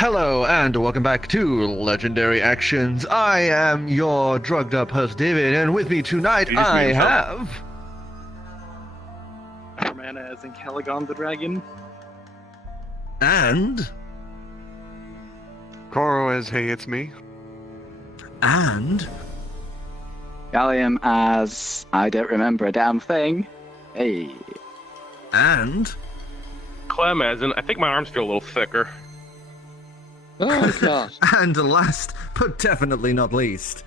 Hello and welcome back to Legendary Actions. I am your drugged up host David, and with me tonight I have... Afromana as Ancalagon the dragon. And... Korro as hey, it's me. And... Gallium as I don't remember a damn thing. Hey. And... Clem as in I think my arms feel a little thicker. Oh god. And last, but definitely not least...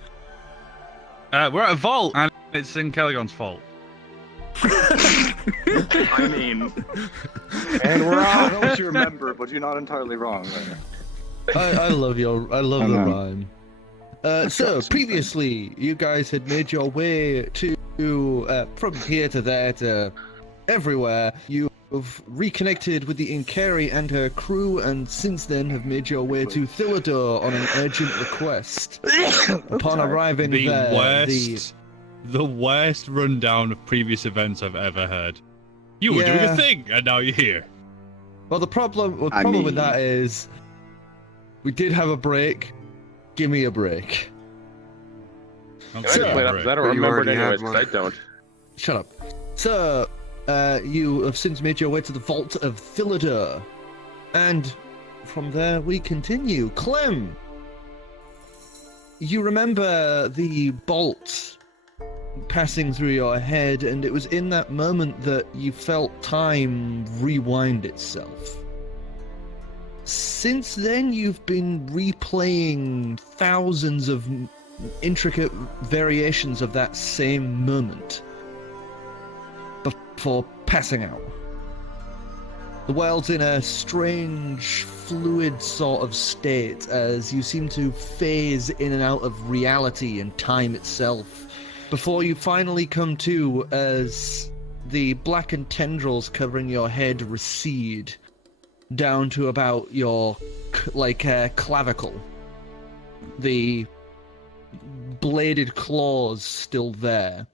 We're at a vault, and it's Ancalagon's fault. I mean, and we're all. I know what you remember, but you're not entirely wrong. I love the rhyme. So, previously, you guys had made your way to, from here to there to everywhere. You've reconnected with the Inkari and her crew, and since then have made your way to Thilidor on an urgent request. Upon arriving there, the worst rundown of previous events I've ever heard. You were doing a thing, and now you're here. Well, the problem with that is, we did have a break. Give me a break. I don't remember it anyways, because I don't. Shut up. So, you have since made your way to the Vault of Thilidor. And from there, we continue. Clem! You remember the bolt passing through your head, and it was in that moment that you felt time rewind itself. Since then, you've been replaying thousands of intricate variations of that same moment before passing out. The world's in a strange, fluid sort of state as you seem to phase in and out of reality and time itself, before you finally come to as the blackened tendrils covering your head recede down to about your, clavicle. The bladed claws still there.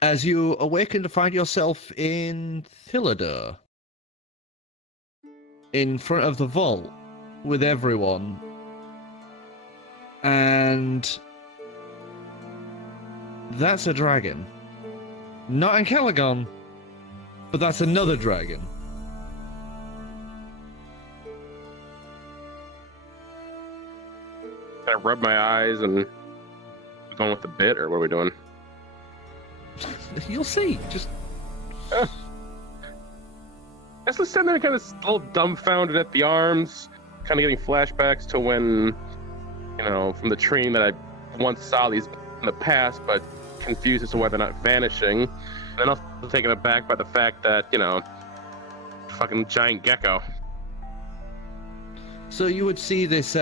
As you awaken to find yourself in Thilidor, in front of the vault, with everyone. And... that's a dragon. Not Ancalagon, but that's another dragon. Can I rub my eyes and we going with the bit, or what are we doing? You'll see. Just... I was just sitting there kind of a little dumbfounded at the arms, kind of getting flashbacks to when, from the training that I once saw these in the past, but confused as to why they're not vanishing. And then also taken aback by the fact that, fucking giant gecko. So you would see this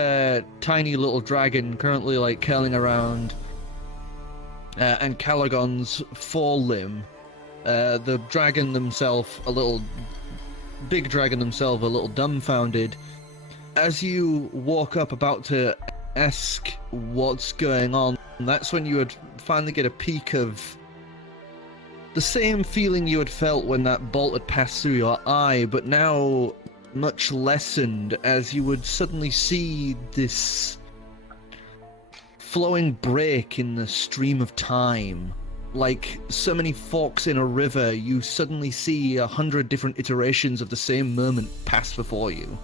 tiny little dragon currently curling around Ancalagon's forelimb. The dragon themselves, big dragon themselves, a little dumbfounded. As you walk up about to ask what's going on, that's when you would finally get a peek of the same feeling you had felt when that bolt had passed through your eye, but now much lessened, as you would suddenly see this flowing break in the stream of time. Like so many forks in a river, you suddenly see 100 different iterations of the same moment pass before you.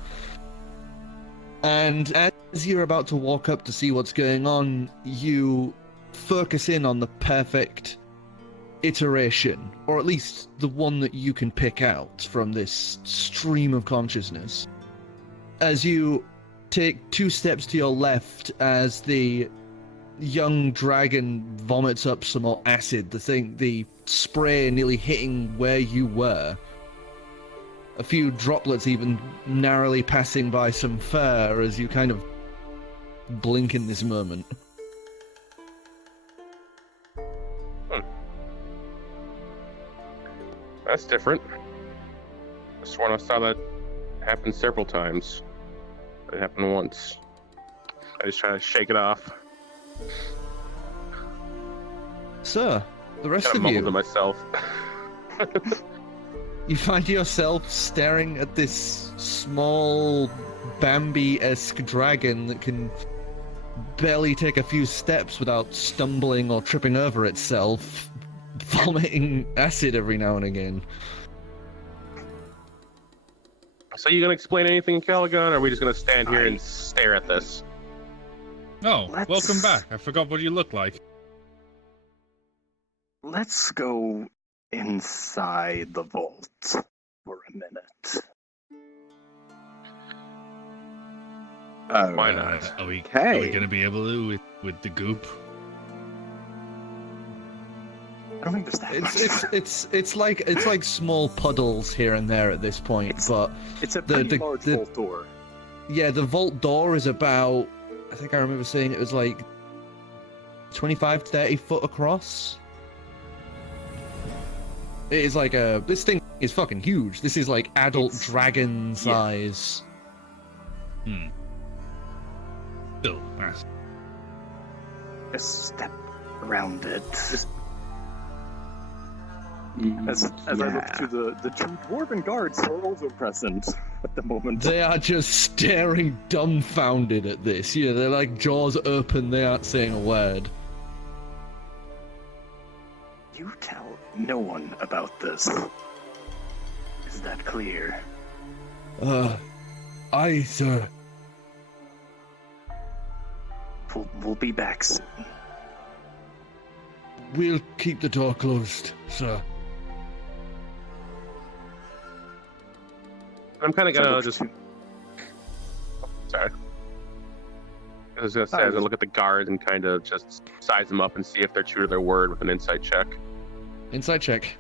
And as you're about to walk up to see what's going on, you focus in on the perfect iteration, or at least the one that you can pick out from this stream of consciousness. As you take 2 steps to your left, as the young dragon vomits up some more acid, the spray nearly hitting where you were. A few droplets even narrowly passing by some fur as you kind of blink in this moment. That's different. I sworn I saw that happen several times. It happened once. I just try to shake it off. Sir, the rest Kind of of you... mumbled to myself. you find yourself staring at this small Bambi-esque dragon that can barely take a few steps without stumbling or tripping over itself, vomiting acid every now and again. So you gonna explain anything, Ancalagon, or are we just gonna stand here and stare at this? Oh, Let's- welcome back. I forgot what you look like. Let's go inside the vault for a minute. Why not? Are we Okay. going to be able to with the goop? I don't think there's that much. It's like small puddles here and there at this point, but It's a the- pretty the- large the- vault door. yeah, the vault door is about, I think I remember saying it was like 25 to 30 foot across. It is like this thing is fucking huge. This is like adult It's- dragon size. Still massive. Just step around it. Mm, As I look to the two dwarven guards who are also present at the moment. They are just staring dumbfounded at this. Yeah, they're like jaws open, they aren't saying a word. You tell no one about this. Is that clear? Aye, sir. We'll be back soon. We'll keep the door closed, sir. I'm kind of So I gonna look just. to- Sorry. I was gonna say, I was gonna look at the guards and kind of just size them up and see if they're true to their word with an insight check. Inside check.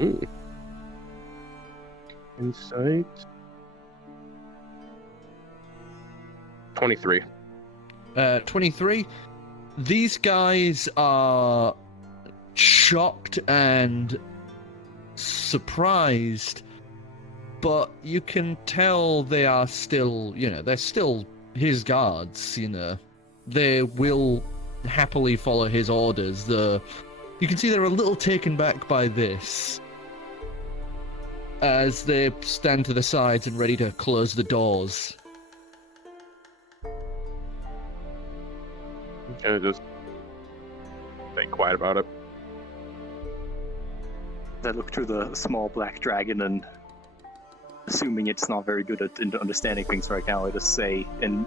Ooh. Insight. 23. 23. These guys are shocked and surprised, but you can tell they are still, they're still his guards, They will happily follow his orders. You can see they're a little taken back by this, as they stand to the sides and ready to close the doors. Kind of just stay quiet about it. I look to the small black dragon and, assuming it's not very good at understanding things right now, I just say in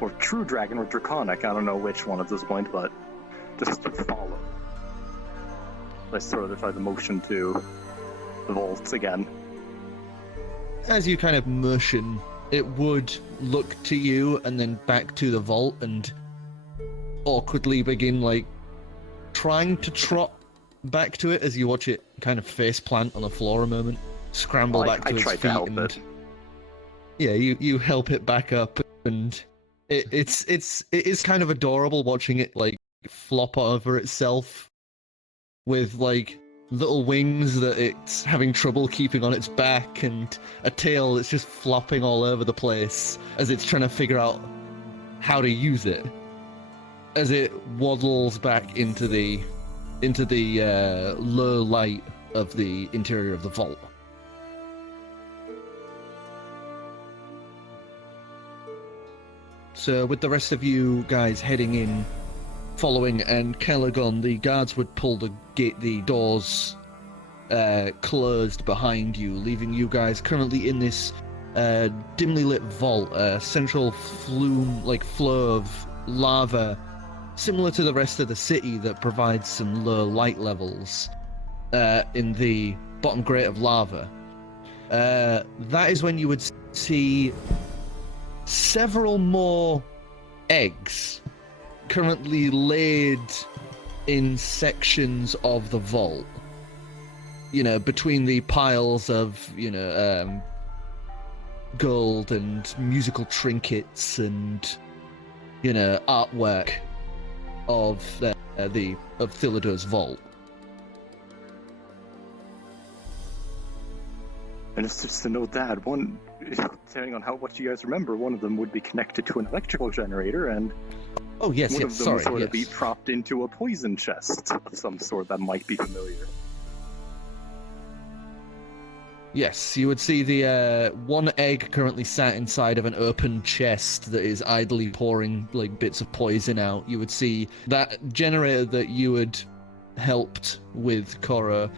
or True Dragon or Draconic, I don't know which one at this point, but just to follow. I sort of try the motion to the vaults again. As you kind of motion, it would look to you and then back to the vault and awkwardly begin, trying to trot back to it as you watch it kind of face plant on the floor a moment, scramble Well, back to I its tried feet, to help and it. yeah, you help it back up, and it is kind of adorable watching it flop over itself with little wings that it's having trouble keeping on its back, and a tail that's just flopping all over the place as it's trying to figure out how to use it as it waddles back into the low light of the interior of the vault. So with the rest of you guys heading in, following Ancalagon, the guards would pull the doors closed behind you, leaving you guys currently in this dimly lit vault, central flow of lava, similar to the rest of the city, that provides some low light levels in the bottom grate of lava. That is when you would see several more eggs currently laid in sections of the vault. Between the piles of, gold and musical trinkets and, artwork of Thilado's vault. And it's just to note that one, depending on what you guys remember, one of them would be connected to an electrical generator, and Oh, yes, One yes, of them sorry, sort of be yes. propped into a poison chest of some sort that might be familiar. Yes, you would see the one egg currently sat inside of an open chest that is idly pouring like bits of poison out. You would see that generator that you had helped with Korro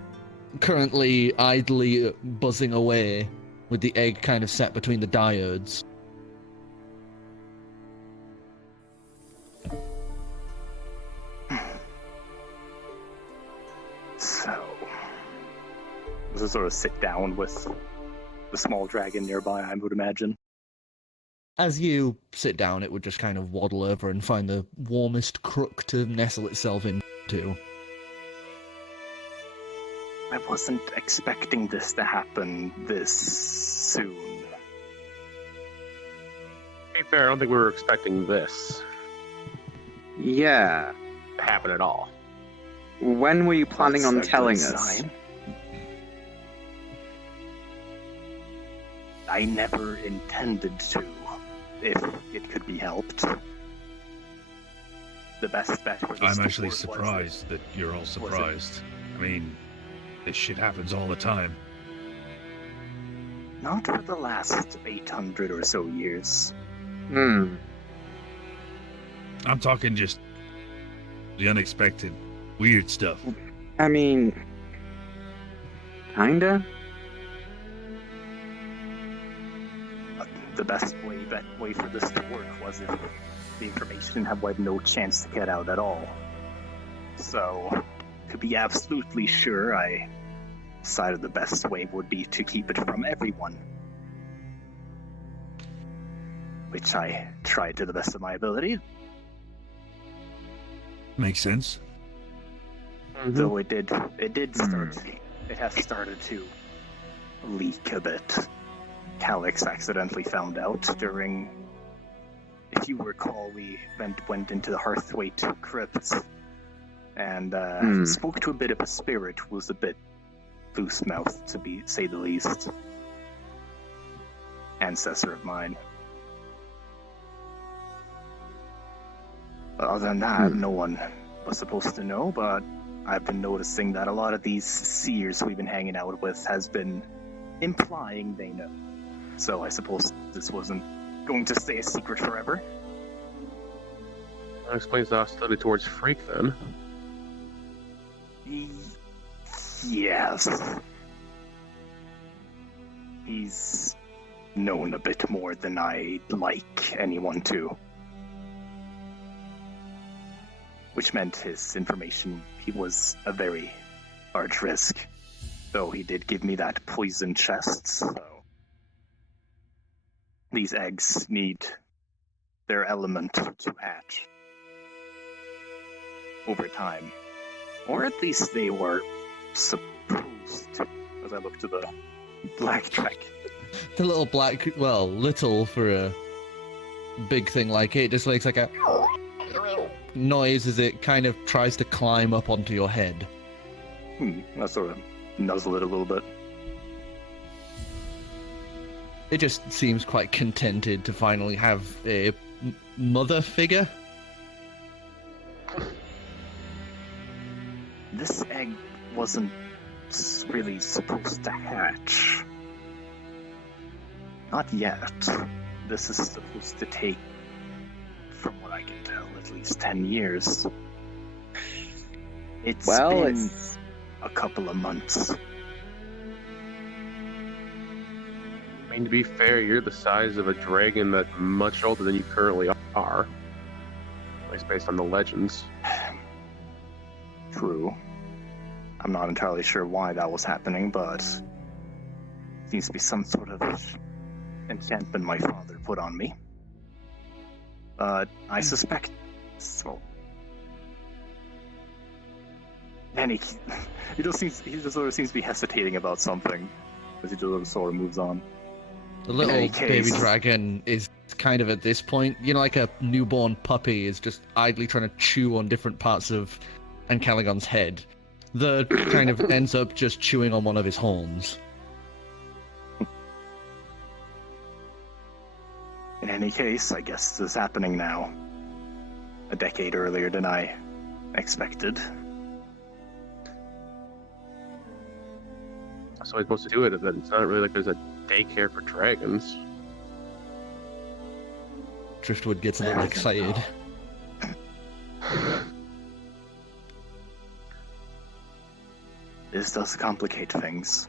currently idly buzzing away with the egg kind of sat between the diodes. So, does it sort of sit down with the small dragon nearby, I would imagine? As you sit down, it would just kind of waddle over and find the warmest crook to nestle itself into. I wasn't expecting this to happen this soon. To be fair, I don't think we were expecting this Yeah. to happen at all. When were you planning on That's a telling good us? sign. I never intended to, if it could be helped. The best bet for this I'm to actually work was surprised that you're all surprised. I mean, this shit happens all the time. Not for the last 800 or so years. Hmm. I'm talking just the unexpected, weird stuff. I mean, kinda. The best way for this to work was if the information had no chance to get out at all. So, to be absolutely sure, I decided the best way would be to keep it from everyone. Which I tried to the best of my ability, Makes sense. though it did start, it has started to leak a bit. Calix accidentally found out during, if you recall, we went into the Hearthwaite crypts and spoke to a bit of a spirit who was a bit loose-mouthed, to say the least. Ancestor of mine. Other than that, no one was supposed to know, but I've been noticing that a lot of these seers we've been hanging out with has been implying they know. So I suppose this wasn't going to stay a secret forever. That explains the hostility towards Freak, then. Yes. He's known a bit more than I'd like anyone to. Which meant his information, he was a very large risk. Though he did give me that poison chest, so... These eggs need their element to hatch. Over time. Or at least they were supposed to, as I look to the black track. The little black, well, little for a big thing like it, just makes like a noise as it kind of tries to climb up onto your head. I sort of nuzzle it a little bit. It just seems quite contented to finally have a mother figure. This egg wasn't really supposed to hatch. Not yet. This is supposed to take, from what I can tell, at least 10 years. It's been a couple of months. I mean, to be fair, you're the size of a dragon that's much older than you currently are. At least based on the legends. True. I'm not entirely sure why that was happening, but seems to be some sort of enchantment my father put on me. But I suspect... So... And he just sort of seems to be hesitating about something as he just sort of moves on. The little baby dragon is kind of at this point, you know, like a newborn puppy is just idly trying to chew on different parts of Ancalagon's head. The kind of ends up just chewing on one of his horns. In any case, I guess this is happening now. a decade earlier than I expected. So I'm supposed to do it, but it's not really like there's a daycare for dragons. Driftwood gets a little excited. This does complicate things.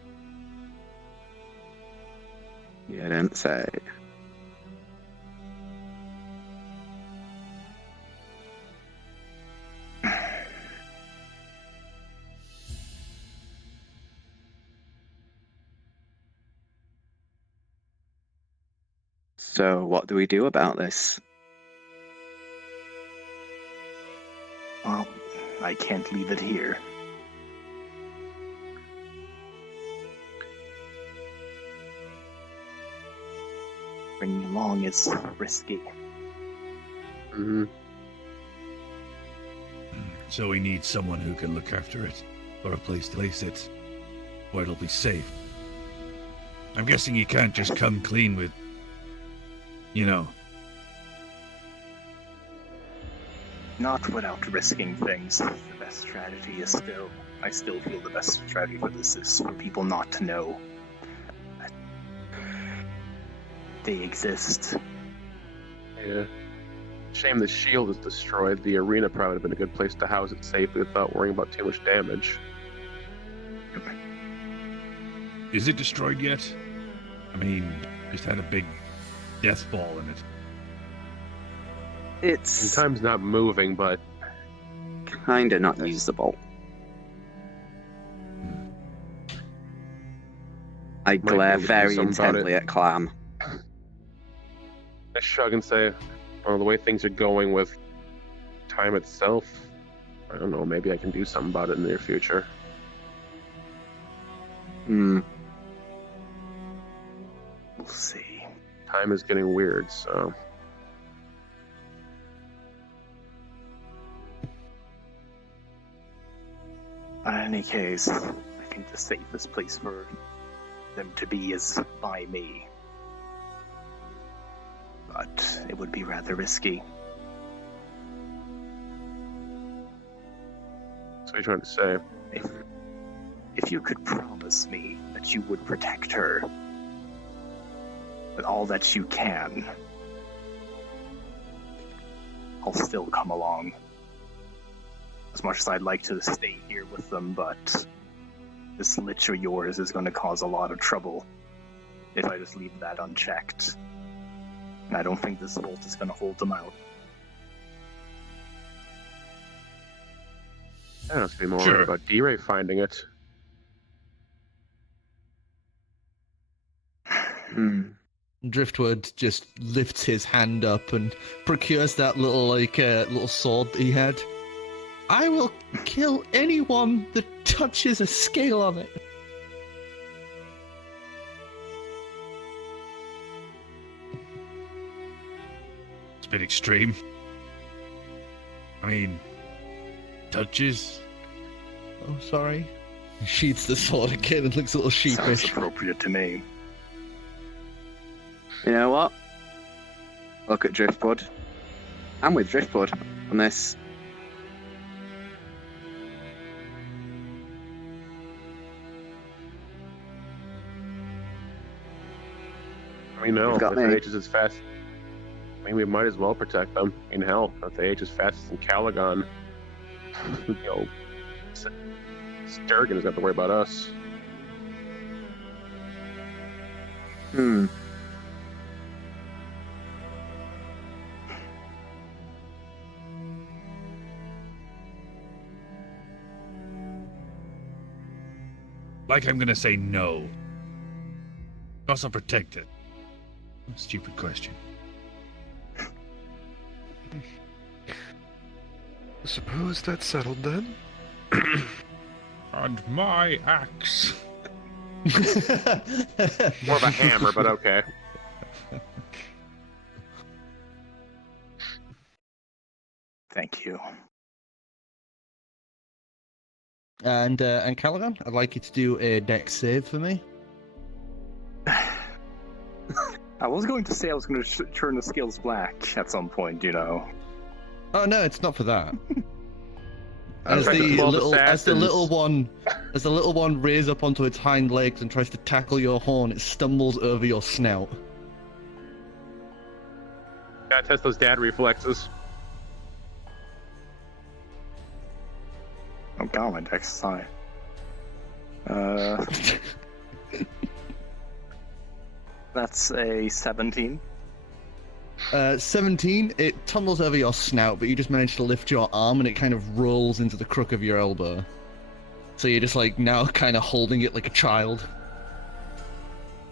You didn't say. So, what do we do about this? Well, I can't leave it here. Bringing it along is risky. Mm-hmm. So we need someone who can look after it, or a place to place it, where it'll be safe. I'm guessing you can't just come clean with, you know. Not without risking things. The best strategy is still... I still feel the best strategy for this is for people not to know that they exist. Yeah. Shame the shield is destroyed. The arena probably would have been a good place to house it safely without worrying about too much damage. Is it destroyed yet? I mean, just had a big death ball in it. It's Time's not moving, but kinda not usable. I Might be glare able to do very something about intently it. at Clam. I shrug and say, well, the way things are going with time itself, I don't know, maybe I can do something about it in the near future. Hmm. We'll see. Time is getting weird, so... In any case, I think the safest place for them to be is by me. But it would be rather risky. That's what you're trying to say. If you could promise me that you would protect her with all that you can, I'll still come along. As much as I'd like to stay here with them, but this lich of yours is going to cause a lot of trouble if I just leave that unchecked. And I don't think this bolt is going to hold them out. I don't have to be more Sure. worried about D-Ray finding it. Hmm. Driftwood just lifts his hand up and procures that little little sword that he had. I will kill anyone that touches a scale on it. It's a bit extreme. I mean, touches. Oh, sorry. He sheathes the sword again and looks a little Sounds sheepish. appropriate to me. You know what? Look at Driftwood. I'm with Driftwood on this. I mean, no, You've got if the me. H is as fast... I mean, we might as well protect them. In hell, if the H is fast as Ancalagon, you know, Sturgeon has got to worry about us. Hmm. Like I'm gonna say no. Also protect it. Stupid question. Suppose that's settled then. And my axe. More of a hammer, but okay. Thank you. And Ancalagon, I'd like you to do a dex save for me. I was going to say I was going to turn the scales black at some point, you know. Oh no, it's not for that. I'm As trying to the 12 little, as the assassins. little one rears up onto its hind legs and tries to tackle your horn, it stumbles over your snout. Gotta test those dad reflexes. Oh god, my dex is high. That's a 17. 17, it tumbles over your snout, but you just manage to lift your arm and it kind of rolls into the crook of your elbow. So you're just like now kind of holding it like a child.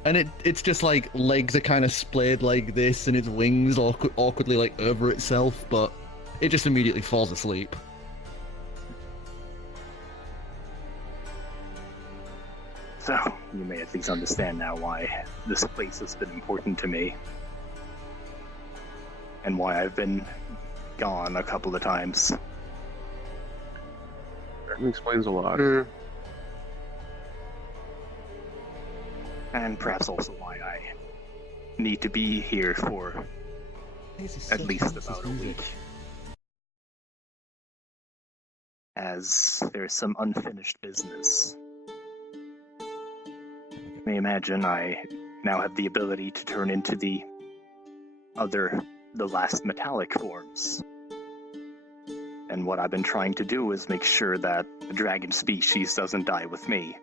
And it's just like legs are kind of splayed like this and its wings awkwardly like over itself, but it just immediately falls asleep. So, you may at least understand now why this place has been important to me. And why I've been gone a couple of times. That explains a lot. And perhaps also why I need to be here for at least about a week. As there's some unfinished business. You may imagine I now have the ability to turn into the last metallic forms. And what I've been trying to do is make sure that the dragon species doesn't die with me.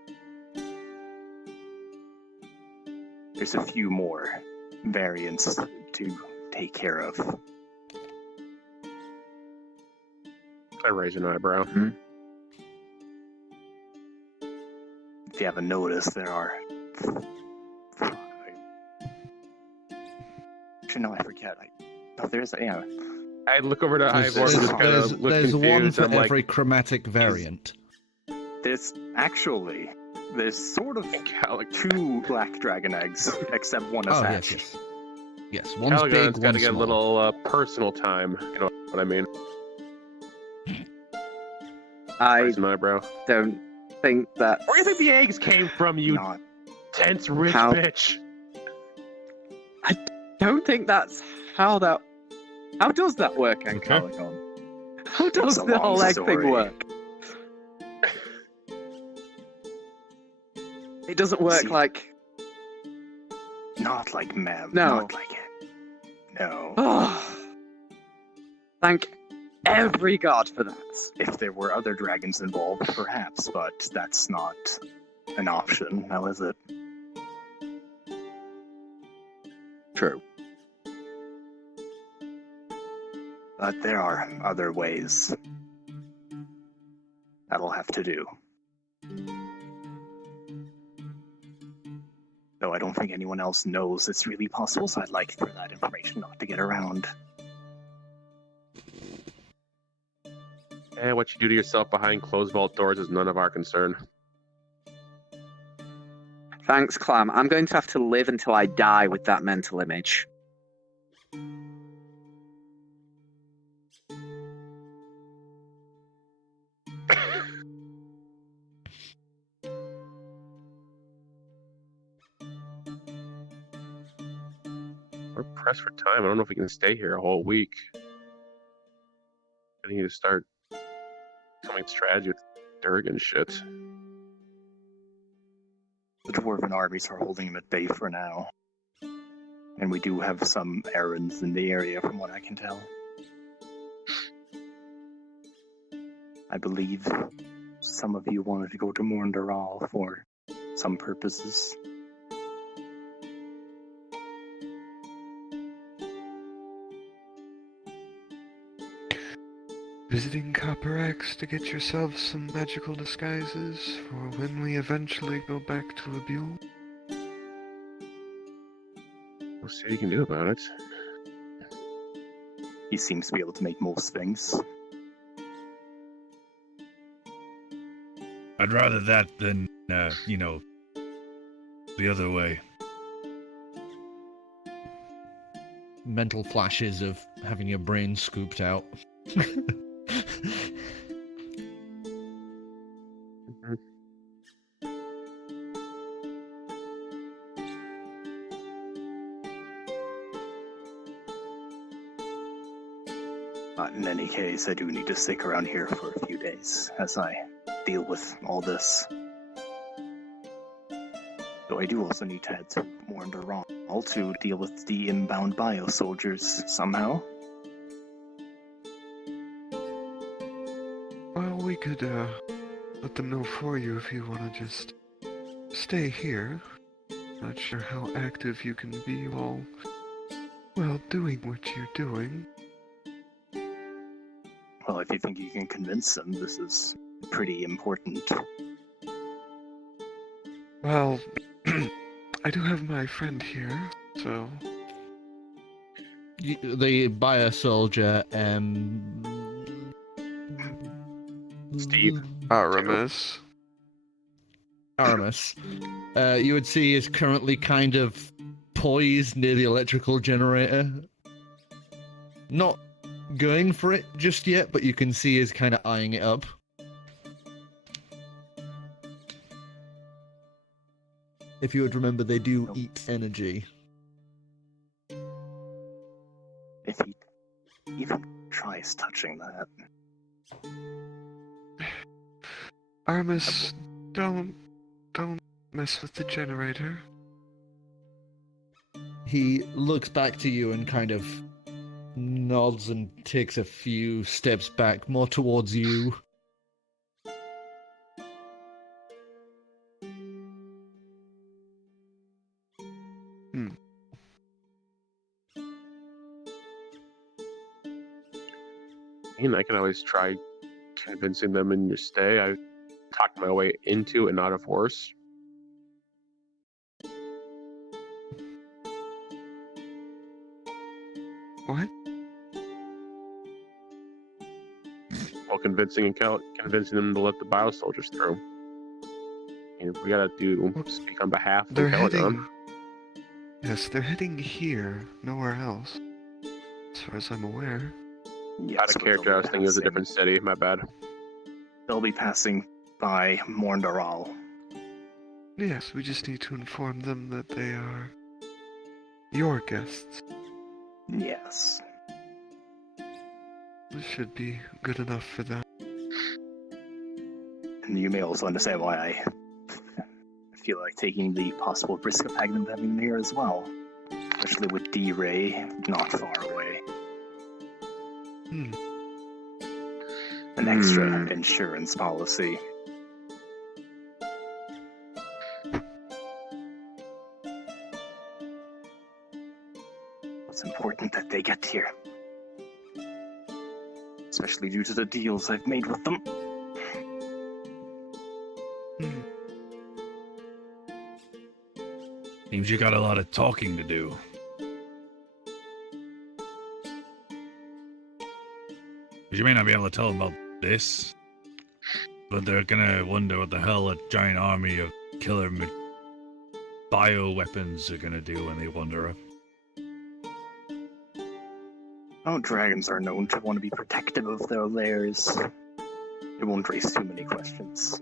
There's a few more variants to take care of. I raise an eyebrow. If you haven't noticed, there are... Actually, no, I forget. Oh, there's... Yeah. I look over to There's, Ivor, who's kind of look there's one confused. for I'm like, every chromatic variant. There's sort of Calix. 2 black dragon eggs, except one is Oh, hatched. yes. Yes, one's big, Calagon's got to one's get a small. little personal time. You know what I mean? I Raise an eyebrow. don't think that. Where do you think the eggs came from, you Not dense rich How- bitch? Don't think that's how that. How does that work, Okay. Ancalagon? How does a the long whole egg story. thing work? It doesn't work See- like. not like ma'am. No. Not like it. No. Oh, thank every god for that. If there were other dragons involved, perhaps, but that's not an option, now is it? True. But there are other ways. That'll have to do. Though I don't think anyone else knows it's really possible, so I'd like for that information not to get around. And what you do to yourself behind closed vault doors is none of our concern. Thanks, Clam. I'm going to have to live until I die with that mental image. We're pressed for time. I don't know if we can stay here a whole week. I need to start coming strategy with Durgan shit. The dwarven armies are holding him at bay for now. And we do have some errands in the area, from what I can tell. I believe some of you wanted to go to Morndaral for some purposes. Visiting Copper Axe to get yourself some magical disguises for when we eventually go back to Abule. We'll see what you can do about it. He seems to be able to make most things. I'd rather that than, the other way. Mental flashes of having your brain scooped out. But in any case, I do need to stick around here for a few days as I deal with all this. Though I do also need to head to Morndaral to deal with the inbound bio-soldiers somehow. Well, we could, let them know for you if you want to just stay here. Not sure how active you can be while, well, doing what you're doing. Well, if you think you can convince them, this is pretty important. Well, I do have my friend here, so... The bio soldier, Steve. Aramis. Aramis, you would see is currently kind of poised near the electrical generator. Not going for it just yet, but you can see is kind of eyeing it up. If you would remember, they do eat energy. If he even tries touching that. Aramis, don't mess with the generator. He looks back to you and kind of nods and takes a few steps back, more towards you. I can always try convincing them in your stay. I talked my way into and out of horse. What? While convincing them to let the bio soldiers through. And we gotta speak on behalf of They're Ancalagon. heading... Yes, they're heading here, nowhere else. As far as I'm aware. Yes, Out of but character, I was thinking it was a different city. My bad. They'll be passing by Morndaral. Yes, we just need to inform them that they are your guests. Yes. This should be good enough for them. And you may also understand why I feel like taking the possible risk of having them here as well. Especially with D-Ray not far away. An extra insurance policy. It's important that they get here. Especially due to the deals I've made with them. Seems you got a lot of talking to do. You may not be able to tell them about this, but they're gonna wonder what the hell a giant army of killer bioweapons are gonna do when they wander. Oh, dragons are known to want to be protective of their lairs. It won't raise too many questions.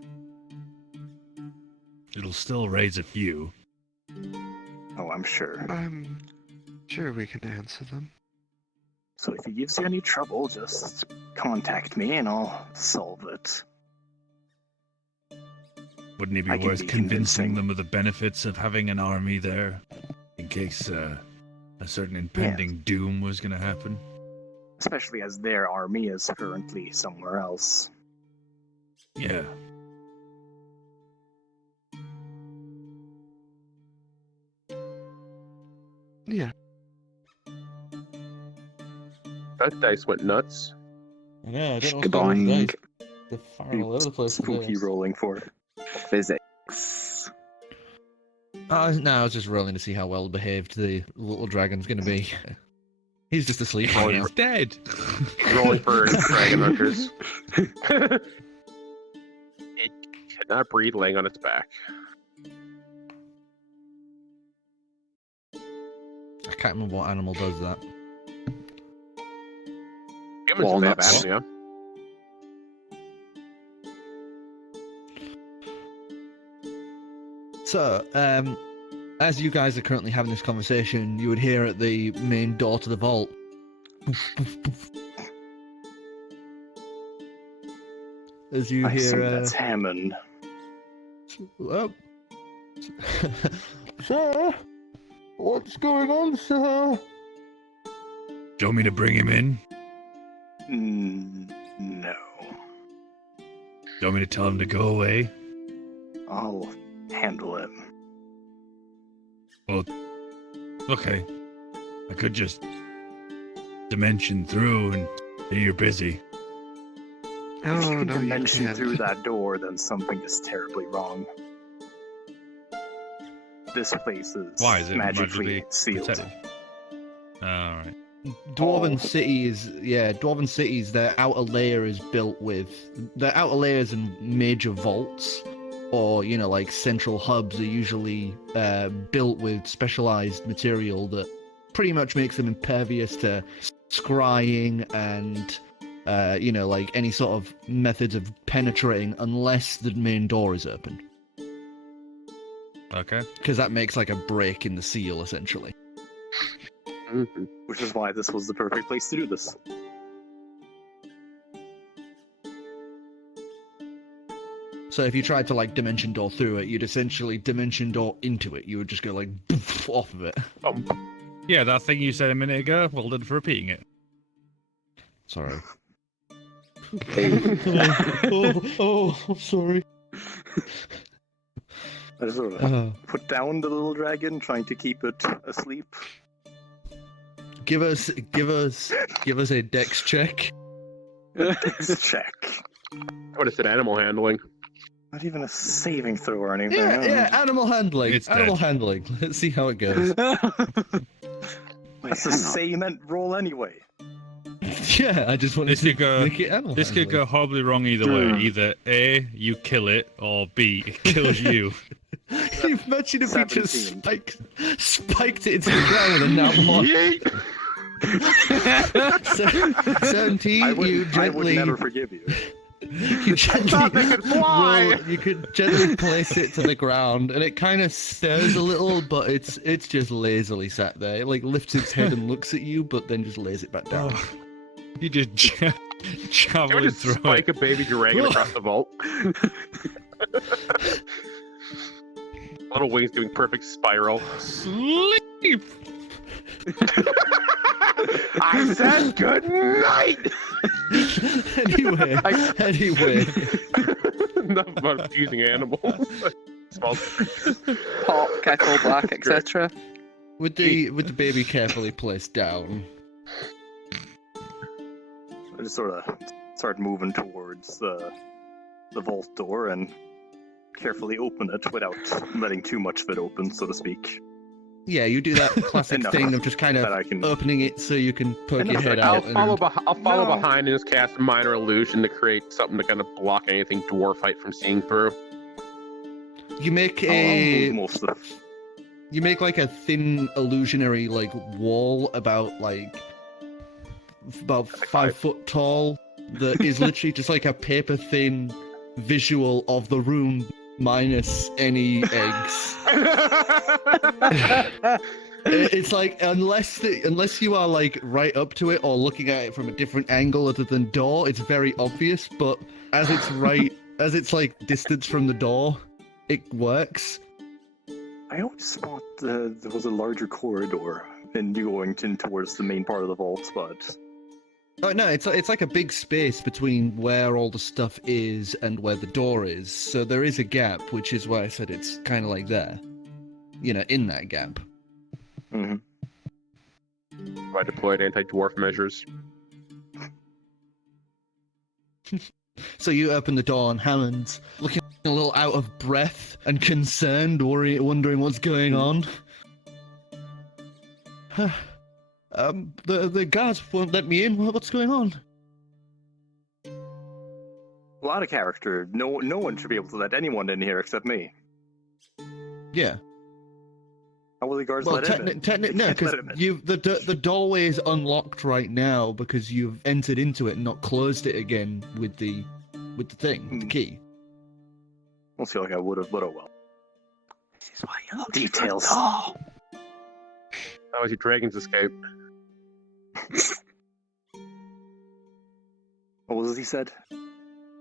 It'll still raise a few. Oh, I'm sure. I'm sure we can answer them. So if he gives you any trouble, just contact me and I'll solve it. Wouldn't it be I can worth be convincing convincing. them of the benefits of having an army there, in case a certain impending doom was gonna happen? Especially as their army is currently somewhere else. Yeah. Yeah. That dice went nuts. I know, I don't know what's going on Shkaboing. with the dice. They're firing all over the place. Spooky rolling for. Physics. No, I was just rolling to see how well behaved the little dragon's going to be. He's just asleep right now. He's dead. Rolling for dragon hunters. It cannot breathe laying on its back. I can't remember what animal does that. Humans have Walnuts. apnea. So, as you guys are currently having this conversation, you would hear at the main door to the vault. Poof, poof, poof. as you I hear. assume that's Hammond. Sir, what's going on, sir? Do you want me to bring him in? No. Do you want me to tell him to go away? I'll handle him. Well, okay. I could just dimension through and say you're busy. If you Oh, can no, you dimension can't. through that door, then something is terribly wrong. This place is, Why is it magically sealed. protected? Alright. Dwarven Oh. Dwarven cities, their outer layer is built with their outer layers and major vaults, or like central hubs are usually built with specialized material that pretty much makes them impervious to scrying and like any sort of methods of penetrating unless the main door is open, Okay. because that makes like a break in the seal essentially. Mhm. Which is why this was the perfect place to do this. So if you tried to like dimension door through it, you'd essentially dimension door into it. You would just go like off of it. Yeah, that thing you said a minute ago, well done for repeating it. Sorry. I'm sorry. I just sort of put down the little dragon, trying to keep it asleep. Give us a dex check. Let's check. What is it? Animal handling. Not even a saving throw or anything. Yeah, animal handling. It's Animal dead. handling. Let's see how it goes. That's the same roll anyway. Yeah, I just wanted This could go. make it animal This could handling. go horribly wrong either way. Either A, you kill it, or B, it kills you. Can you imagine if we just 17. spiked it into the ground and now what? 17, I you would gently never forgive you. you gently you could gently place it to the ground, and it kind of stirs a little, but it's just lazily sat there. It like lifts its head and looks at you, but then just lays it back down. Oh, you just Can we javelin just through spike it. a baby dragon across the vault? Little wings doing perfect spiral. Sleep! I said good night! Anyway, Enough about abusing animals. Small. Pot, kettle black, etc. with the baby carefully placed down, I just sort of start moving towards the vault door and carefully open it without letting too much of it open, so to speak. yeah, you do that classic Enough thing of just kind that of I can. opening it so you can poke your Enough head that I'll out. follow, and... I'll follow No. behind and just cast minor illusion to create something to kind of block anything dwarfite from seeing through. You make I'll a move most of. you make like a thin illusionary like wall about 5 foot tall that is literally just like a paper thin visual of the room minus any eggs. It's like unless you are like right up to it or looking at it from a different angle other than door, it's very obvious. But as it's like distance from the door, it works. I always thought there was a larger corridor in going towards the main part of the vault, but Oh no, it's like a big space between where all the stuff is and where the door is. So there is a gap, which is why I said it's kind of like there, in that gap. mhm. I deployed anti-dwarf measures. So you open the door, and Hammond's looking a little out of breath and concerned, wondering what's going on. The guards won't let me in. What's going on? A lot of character. No one should be able to let anyone in here except me. Yeah. How will the guards Well, let him in? technically, They no, can't because let him in. the doorway is unlocked right now because you've entered into it and not closed it again with the thing, the key. I'll feel like I would have, but oh well. This is why you love Details. How was your dragon's escape? What was it he said?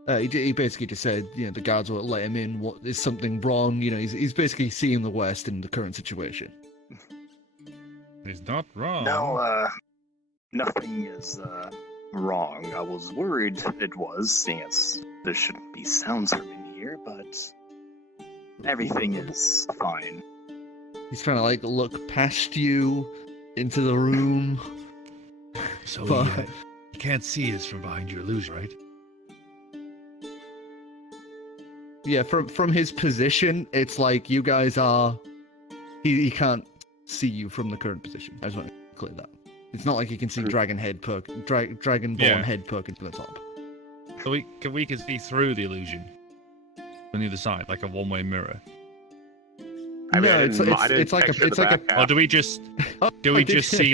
He basically just said, the guards won't let him in. What is something wrong? He's basically seeing the worst in the current situation. He's not wrong. No, nothing is wrong. I was worried it was, seeing as there shouldn't be sounds from in here, but everything is fine. He's trying to look past you into the room. So But- he can't see us from behind your illusion, right? Yeah, from his position, it's like you guys are. He can't see you from the current position. I just want to clear that. It's not like he can see Dragonborn Yeah. head poking to the top. So we can see through the illusion from the other side, like a one-way mirror. I mean, No, I it's like a back Or half. do we just Oh, do I we did- just see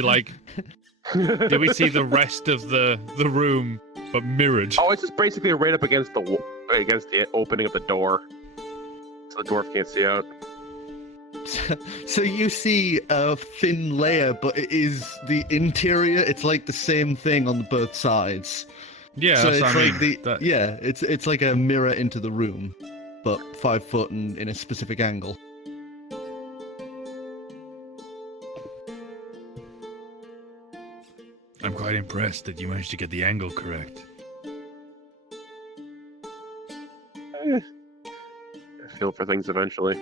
do we see the rest of the room but mirrored? Oh, it's just basically right up against the opening of the door, so the dwarf can't see out. So you see a thin layer, but it is the interior. It's like the same thing on both sides. Yeah, so that's it's what I like mean. That- it's like a mirror into the room, but 5 foot and in a specific angle. I'm quite impressed that you managed to get the angle correct. I feel for things eventually.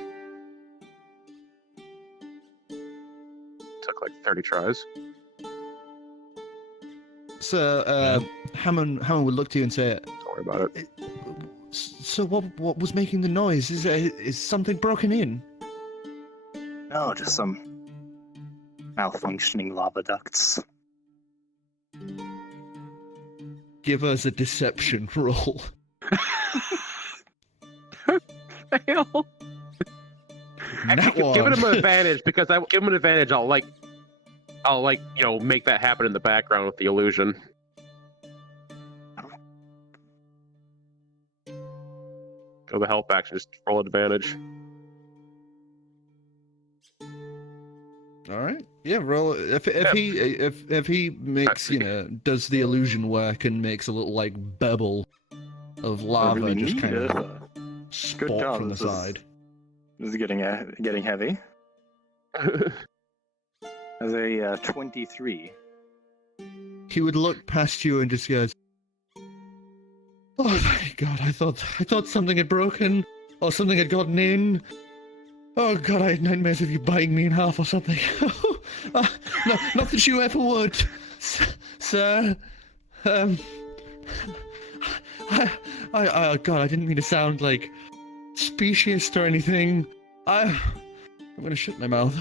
Took like 30 tries. So Hammond would look to you and say, Don't worry about it. "So what was making the noise? Is something broken in?" No, just some malfunctioning lava ducts. Give us a deception roll. Fail. Actually, give him an advantage because I give him an advantage. I'll make that happen in the background with the illusion. Go the help action, just roll advantage. All right. Yeah, roll. If he makes does the illusion work and makes a little bubble of lava really just neat, kind of Good spot job. from the This is- side. This is getting heavy. As a 23. He would look past you and just goes, "Oh my god! I thought something had broken or something had gotten in. Oh god, I had nightmares of you biting me in half or something. No, not that you ever would, sir. Oh god, I didn't mean to sound like speciest or anything. I'm gonna shut my mouth."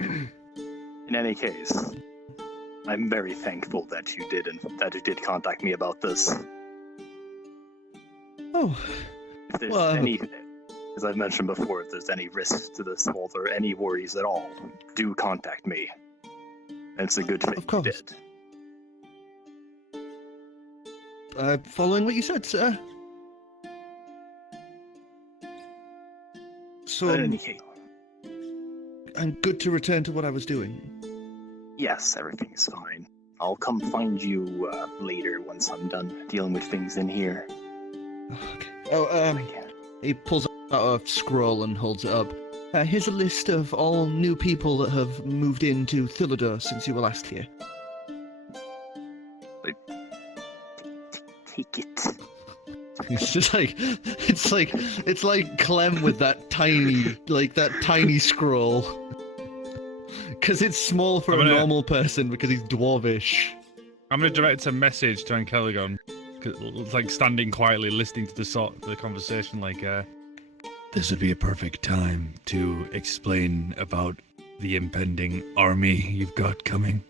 In any case, I'm very thankful that you did contact me about this. Oh, If there's Well, any, as I've mentioned before, if there's any risk to this hold or any worries at all, do contact me. And it's a good thing Of course. you did. Following what you said, sir. So But in any case, I'm good to return to what I was doing. yes, everything's fine. I'll come find you later once I'm done dealing with things in here. Okay. Oh, he pulls out a scroll and holds it up. Here's a list of all new people that have moved into Thilidor since you were last here. Take it. It's just it's like Clem with that tiny scroll. Because it's small for I'm a gonna- normal person because he's dwarvish. I'm gonna direct a message to Ancalagon. It's like standing quietly, listening to the conversation. This would be a perfect time to explain about the impending army you've got coming.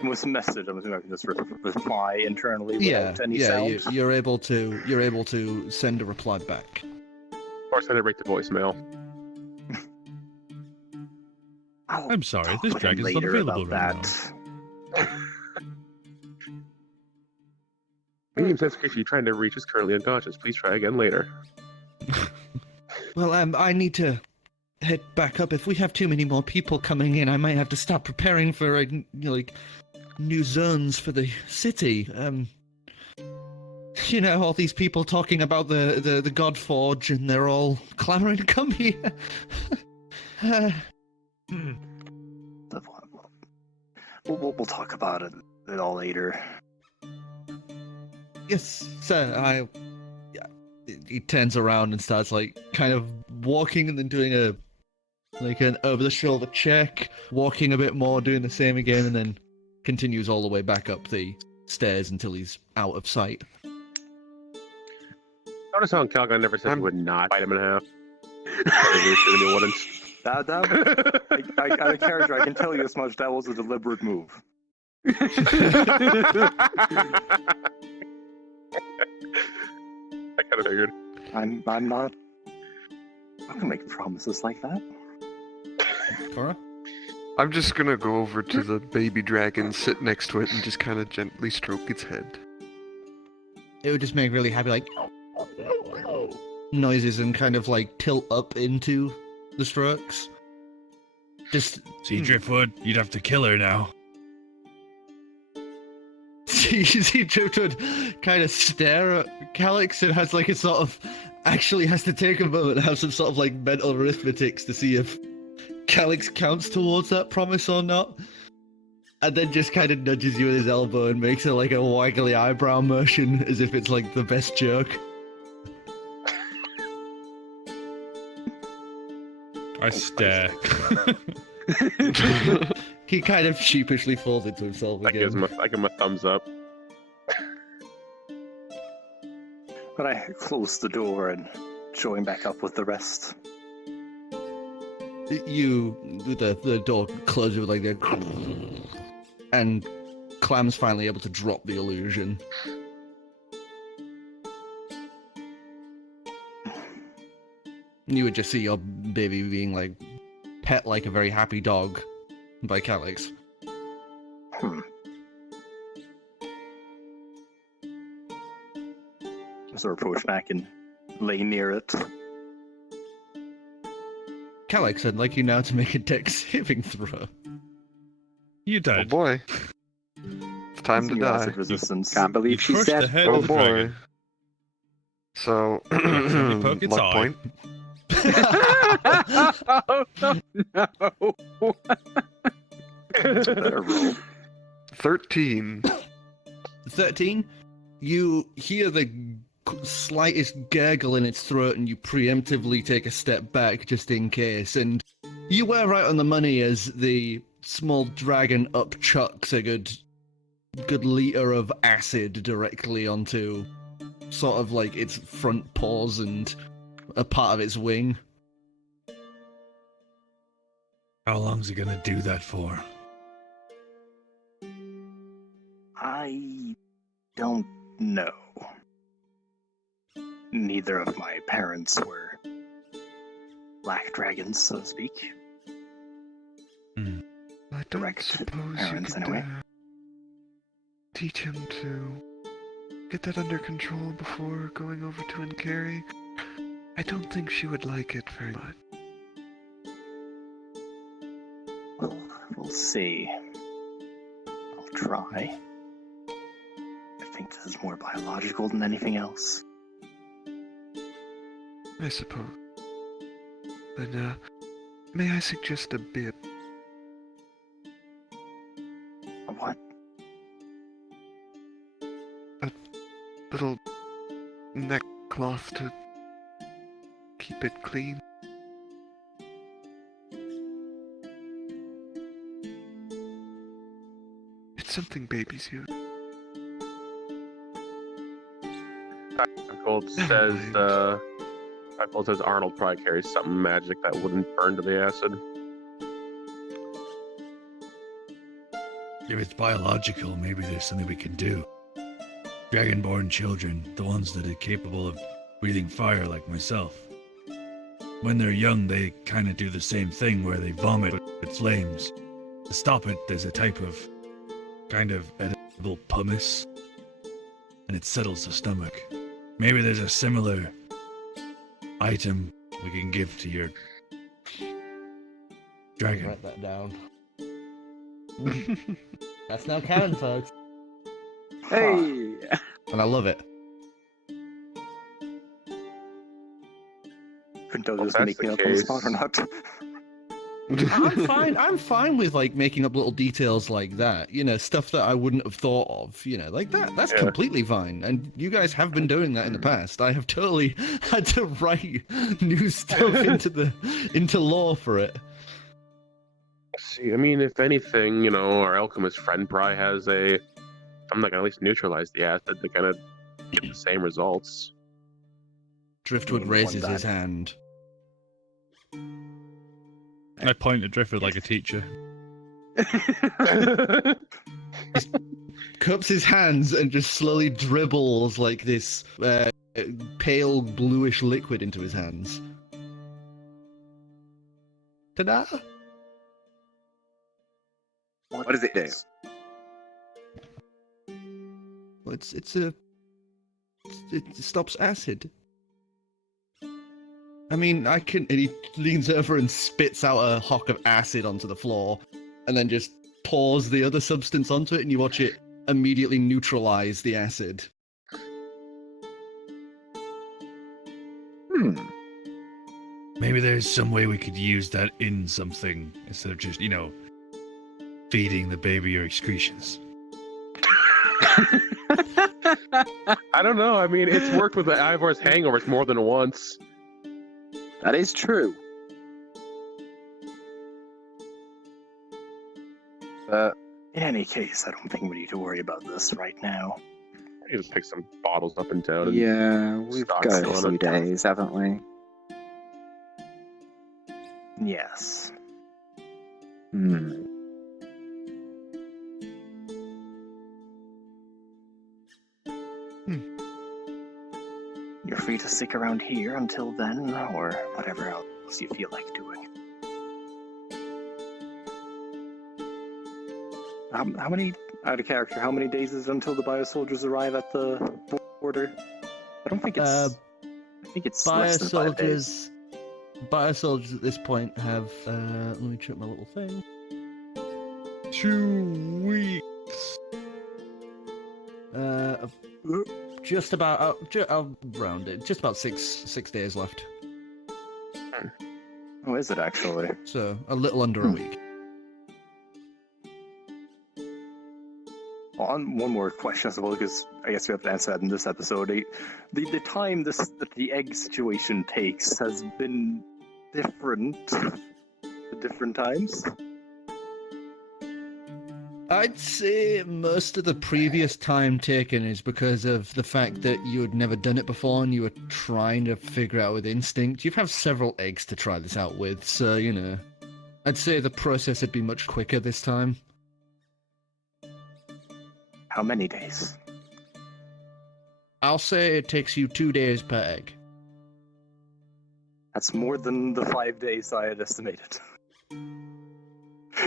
And with the message, I'm assuming I can just reply internally Yeah, without any yeah, sound. you're able to send a reply back. Or send it right to voicemail. I'll I'm sorry, talk this with him dragon's not later available about right that. Medium sense creature trying to reach is currently unconscious. Please try again later. Well, I need to head back up. If we have too many more people coming in, I might have to stop preparing for new zones for the city. You know, all these people talking about the God Forge, and they're all clamoring to come here. We'll talk about it all later. Yes, sir. He turns around and starts like kind of walking, and then doing an over the shoulder check, walking a bit more, doing the same again, and then continues all the way back up the stairs until he's out of sight. Notice how Ancalagon never said he would not bite him in half. That out of character, I can tell you as much. That was a deliberate move. I kind of figured. I'm not gonna make promises like that. Korro? I'm just gonna go over to the baby dragon, sit next to it, and just kind of gently stroke its head. It would just make really happy, like noises, and kind of like tilt up into the strokes. Just See, Driftwood, you'd have to kill her now. see Driftwood kind of stare at Calix and has like a sort of actually has to take a moment and have some sort of like mental arithmetics to see if Calix counts towards that promise or not, and then just kind of nudges you with his elbow and makes it like a waggly eyebrow motion as if it's like the best joke. I stare. He kind of sheepishly falls into himself I again. give him a thumbs up. But I close the door and join back up with the rest. The door closes with like that, and Clam's finally able to drop the illusion. You would just see your baby being like pet like a very happy dog by Calix. So approach back and lay near it. Calix, I'd like you now to make a dex saving throw. You Oh died. boy. It's time to Using die. acid resistance. Can't believe she Crushed the said. head Oh of the boy. dragon. So, poke its luck eye. point. Oh, no. Better roll. 13. 13, you hear the slightest gurgle in its throat, and you preemptively take a step back just in case, and you were right on the money as the small dragon upchucks a good liter of acid directly onto sort of like its front paws and a part of its wing. How long's it gonna do that for? I don't know. Neither of my parents were black dragons, so to speak. I don't Direct suppose parents, you could anyway. teach him to get that under control before going over to Ancari. I don't think she would like it very much. Well, we'll see. I'll try. I think this is more biological than anything else. I suppose. But, may I suggest a bib? What? Little neck cloth to keep it clean. It's something babies use. Gold says Gold says Arnold probably carries something magic that wouldn't burn to the acid. If it's biological, maybe there's something we can do. Dragonborn children, the ones that are capable of breathing fire like myself. When they're young, they kind of do the same thing where they vomit with flames. To stop it, there's a type of kind of edible pumice, and it settles the stomach. Maybe there's a similar item we can give to your dragon. Write that down. That's now canon, folks. Hey! And I love it. Couldn't tell Well, just if that's making the up on the case- spot or not. I'm fine with like making up little details like that. You know, stuff that I wouldn't have thought of. You know, like that. That's Yeah. completely fine. And you guys have been doing that in the past. I have totally had to write new stuff into lore for it. See, I mean, if anything, you know, our alchemist friend probably has a. I'm not gonna at least neutralize the acid to kind of get the same results. Driftwood raises his hand. I point at Driftwood like a teacher. Cups his hands and just slowly dribbles like this pale bluish liquid into his hands. Ta-da! What does it do? Well, it stops acid. I mean, I can. And he leans over and spits out a hock of acid onto the floor, and then just pours the other substance onto it, and you watch it immediately neutralize the acid. Maybe there's some way we could use that in something instead of just, you know, feeding the baby your excretions. I don't know. I mean, it's worked with the Ivor's hangovers more than once. That is true. In any case, I don't think we need to worry about this right now. You just pick some bottles up and down. And Yeah, we've stock got still a on few it. days, haven't we? Yes. Hmm. You're free to stick around here until then, or whatever else you feel like doing. How many, out of character, how many days is it until the biosoldiers arrive at the border? I don't think it's... I think it's less than 5 days. Biosoldiers at this point have. Let me check my little thing. 2 weeks. Just about. I'll round it. Just about six days left. Oh, is it actually? So a little under a week. On one more question as well, because I guess we have to answer that in this episode. The time that the egg situation takes has been different at different times. I'd say most of the previous time taken is because of the fact that you had never done it before and you were trying to figure out with instinct. You have several eggs to try this out with, so, you know. I'd say the process would be much quicker this time. How many days? I'll say it takes you 2 days per egg. That's more than the 5 days I had estimated.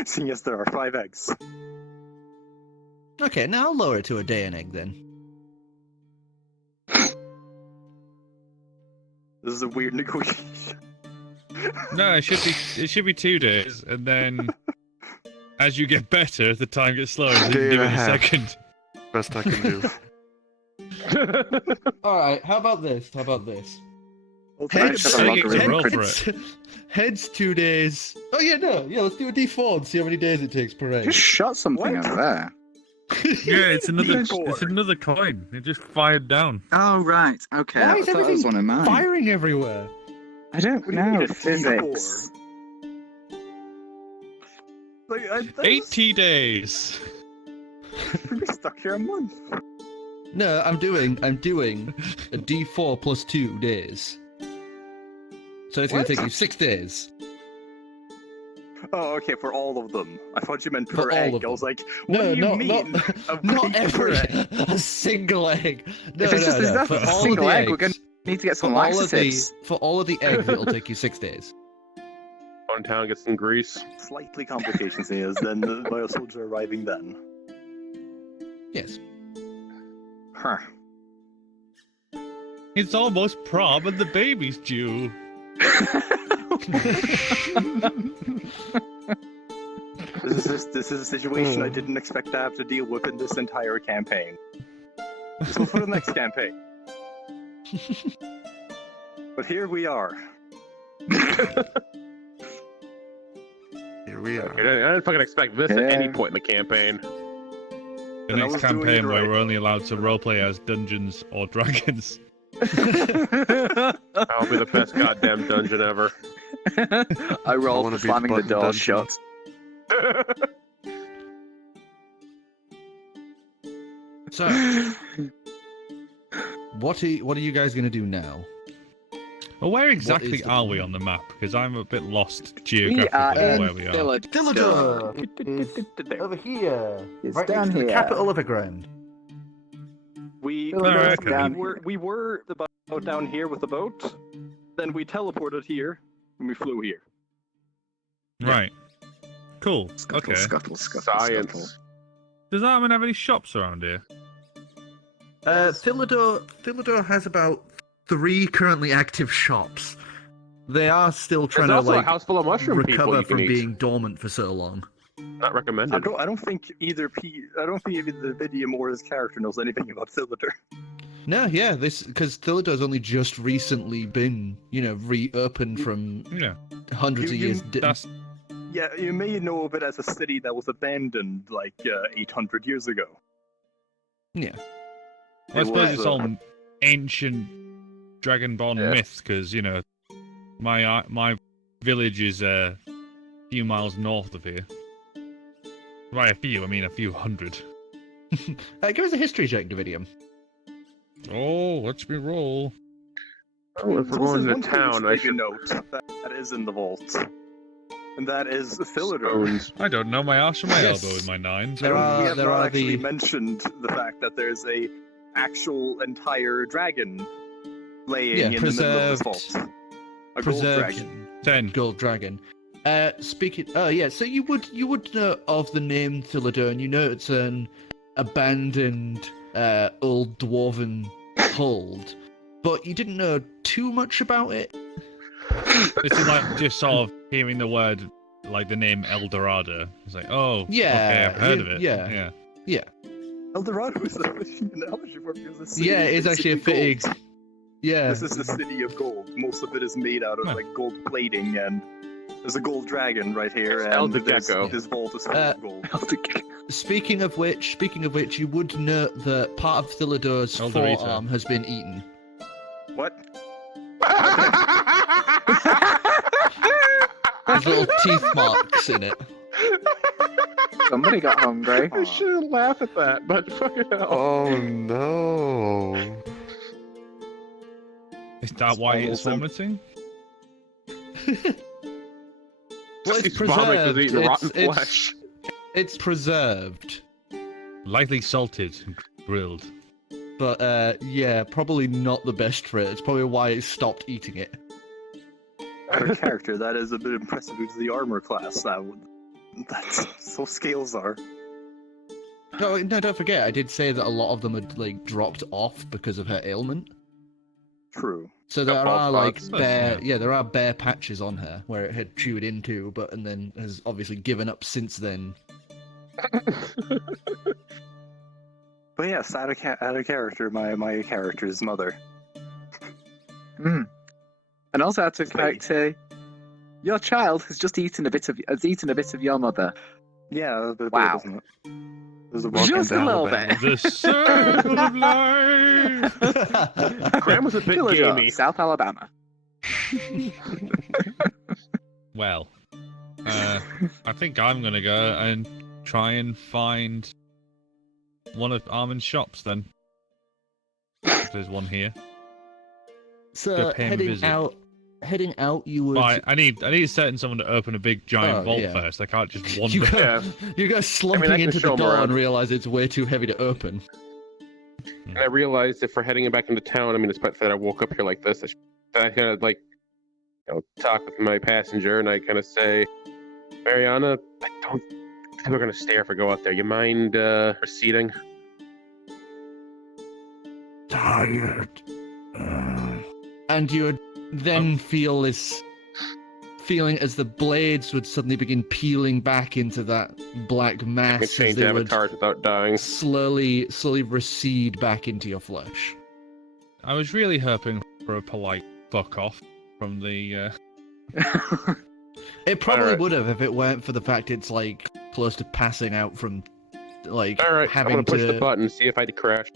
Seeing as there are 5 eggs. Okay, now I'll lower it to a day an egg then. This is a weird negotiation. No, it should be 2 days, and then as you get better, the time gets slower. So you Day can do and it a in a half. second. Best I can do. Alright, how about this? Well, Heads, have a logarithm roll for heads, heads 2 days. Oh yeah, no, yeah, let's do a D4 and see how many days it takes per egg. Just shot something What? over there. Yeah, it's another D4. coin. It just fired down. Oh, right. Okay, Why I is thought that was everything one of mine. firing everywhere? I don't What do you mean know. a Physics. Like, I 80 days. We're stuck here a month. No, I'm doing a D4 plus 2 days. So it's going What? to take you 6 days. Oh, okay, for all of them. I thought you meant For per all egg. of I was them. like, what do you mean? A not week per every egg? a single egg. No, If it's just enough for of a all single of the egg, we're eggs, going to need to get some for all of the laxatives. for all of the eggs, it'll take you 6 days. Go in town, get some grease. Slightly complications is then the biosoldier arriving then. Yes. Huh. It's almost prom and the baby's due. This This is a situation I didn't expect to have to deal with in this entire campaign. This was for the next campaign. But here we are. Here we are. I didn't fucking expect this at any point in the campaign. The And I next was doing it campaign where right. we're only allowed to roleplay as Dungeons or Dragons. I'll be the best goddamn dungeon ever. I roll wanna for be the slamming the button door dungeon. shut. So, what are you guys going to do now? Well, where exactly the are we plan? on the map? Because I'm a bit lost We are geographically in where we are. Village. Villager is over here. It's right down next to here. the capital of Evergrande. We okay. we were about down here with the boat. Then we teleported here, and we flew here. Right. Cool. Scuttle, Okay. scuttle, scuttle, scuttle. Science. Does Armin have any shops around here? Philidor has about 3 currently active shops. They are still trying There's to also like a house full of mushroom people recover you can from eat. being dormant for so long. Not recommended. I don't think either Dividium or his character knows anything about Philidor. No, yeah, this because Philidor's only just recently been, reopened from Yeah. hundreds of You- years. That's Yeah, you may know of it as a city that was abandoned like 800 years ago. Yeah. I It suppose was, it's all ancient Dragonborn Yeah. myths, because my village is a few miles north of here. By a few, I mean a few hundred. Give us a history check, Dividium. Oh, watch me roll. Oh, if we're So going this to is one thing town, I which should make a note that is in the vault, and that is Philidor. Stones. I don't know my arse from my Yes. elbow in my nines. There we are have there not are actually the mentioned the fact that there's a actual entire dragon laying Yeah, in the middle of this preserved- vault. A gold preserved dragon. 10. gold dragon. Speaking, yeah. So you would know of the name Philidor, and you know it's an abandoned old dwarven hold, but you didn't know too much about it. This is like just sort of hearing the word, like the name El Dorado. It's like, oh, Yeah, okay, I've heard of it. yeah. Yeah. El Dorado is an analogy for it, because a city Yeah, it's is actually a basically fitting. gold. Yeah. This is the city of gold. Most of it is made out of Huh. like gold plating, and there's a gold dragon right here, It's El and Gecko. this vault is full of gold. Speaking of which, you would note that part of Philidor's El Dorito. forearm has been eaten. What? There's little teeth marks in it. Somebody got hungry. I shouldn't laugh at that, but fucking hell. Oh no. Is that why it's almost vomiting? Well, it's He's vomiting 'cause preserved. he's eating rotten It's flesh. it's preserved, Lightly salted and grilled. but yeah, probably not the best for it. It's probably why it stopped eating it. For a character, that is a bit impressive due to the armor class. That's so scales are. No, don't forget. I did say that a lot of them had like dropped off because of her ailment. True. So there Got bald are like spots. bare, Yeah. there are bare patches on her where it had chewed into, and then has obviously given up since then. But yes, out of character, my character's mother. Mm. And also out of Sweet. character, your child has just eaten a bit of your mother. Yeah, the Wow. isn't it? There's a Welcome Just to a little Alabama. bit. The circle of life! Graham was a bit Villager, gamey. South Alabama. Well, I think I'm gonna go and try and find one of Armin's shops then. If there's one here. So Go pay him a visit. heading out, you would. Right, I need a certain someone to open a big giant Oh, vault yeah. first. I can't just You wander. go, Yeah. you go slumping I can into show the 'em door around. and realize it's way too heavy to open. And I realized if we're heading back into town, I mean, despite the fact that I woke up here like this, I kind of like, talk with my passenger, and I kind of say, Mariana, I don't think we're gonna stay if we go out there. You mind receding? Tired. And you would then feel this feeling as the blades would suddenly begin peeling back into that black I can mass as change they would avatars without dying. slowly recede back into your flesh. I was really hoping for a polite fuck off from the. It probably Alright. would have if it weren't for the fact it's like close to passing out from like All right, I'm having gonna push to. the button, see if I crash.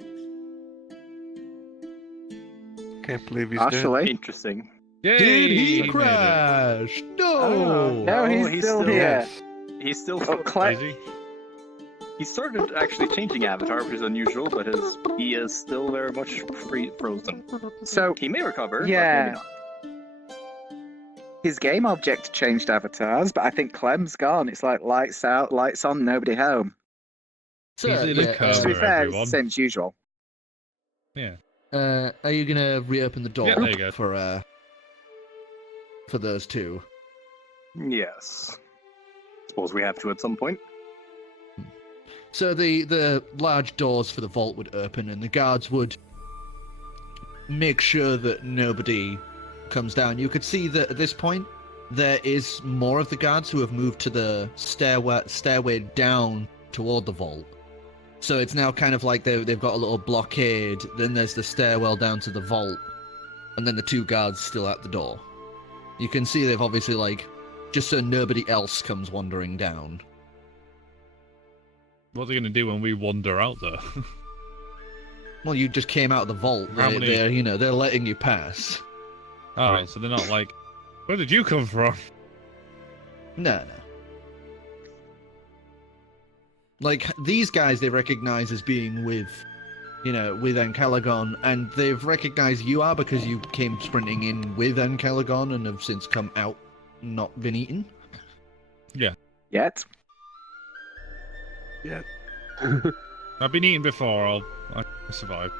Can't believe he's dead. Actually, Interesting. Yay! Did he made it. crash? Oh, No. no, he's still here. Yes. He's still. Oh, Clem. Is he? He started actually changing avatar, which is unusual, but he is still very much frozen. So, He may recover. Yeah. But maybe his game object changed avatars, but I think Clem's gone. It's like lights out, lights on, nobody home. So, He's in a yeah, coma. To be fair, it's everyone. the same as usual. Yeah. are you gonna reopen the door Yeah, there you go. for those two? not. Yes. Suppose we have to at some point. So the large doors for the vault would open, and the guards would make sure that nobody comes down. You could see that at this point there is more of the guards who have moved to the stairway down toward the vault. So it's now kind of like they've got a little blockade. Then there's the stairwell down to the vault, and then the two guards still at the door. You can see they've obviously like just so nobody else comes wandering down. What are they going to do when we wander out there? Well, you just came out of the vault. How many- They're letting you pass. Oh, Right. so they're not like, where did you come from? No. Like, these guys they recognize as being with Ancalagon, and they've recognized you are because you came sprinting in with Ancalagon and have since come out, not been eaten. Yet. Yeah. I've been eaten before, I survived.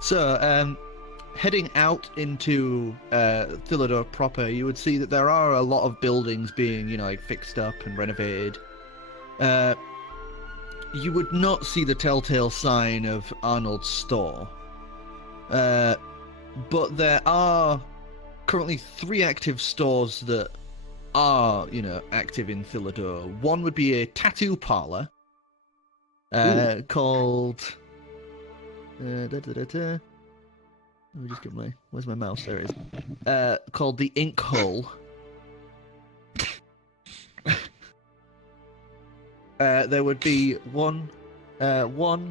So, heading out into Thilidor proper, you would see that there are a lot of buildings being, fixed up and renovated. You would not see the telltale sign of Arnold's store. But there are currently 3 active stores that are, active in Thilidor. One would be a tattoo parlor called... Let me just get where's my mouse? There it is. Called the Ink Hole. There would be one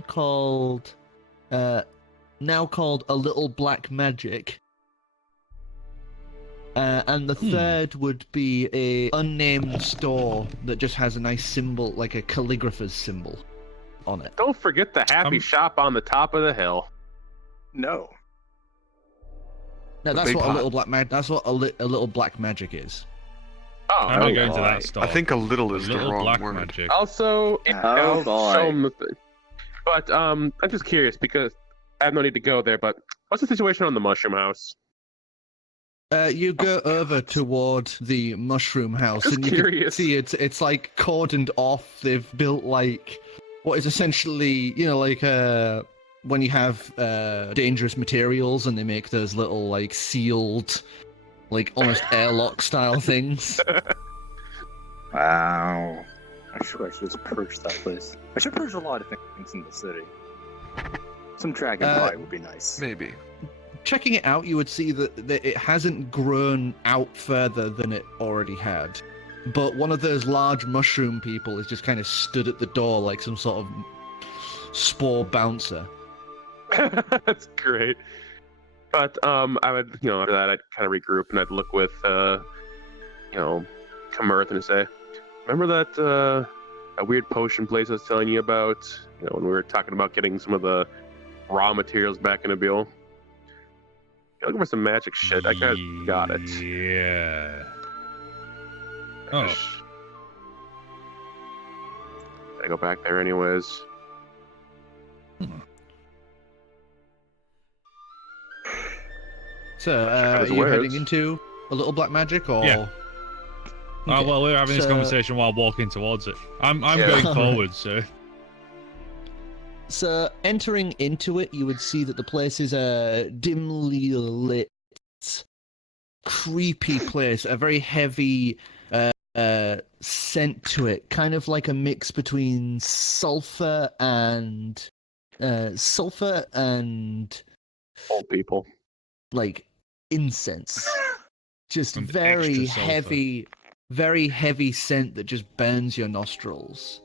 called now called A Little Black Magic. And the third would be a unnamed store that just has a nice symbol, like a calligrapher's symbol on it. Don't forget the happy shop on the top of the hill. No. No, The that's big what pot. a little black that's what a little black magic is. Oh, I'm not going to boy. that store. I think a little is the Little wrong black word. magic. Also, Oh, boy. show 'em the thing. But I'm just curious because I have no need to go there. But what's the situation on the Mushroom House? You go over toward the mushroom house, Just and you curious. can see it's like cordoned off. They've built like what is essentially, when you have dangerous materials and they make those little like sealed, like almost airlock style things. Wow. I should just purge that place. I should purge a lot of things in the city. Some dragon pie would be nice. Maybe. Checking it out, you would see that it hasn't grown out further than it already had. But one of those large mushroom people is just kind of stood at the door like some sort of spore bouncer. That's great. But I would, after that, I'd kind of regroup and I'd look with, Kamerth and say, remember that weird potion place I was telling you about? When we were talking about getting some of the raw materials back in Abil? Looking for some magic shit. I kind of got it. Yeah. Oh. I go back there anyways. So, are Those you words. heading into a little black magic, or? Yeah. Oh, well, we're having this So- conversation while walking towards it. I'm Yeah. going forward, so. So, entering into it, you would see that the place is dimly lit, creepy place, a very heavy scent to it, kind of like a mix between sulfur and Old people. like incense. Just And very extra sulfur. very heavy scent that just burns your nostrils.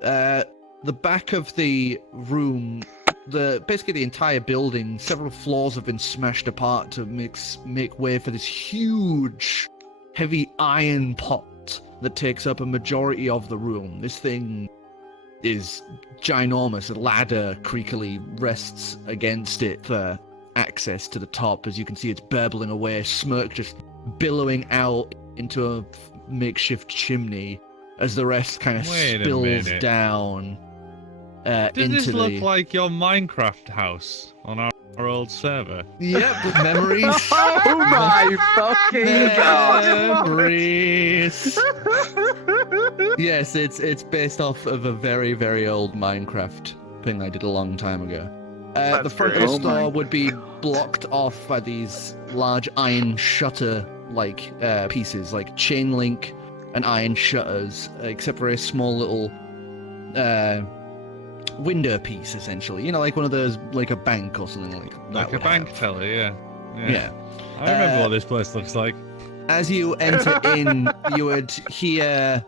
The back of the room, basically the entire building, several floors have been smashed apart to make way for this huge, heavy iron pot that takes up a majority of the room. This thing is ginormous. A ladder creakily rests against it for access to the top. As you can see, it's burbling away, smoke just billowing out into a makeshift chimney as the rest kind of Wait a spills minute. down Does into this look the... like your Minecraft house on our old server? Yep, with memories. Oh my fucking god! Memories. Yes, it's based off of a very, very old Minecraft thing I did a long time ago. The front of great. the Oh my. store would be blocked off by these large iron shutter-like pieces, like chain link and iron shutters, except for a small little window piece, essentially. You know, like one of those, like a bank or something like that. Like a would bank have. teller, yeah. Yeah. I remember what this place looks like. As you enter in, you would hear,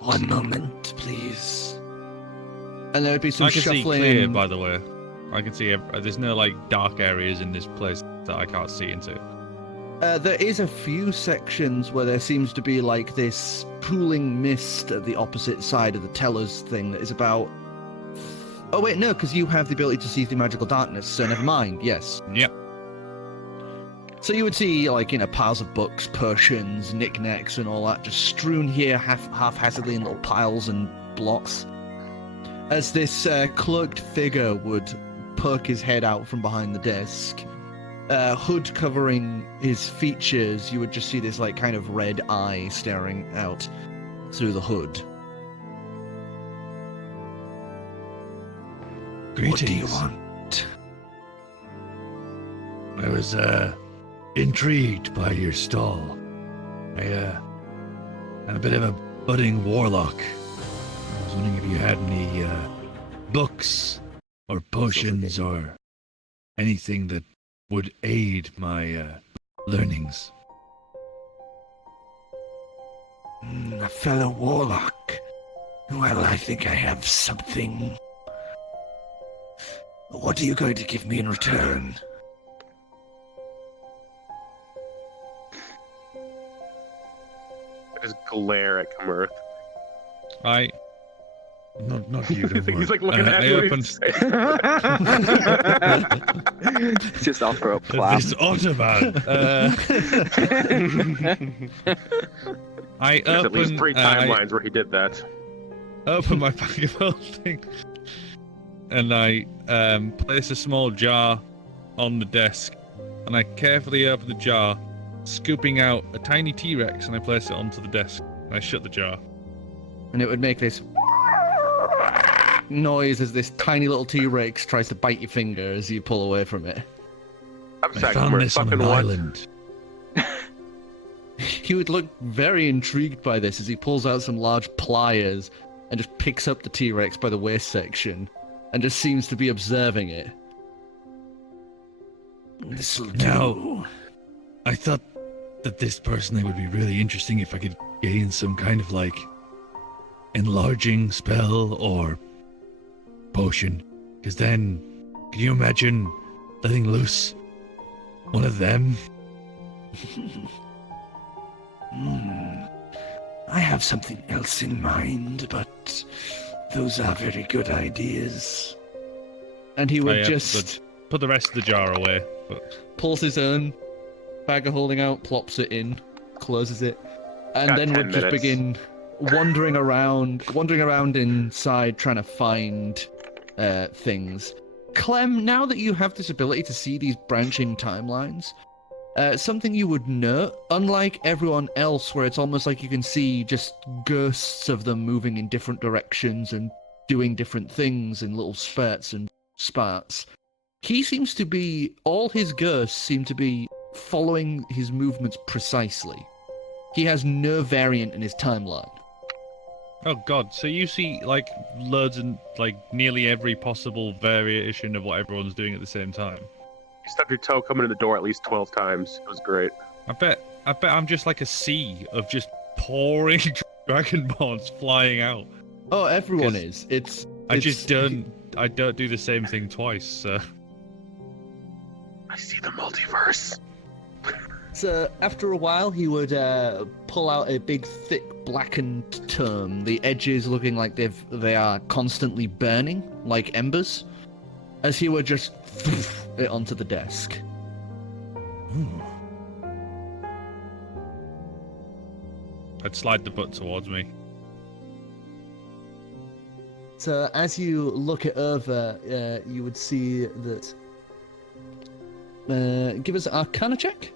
"One moment, please." And there would be some I can see shuffling. clear, by the way. I can see. There's no like dark areas in this place that I can't see into. There is a few sections where there seems to be like this pooling mist at the opposite side of the teller's thing that is about... Oh wait, no, because you have the ability to see through magical darkness, so never mind, yes. Yep. So you would see, like, you know, piles of books, potions, knickknacks and all that just strewn here haphazardly in little piles and blocks. As this cloaked figure would poke his head out from behind the desk, hood covering his features, you would just see this, like, kind of red eye staring out through the hood. Greetings. What do you want? I was intrigued by your stall. I'm a bit of a budding warlock. I was wondering if you had any books or potions or anything that would aid my learnings. A fellow warlock. Well, I think I have something. What are you going to give me in return? I just glare at Kamerth. Not you. don't He's like worry. looking at I you. opened Just offer up Clam. this Otterman. I There's at least open. 3 timelines where he did that. Open my bag of holding, and I place a small jar on the desk, and I carefully open the jar, scooping out a tiny T-Rex, and I place it onto the desk, and I shut the jar. And it would make this noise as this tiny little T-Rex tries to bite your finger as you pull away from it. I'm I sorry, found Kamerth, this on fucking an what? island. He would look very intrigued by this as he pulls out some large pliers and just picks up the T-Rex by the waist section and just seems to be observing it. This'll do. Now, I thought that this personally would be really interesting if I could gain some kind of like enlarging spell or potion, because then can you imagine letting loose one of them? I have something else in mind, but those are very good ideas. And he would just put the rest of the jar away. But pulls his own bag of holding out, plops it in, closes it, and Got then 10 would just minutes. begin wandering around inside trying to find things. Clem, now that you have this ability to see these branching timelines, something you would note, unlike everyone else where it's almost like you can see just ghosts of them moving in different directions and doing different things in little spurts and sparts, he seems to be, all his ghosts seem to be following his movements precisely. He has no variant in his timeline. Oh god, so you see like loads and like nearly every possible variation of what everyone's doing at the same time. You stubbed your toe coming in the door at least 12 times. It was great. I bet I'm just like a sea of just pouring Dragonborns flying out. Oh, everyone 'Cause is. I don't do the same thing twice, so I see the multiverse. So after a while, he would pull out a big, thick, blackened tome. The edges looking like they are constantly burning, like embers, as he would just it onto the desk. I'd slide the book towards me. So as you look it over, you would see that. Give us an Arcana check.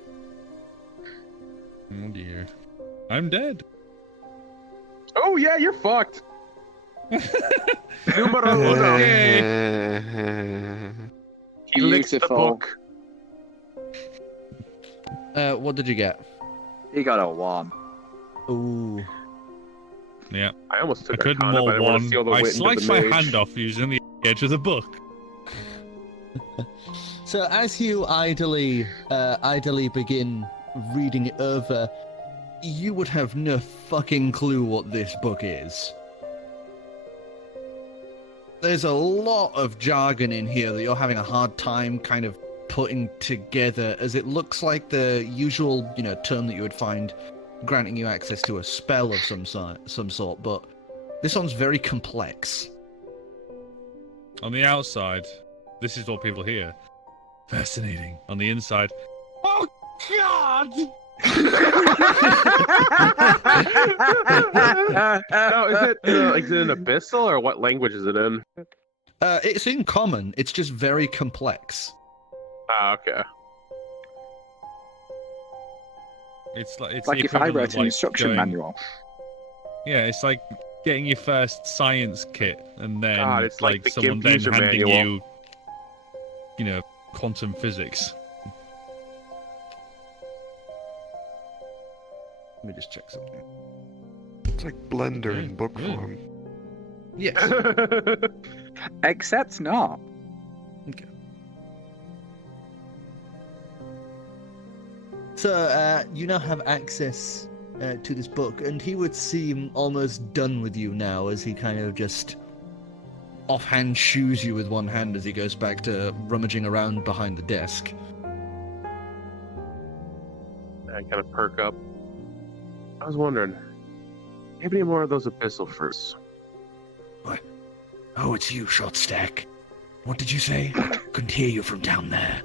Oh dear. I'm dead. Oh yeah, you're fucked. Numero uno. He licks the Beautiful. book. What did you get? He got a 1. Ooh. Yeah. I almost I took a couldn't con, but I more didn't want to one. seal the I wit into sliced the my mage. hand off using the edge of the book. So as you idly begin reading it over, you would have no fucking clue what this book is. There's a lot of jargon in here that you're having a hard time kind of putting together, as it looks like the usual, term that you would find granting you access to a spell of some sort, but this one's very complex. On the outside, this is what people hear. Fascinating. On the inside, oh god! No, is it an abyssal or what language is it in? It's in common, it's just very complex. Ah, okay. It's Like the if I equivalent wrote of, an like, instruction going- manual. Yeah, it's like getting your first science kit and then God, it's like the someone then Gimp user handing manual. you, quantum physics. Let me just check something. It's like Blender in book yeah. form. Yes. Except not. Okay. So, you now have access to this book, and he would seem almost done with you now, as he kind of just offhand shoos you with one hand as he goes back to rummaging around behind the desk. I kind of perk up. I was wondering, you have any more of those abyssal fruits? What? Oh, it's you, Short Stack. What did you say? Couldn't hear you from down there.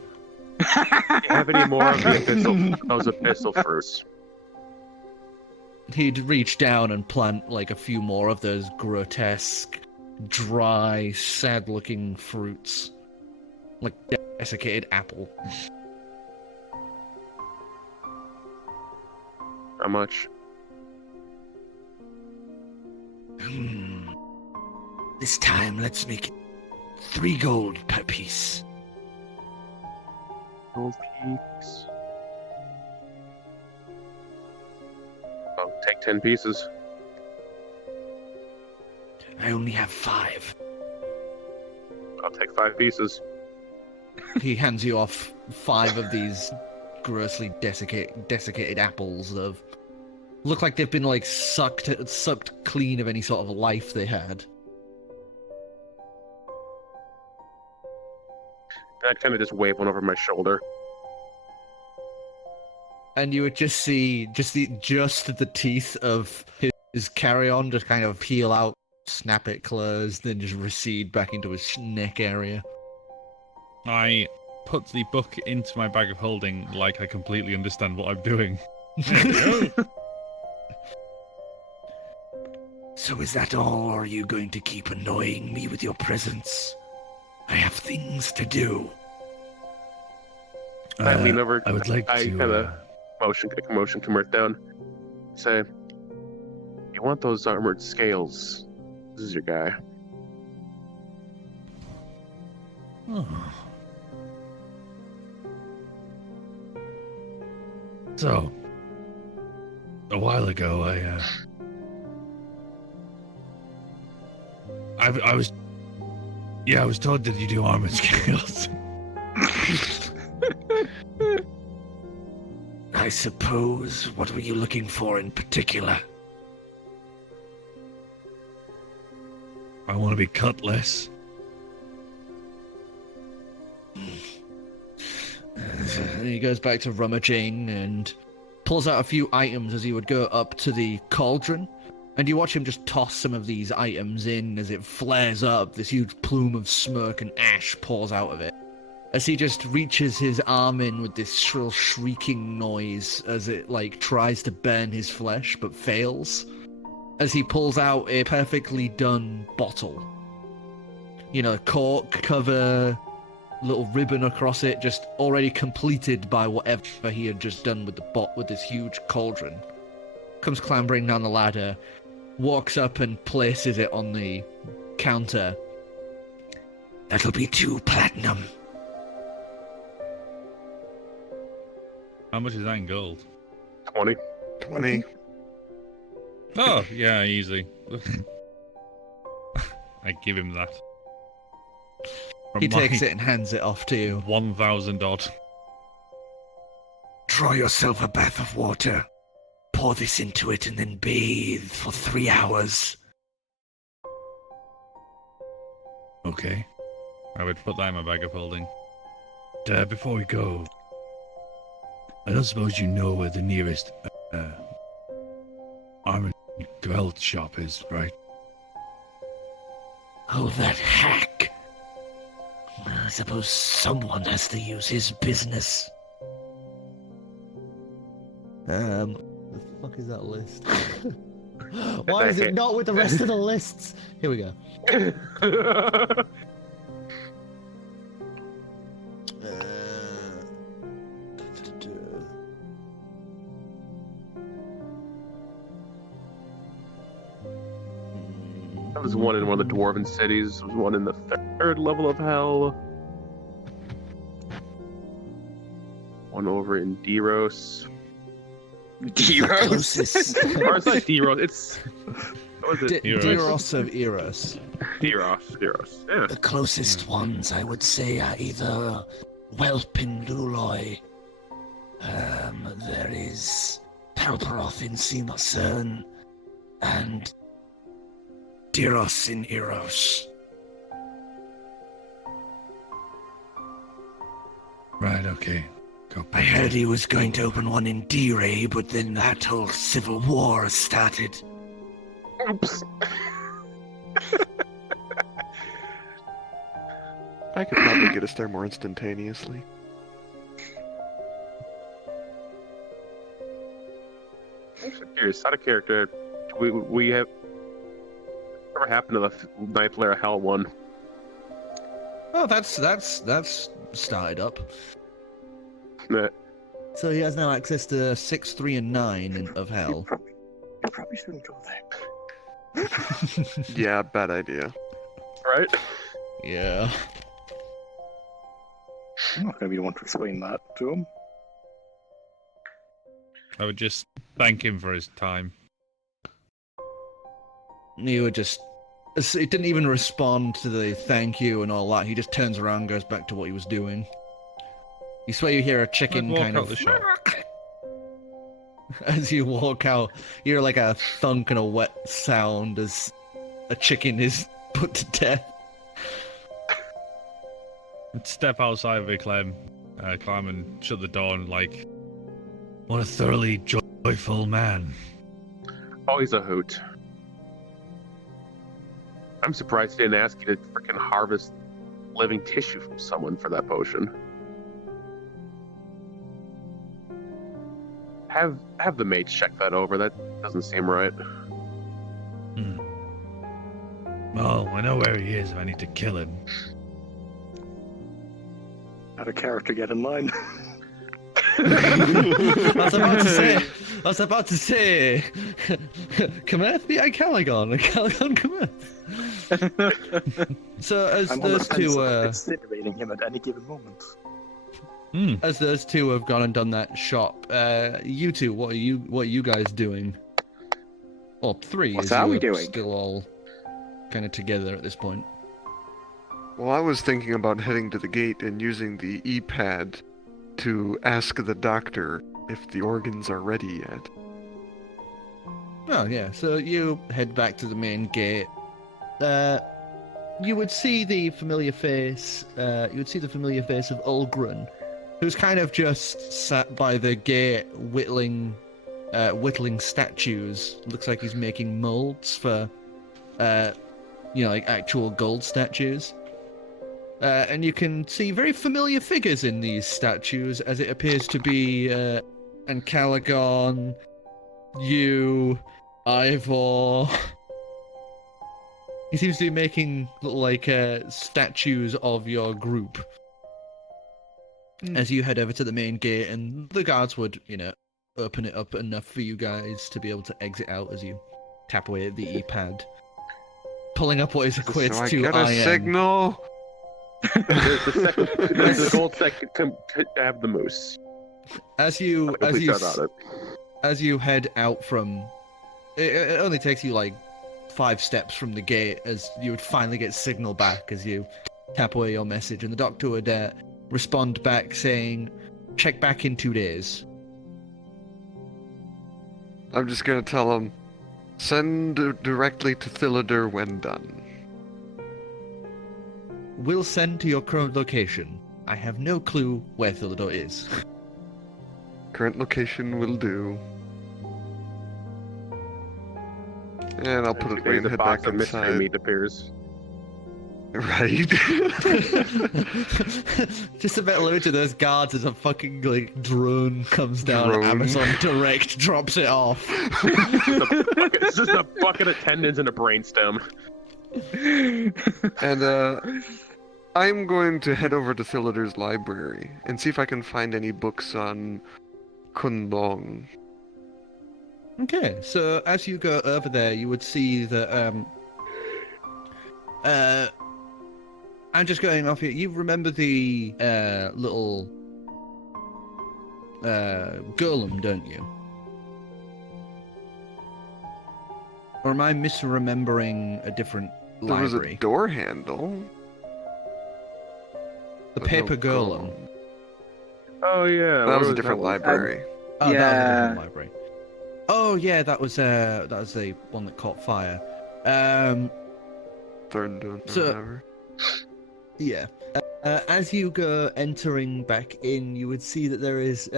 Do you have any more of those abyssal fruits? He'd reach down and plant like a few more of those grotesque, dry, sad-looking fruits. Like desiccated apple. How much? This time, let's make it 3 gold per piece. Gold peaks. I'll take 10 pieces. I only have 5. I'll take 5 pieces. He hands you off 5 of these grossly desiccated apples that look like they've been like sucked clean of any sort of life they had. And I'd kind of just wave one over my shoulder. And you would just see the teeth of his carry-on just kind of peel out, snap it closed, then just recede back into his neck area. I put the book into my bag of holding like I completely understand what I'm doing. So is that all, or are you going to keep annoying me with your presence? I have things to do. I lean over. I would like I to. kind of motion Kamerth down. Say, you want those armored scales? This is your guy. So, a while ago, I was told that you do armored scales. I suppose. What were you looking for in particular? I want to be cut less. And he goes back to rummaging and pulls out a few items as he would go up to the cauldron. And you watch him just toss some of these items in as it flares up. This huge plume of smoke and ash pours out of it. As he just reaches his arm in with this shrill shrieking noise as it, like, tries to burn his flesh, but fails. As he pulls out a perfectly done bottle. You know, cork, cover, little ribbon across it, just already completed by whatever he had just done with with this huge cauldron. Comes clambering down the ladder, walks up and places it on the counter. That'll be 2 platinum. How much is that in gold? 20. 20. Oh, yeah, easy. I give him that. From He my takes it and hands it off to you. 1,000 odd. Draw yourself a bath of water. Pour this into it and then bathe for 3 hours. Okay. I would put that in my bag of holding. Before we go, I don't suppose you know where the nearest armored Gwelt shop is, right? Oh, that hack. I suppose someone has to use his business. The fuck is that list? Why is it not with the rest of the lists? Here we go. There was one in one of the dwarven cities. There was one in the 3rd level of hell. One over in Deros. Deros? Or it's not Deros, it's... What was it? Deros of Eros. Deros, yeah. The closest ones, I would say, are either Whelp in Luloy. There is Palperoth in Simacern, and Diros in Eros. Right, okay. I heard he was going to open one in D-Ray, but then that whole civil war started. Oops. I could probably get us there more instantaneously. I'm actually curious, out of character, we have... Whatever happened to the 9th layer of hell one? Oh, that's started up. Nah. So he has now access to 6, 3, and 9 of hell. You probably shouldn't go there. Yeah, bad idea. Right? Yeah. I'm not going to be the one to explain that to him. I would just thank him for his time. He would just... It didn't even respond to the thank you and all that. He just turns around and goes back to what he was doing. You swear you hear a chicken I'd walk kind out of... the shop. As you walk out, you hear like a thunk and a wet sound as a chicken is put to death. I'd step outside of it, Clem, climb and shut the door and like, what a thoroughly joyful man. Oh, he's a hoot. I'm surprised he didn't ask you to freaking harvest living tissue from someone for that potion. Have the mates check that over. That doesn't seem right. Well, I know where he is if I need to kill him. Out of character, get in line. I was about to say, Kamerth the Ancalagon, Ancalagon Kamerth. So as I'm on the those fence two, about incinerating him at any given moment. As those two have gone and done that shop, you two, what are you guys doing? Well, three. What as are we you're doing? Still all kind of together at this point. Well, I was thinking about heading to the gate and using the e-pad to ask the doctor if the organs are ready yet. Oh yeah, so you head back to the main gate. You would see the familiar face. You would see the familiar face of Ulgren, who's kind of just sat by the gate whittling statues. Looks like he's making molds for, like actual gold statues. And you can see very familiar figures in these statues, as it appears to be Ancalagon, you, Ivor. He seems to be making little statues of your group. As you head over to the main gate, and the guards would, open it up enough for you guys to be able to exit out as you tap away at the e-pad, pulling up what is equates So I to get a IM. signal. There's the gold second to have the moose. As you Complete shout out it. as you head out from, it only takes you like 5 steps from the gate as you would finally get signal back as you tap away your message, and the doctor would respond back saying, "Check back in 2 days." I'm just gonna tell him, send directly to Thillider when done. Will send to your current location. I have no clue where Thillider is. Current location will do. And I'll put it away and The head box back of mystery inside. meat appears. Right? Just about low to those guards as a fucking drone comes down. Drone. Amazon Direct drops it off. It's just a bucket of tendons and a brainstem. And I'm going to head over to Thillider's library and see if I can find any books on Kunlong. Okay, so as you go over there, you would see that I'm just going off here. You remember the little golem, don't you? Or am I misremembering a different There was a library? door handle. The but no paper golem. Oh yeah, That was a different library. Oh, that was a Yeah. different library. Oh yeah, that was the one that caught fire. Third or So- whatever. Yeah. As you go entering back in, you would see that there is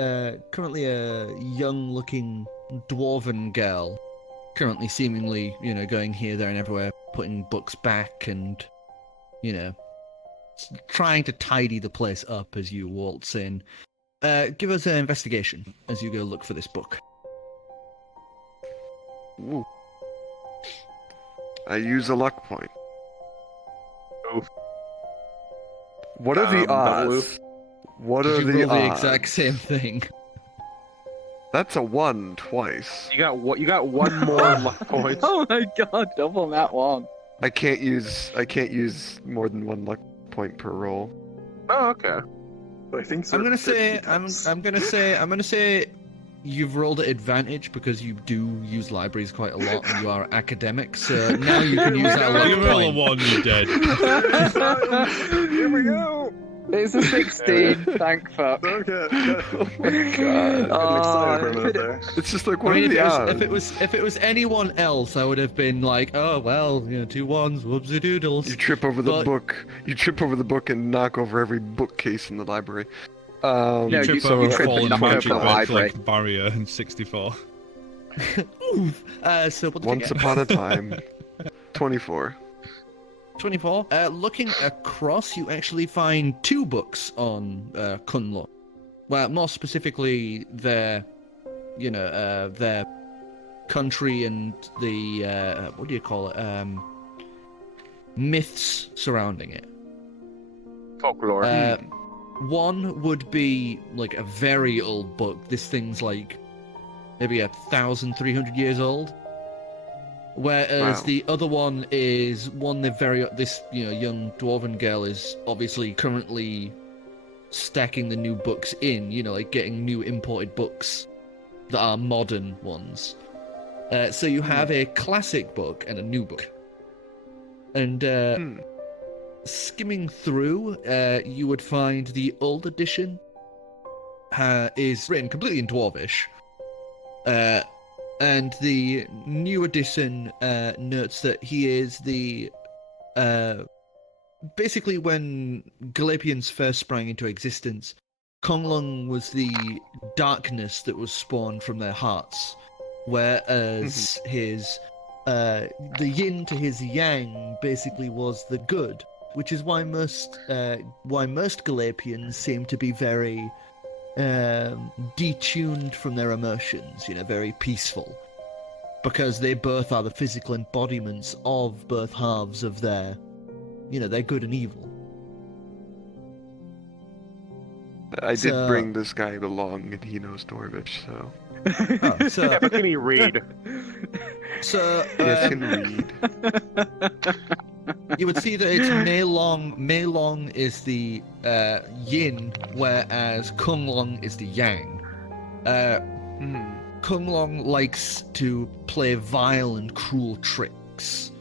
currently a young-looking dwarven girl, currently seemingly, going here, there, and everywhere, putting books back and, trying to tidy the place up as you waltz in. Give us an investigation as you go look for this book. Ooh. I use a luck point. Oof. What are the double odds? What Did are you the roll the odds? exact same thing? That's a 1 twice. You got what? You got one more luck point. Oh my god, double that one. I can't use more than 1 luck point per roll. Oh, okay. I think I'm gonna say you've rolled at advantage because you do use libraries quite a lot and you are academic, so now you can use that You luck roll a point. 1, you dead. Here we go. It's a 16, thank fuck. Okay. Oh my god. I'm excited for a Oh, minute there. It's just like, I what mean, are the odds? if it was anyone else, I would have been like, oh well, 2 1s, whoopsie doodles. You trip over the But- book. You trip over the book and knock over every bookcase in the library. No, You you- trip so over you a trip fallen and knock magic over the library. like barrier in 64. Oof. So what did you Once get? upon a time. 24. 24. Looking across, you actually find 2 books on Kunlun. Well, more specifically, their country and the what do you call it? Myths surrounding it. Folklore. One would be like a very old book. This thing's like maybe 1,300 years old. Whereas Wow. the other one is one this young dwarven girl is obviously currently stacking the new books in, like getting new imported books that are modern ones. So you have a classic book and a new book. And skimming through, you would find the old edition is written completely in Dwarvish. And the new edition notes that he is the... basically, when Galapians first sprang into existence, Konglung was the darkness that was spawned from their hearts, whereas his the yin to his yang basically was the good, which is why most Galapians seem to be very detuned from their emotions, very peaceful, because they both are the physical embodiments of both halves of their good and evil. I did bring this guy along, and he knows Dwarvish, so... Yeah, but can he read? So, yes, can read. You would see that it's Meilong. Meilong is the yin, whereas Kunglong is the yang. Kunglong likes to play vile and cruel tricks,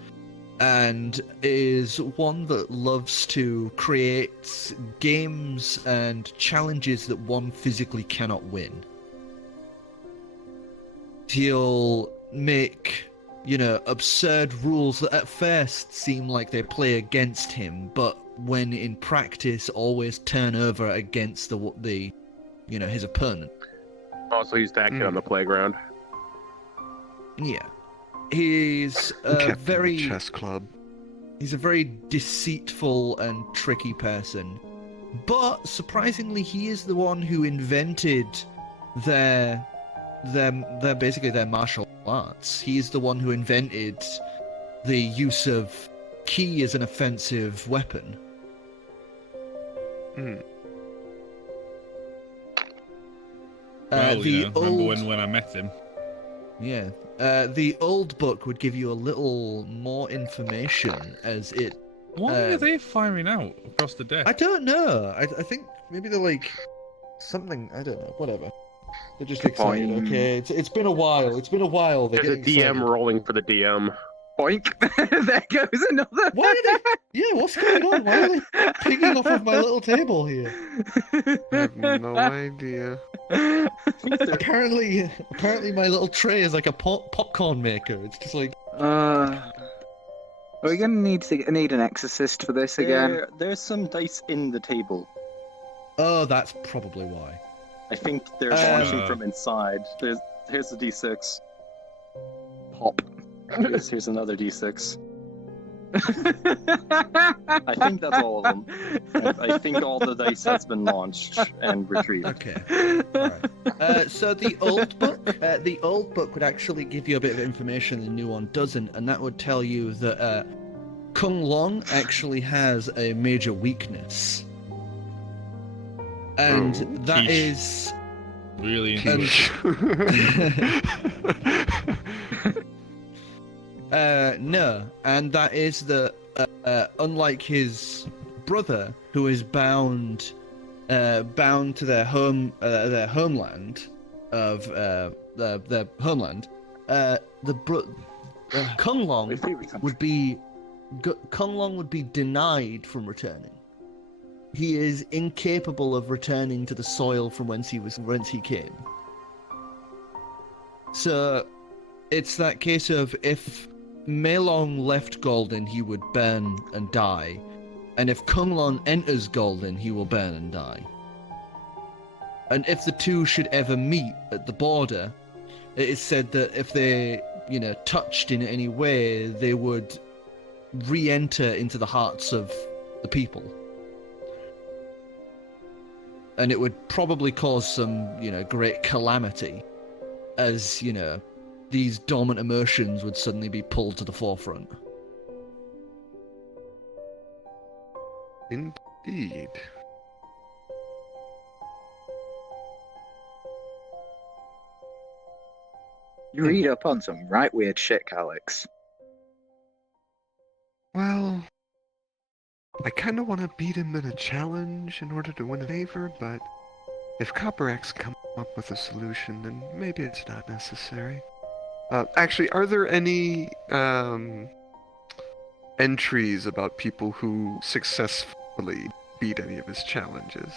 and is one that loves to create games and challenges that one physically cannot win. He'll make, absurd rules that at first seem like they play against him, but when in practice always turn over against the his opponent. Also, he's that kid on the playground. Yeah. He's a very chess club. He's a very deceitful and tricky person, but surprisingly, he is the one who invented their martial arts. He's the one who invented the use of ki as an offensive weapon. Remember when I met him? Yeah. The old book would give you a little more information as it... Why are they firing out across the deck? I don't know. I think maybe they're like... something... I don't know. Whatever. They're just excited. Okay, it's been a while. It's been a while. There's a DM rolling for the DM. Boink! There goes another. Why are they? Yeah, what's going on? Why are they picking off of my little table here? I have no idea. Apparently, my little tray is like a popcorn maker. It's just like. Are we gonna need an exorcist for this again? There's some dice in the table. Oh, that's probably why. I think they're launching from inside. Here's the D6. Pop. Here's another D6. I think that's all of them. I think all the dice has been launched and retrieved. Okay. Alright. So the old book would actually give you a bit of information the new one doesn't, and that would tell you that Kung Long actually has a major weakness. And that is really no, and that is that unlike his brother, who is bound to their homeland of their homeland, Kunlong would be denied from returning. He is incapable of returning to the soil from whence he came. So it's that case of if Meilong left Golden, he would burn and die, and if Kunlong enters Golden, he will burn and die. And if the two should ever meet at the border, it is said that if they, touched in any way, they would re-enter into the hearts of the people. And it would probably cause some, great calamity, as, these dormant emotions would suddenly be pulled to the forefront. Indeed. You read up on some right weird shit, Calix. Well, I kind of want to beat him in a challenge in order to win a favor, but if Copper X come up with a solution, then maybe it's not necessary. Actually, are there any entries about people who successfully beat any of his challenges?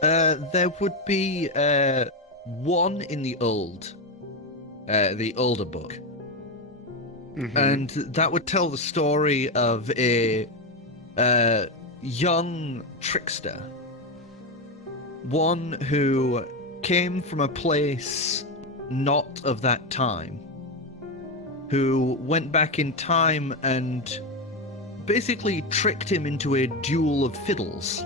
There would be one in the older book. Mhm. And that would tell the story of a young trickster. One who came from a place not of that time. Who went back in time and basically tricked him into a duel of fiddles.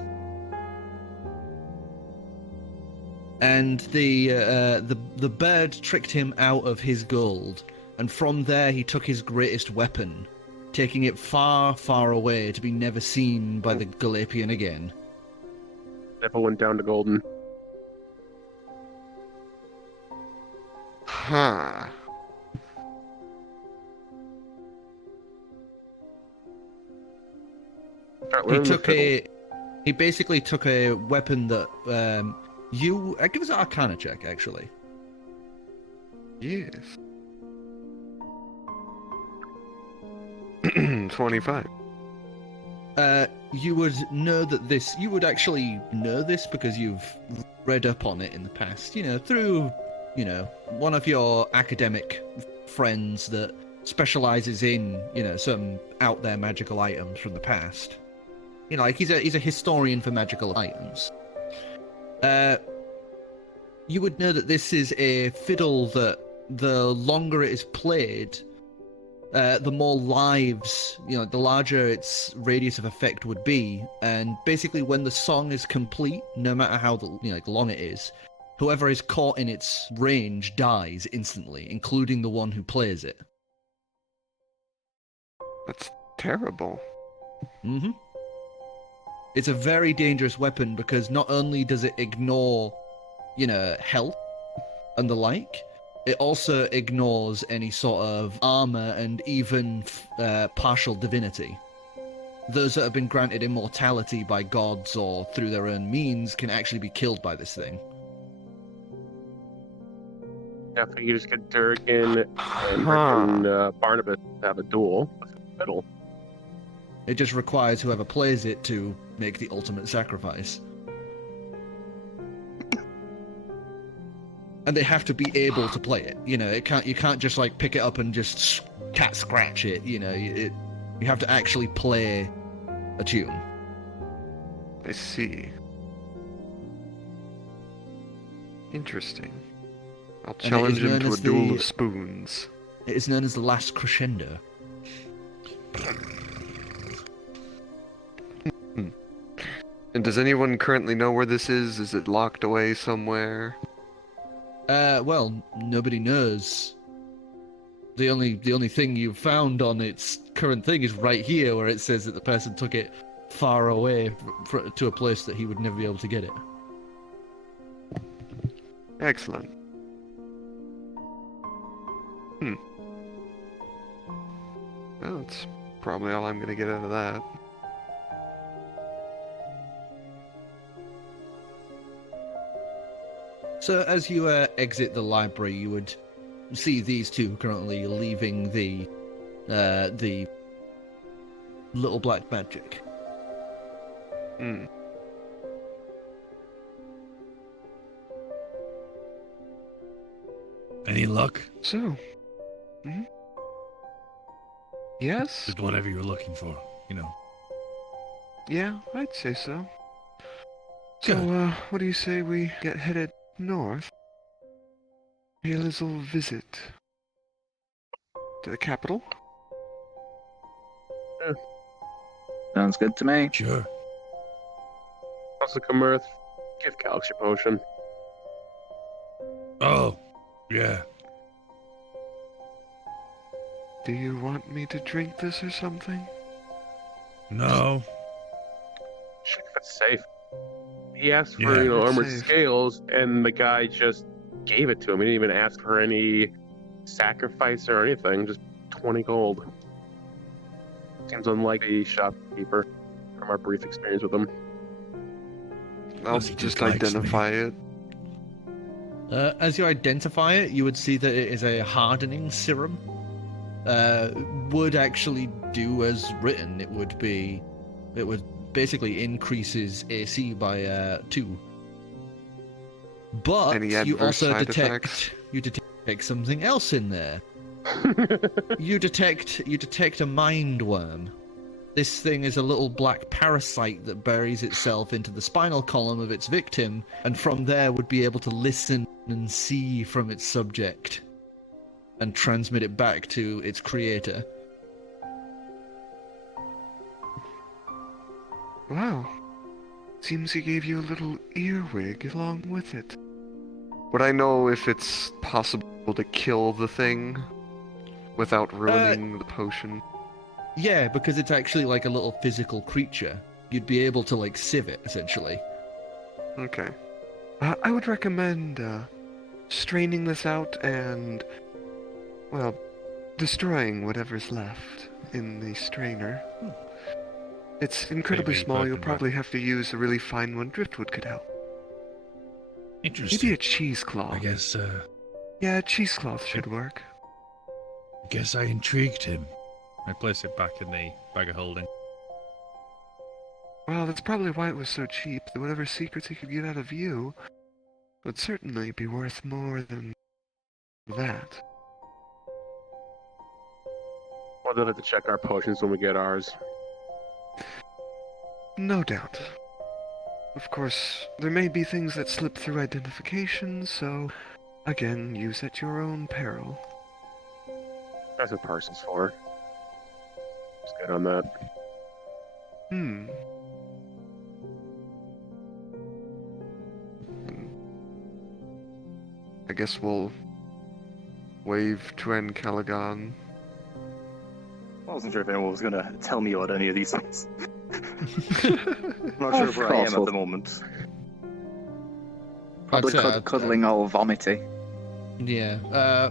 And the bird tricked him out of his gold. And from there he took his greatest weapon, taking it far, far away to be never seen by the Galapian again. Never went down to Golden. Huh. He basically took a weapon that give us an Arcana check, actually. Yes. 25. You would know that this. You would actually know this because you've read up on it in the past. Through one of your academic friends that specializes in some out there magical items from the past. He's a historian for magical items. You would know that this is a fiddle that the longer it is played, the more lives, the larger its radius of effect would be. And basically when the song is complete, no matter how long it is, whoever is caught in its range dies instantly, including the one who plays it. That's terrible. Mm-hmm. It's a very dangerous weapon because not only does it ignore, health and the like, it also ignores any sort of armor and even partial divinity. Those that have been granted immortality by gods or through their own means can actually be killed by this thing. Yeah, if you just get Durgan and Barnabas to have a duel with a fiddle. It just requires whoever plays it to make the ultimate sacrifice. And they have to be able to play it. You can't just pick it up and just cat scratch it. You have to actually play a tune. I see. Interesting. I'll challenge him to a duel of spoons. It is known as the last crescendo. And does anyone currently know where this is? Is it locked away somewhere? Well, nobody knows. The only thing you've found on its current thing is right here, where it says that the person took it far away to a place that he would never be able to get it. Excellent. Well, that's probably all I'm gonna get out of that. So as you exit the library, you would see these two currently leaving the little black magic. Any luck? So, yes? Just whatever you were looking for, Yeah, I'd say so. So, Good. what do you say we get headed north? Pay a little visit to the capital? Sounds good to me. Sure. Also, Kamerth, give Calix your potion. Oh, yeah. Do you want me to drink this or something? No. Check if it's safe. He asked for, Yeah, it's armored safe. scales, and the guy just gave it to him. He didn't even ask for any sacrifice or anything, just 20 gold. Seems unlike the shopkeeper from our brief experience with him. I'll Unless he just likes me. identify it. As you identify it, you would see that it is a hardening serum. Would actually do as written. It would basically increases AC by 2. But Any you adverse also side effects? detect something else in there. You detect a mind worm. This thing is a little black parasite that buries itself into the spinal column of its victim, and from there would be able to listen and see from its subject, and transmit it back to its creator. Wow. Seems he gave you a little earwig along with it. Would I know if it's possible to kill the thing without ruining the potion? Yeah, because it's actually like a little physical creature. You'd be able to like sieve it, essentially. Okay. I would recommend straining this out and, well, destroying whatever's left in the strainer. It's incredibly Maybe, small. but- You'll probably have to use a really fine one. Driftwood could help. Interesting. Maybe a cheesecloth. I guess, Yeah, a cheesecloth should work. I intrigued him. I place it back in the bag of holding. Well, that's probably why it was so cheap. That whatever secrets he could get out of you would certainly be worth more than that. We'll have to check our potions when we get ours. No doubt. Of course, there may be things that slip through identification, so again, use at your own peril. That's what parcels for. Just good on that. I guess we'll wave to Ancalagon. I wasn't sure if anyone was going to tell me about any of these things. I'm not sure Of where I am course at we'll- the moment. Probably I'd say, cuddling all vomity. Yeah,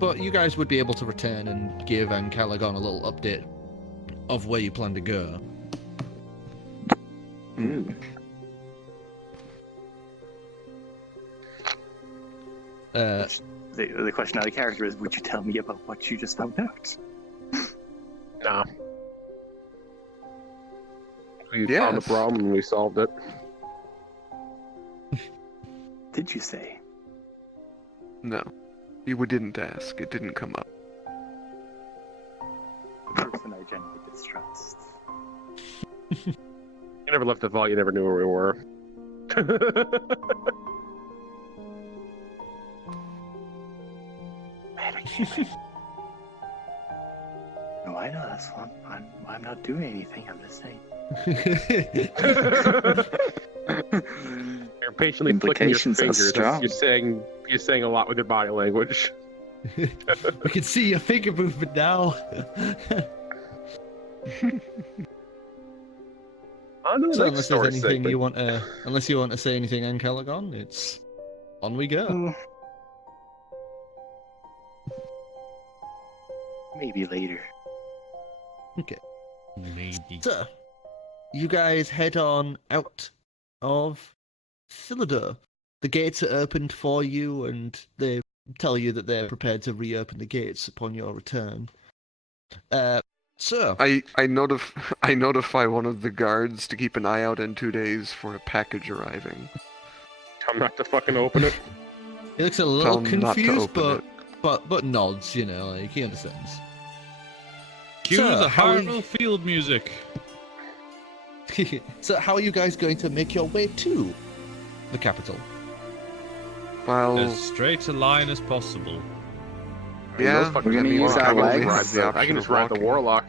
but you guys would be able to return and give Ancalagon a little update of where you plan to go. The question out of character is, would you tell me about what you just found out? Nah. We Yes. found the problem and we solved it. Did you say? No. You didn't ask. It didn't come up. The person I genuinely distrust. You never left the vault, you never knew where we were. No, I know this one. I'm not doing anything, I'm just saying. You're patiently flicking your Implications are fingers. strong. You're saying a lot with your body language. We can see your finger movement now. On to the So next unless story there's anything segment. you want to, unless you want to say anything, Ancalagon, it's on we go. Maybe later. Okay. Maybe. So, you guys head on out of Philidor. The gates are opened for you, and they tell you that they're prepared to reopen the gates upon your return. So, I notify one of the guards to keep an eye out in 2 days for a package arriving. I'm not to fucking open it. he looks a Tell little him not to confused, open but nods. You know, like he understands. Cue So, the how are Hyrule field music. So, how are you guys going to make your way to the capital? Well, As straight a line as possible. yeah, Those fucking we're gonna enemies, use our I can just legs. ride the- I can just ride the Walking. Warlock.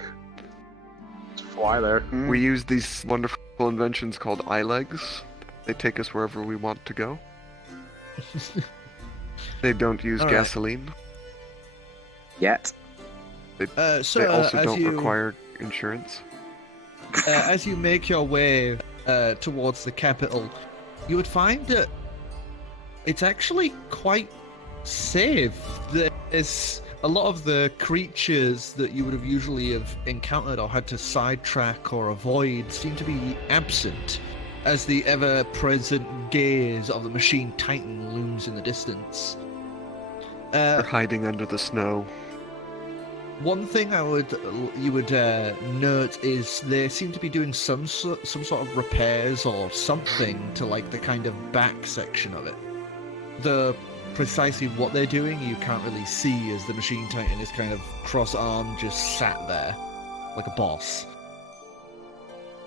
Just fly there. we use these wonderful inventions called eye legs. They take us wherever we want to go. They don't use All right. gasoline. Yet. So, They also as don't you require insurance. as you make your way towards the capital, you would find that it's actually quite safe. There's a lot of the creatures that you would have usually have encountered or had to sidetrack or avoid seem to be absent, as the ever-present gaze of the machine titan looms in the distance. They're hiding under the snow. One thing you would note is they seem to be doing some sort of repairs or something to like the kind of back section of it. Precisely what they're doing you can't really see, as the machine titan is kind of cross-armed, just sat there like a boss,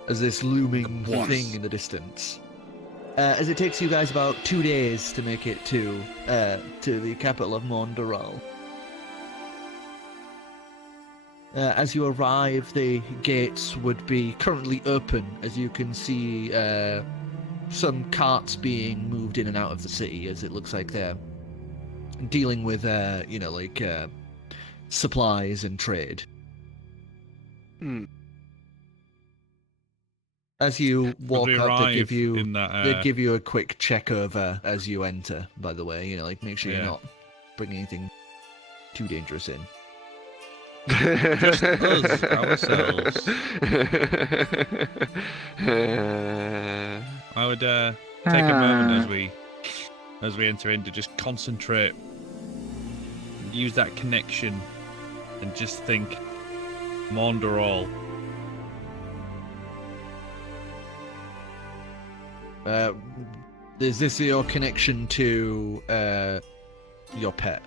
as this looming thing in the distance. As it takes you guys about 2 days to make it to the capital of Monderal. As you arrive, the gates would be currently open, as you can see some carts being moved in and out of the city, as it looks like they're dealing with, supplies and trade. As you walk up, they give you a quick check over as you enter, by the way. Make sure you're not bringing anything too dangerous in. Just us, ourselves. I would take a moment as we enter in to just concentrate, use that connection, and just think Monderal. Is this your connection to your pet?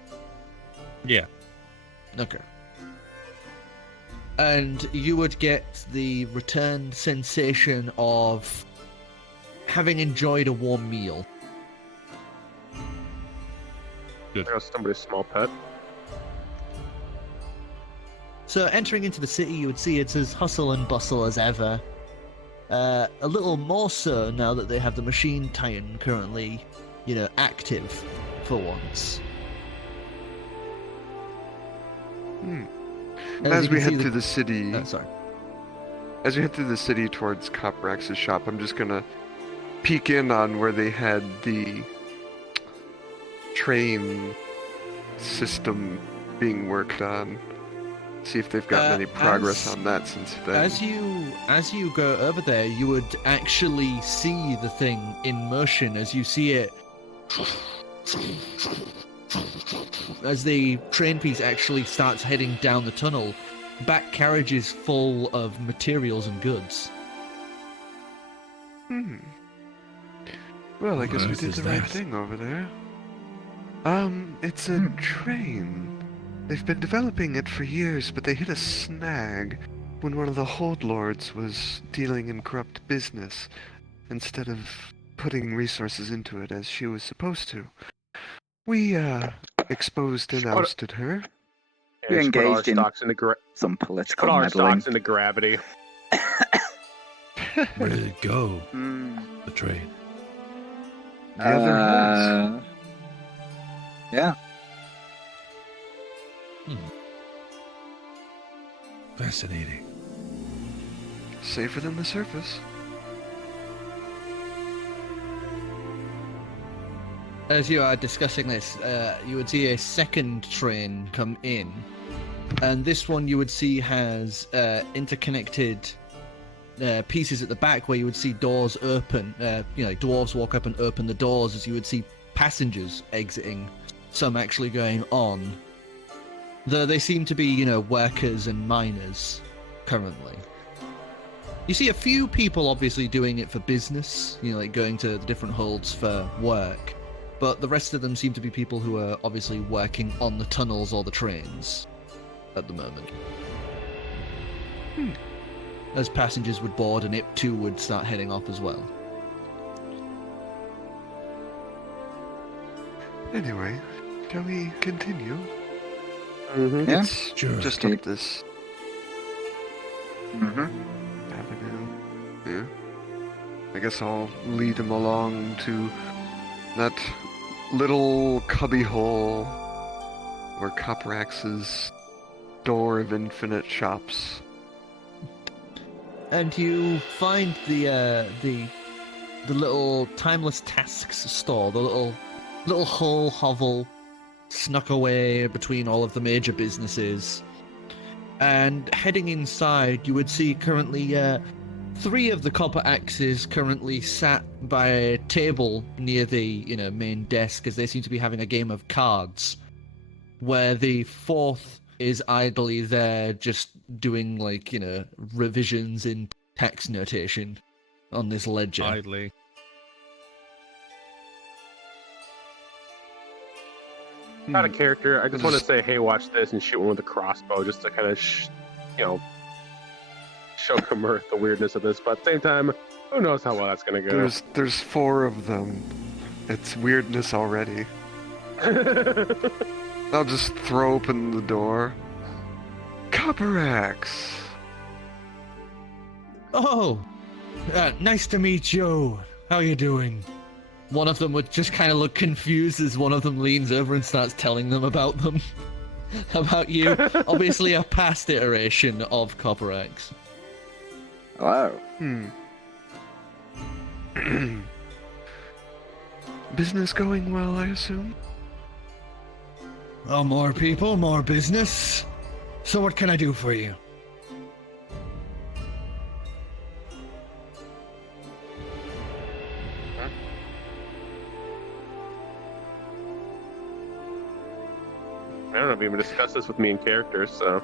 Yeah. Okay. And you would get the return sensation of having enjoyed a warm meal. Good. Somebody's small pet. So entering into the city, you would see it's as hustle and bustle as ever. A little more so now that they have the machine titan currently, active for once. As we head through the city, sorry. As we head through the city towards Coprax's shop, I'm just gonna peek in on where they had the train system being worked on. See if they've gotten any progress on that since then. As you go over there, you would actually see the thing in motion as you see it. As the train piece actually starts heading down the tunnel, back carriages full of materials and goods. Well, I guess we did the right thing over there. It's a train. They've been developing it for years, but they hit a snag when one of the Hold Lords was dealing in corrupt business, instead of putting resources into it as she was supposed to. We, exposed and ousted her. You engaged in some Put political our meddling. stocks into gravity. Where did it go? The train. The other horse. Yeah. Fascinating. Safer than the surface. As you are discussing this, you would see a second train come in, and this one you would see has interconnected pieces at the back where you would see doors open. Dwarves walk up and open the doors, as you would see passengers exiting, some actually going on. Though they seem to be, workers and miners currently. You see a few people obviously doing it for business, going to the different holds for work. But the rest of them seem to be people who are obviously working on the tunnels or the trains at the moment. As passengers would board, and it too would start heading off as well. Anyway, shall we continue? Yeah. It's just up this avenue. Yeah. I guess I'll lead him along to that little cubbyhole where Coprax's door of infinite shops. And you find the little Timeless Tasks store, the little hull hovel snuck away between all of the major businesses. And heading inside, you would see currently 3 of the copper axes currently sat by a table near the main desk, as they seem to be having a game of cards, where the 4th is idly there just doing revisions in text notation on this ledger. Idly. Not a character. I just want to say, hey, watch this, and shoot one with a crossbow, just to kind of, show Kamerth the weirdness of this. But at the same time, who knows how well that's gonna go. There's 4 of them. It's weirdness already. I'll just throw open the door. Copper axe. Oh, nice to meet you. How you doing? One of them would just kind of look confused as one of them leans over and starts telling them about them. About you. Obviously a past iteration of Copper Axe. Hello. Business going well, I assume? Oh, more people, more business. So what can I do for you? I don't know if you even discussed this with me in character, so.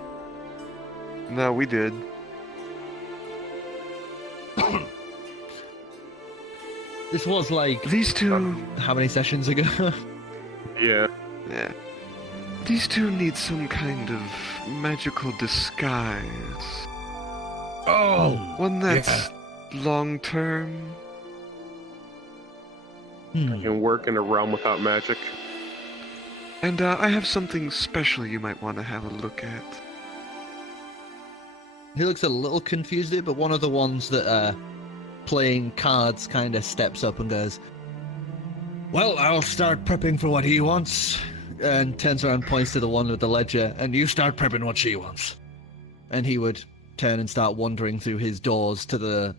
No, we did. This was like... These two... How many sessions ago? Yeah. Yeah. These two need some kind of magical disguise. Oh! One that's long-term. You can work in a realm without magic. And I have something special you might want to have a look at. He looks a little confused there, but one of the ones that playing cards kind of steps up and goes, well, I'll start prepping for what he wants. And turns around and points to the one with the ledger, and you start prepping what she wants. And he would turn and start wandering through his doors to the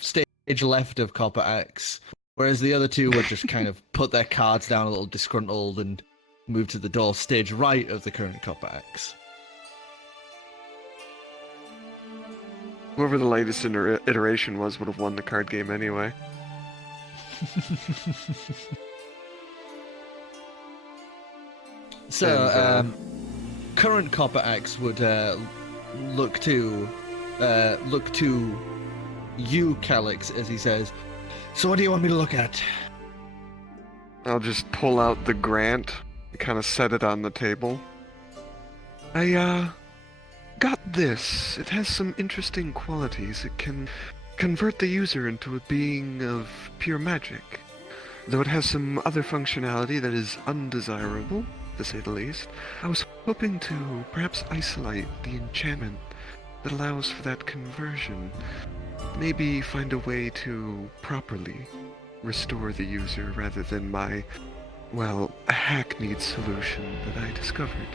stage left of Copper Axe. Whereas the other two would just kind of put their cards down a little disgruntled and move to the door stage right of the current Copper Axe. Whoever the latest iteration was would have won the card game anyway. So, current Copper Axe would look to you, Calix, as he says, so what do you want me to look at? I'll just pull out the grant and kind of set it on the table. I got this. It has some interesting qualities. It can convert the user into a being of pure magic, though it has some other functionality that is undesirable, to say the least. I was hoping to perhaps isolate the enchantment that allows for that conversion. Maybe find a way to properly restore the user rather than my, well, hackneyed solution that I discovered.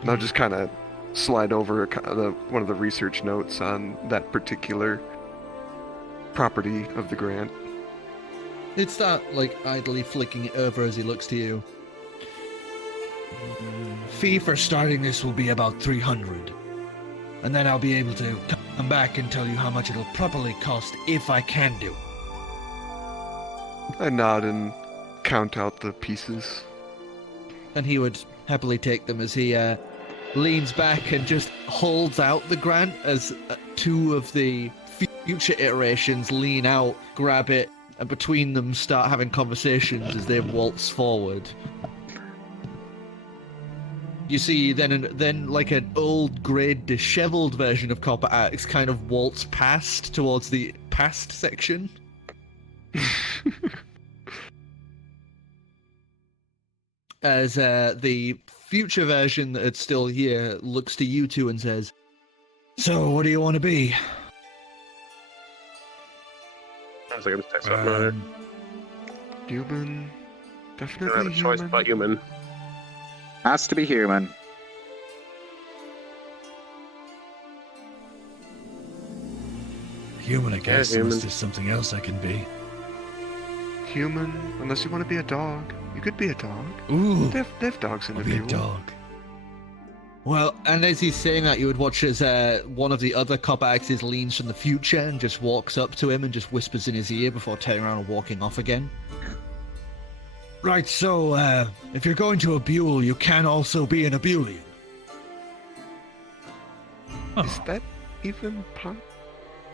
And I'll just kind of slide over one of the research notes on that particular property of the grant. He'd start, idly flicking it over as he looks to you. Fee for starting this will be about 300. And then I'll be able to come back and tell you how much it'll properly cost if I can do. I nod and count out the pieces. And he would happily take them as he leans back and just holds out the grant as 2 of the future iterations lean out, grab it, and between them start having conversations as they waltz forward. You see then like an old, grey, disheveled version of Copper Axe kind of waltz past towards the past section. As the future version that's still here looks to you two and says, so what do you want to be? Sounds like I'm just texting another. Human. I don't Definitely have a choice human. but human. Has to be human. Human, I guess, human. unless there's something else I can be. human, unless you want to be a dog. You could be a dog. Ooh, They have dogs in I'll the be a mule. dog. Well, and as he's saying that, you would watch as one of the other cop axes leans from the future and just walks up to him and just whispers in his ear before turning around and walking off again. Right, so, if you're going to a Buell, you can also be an Abulian. Is that even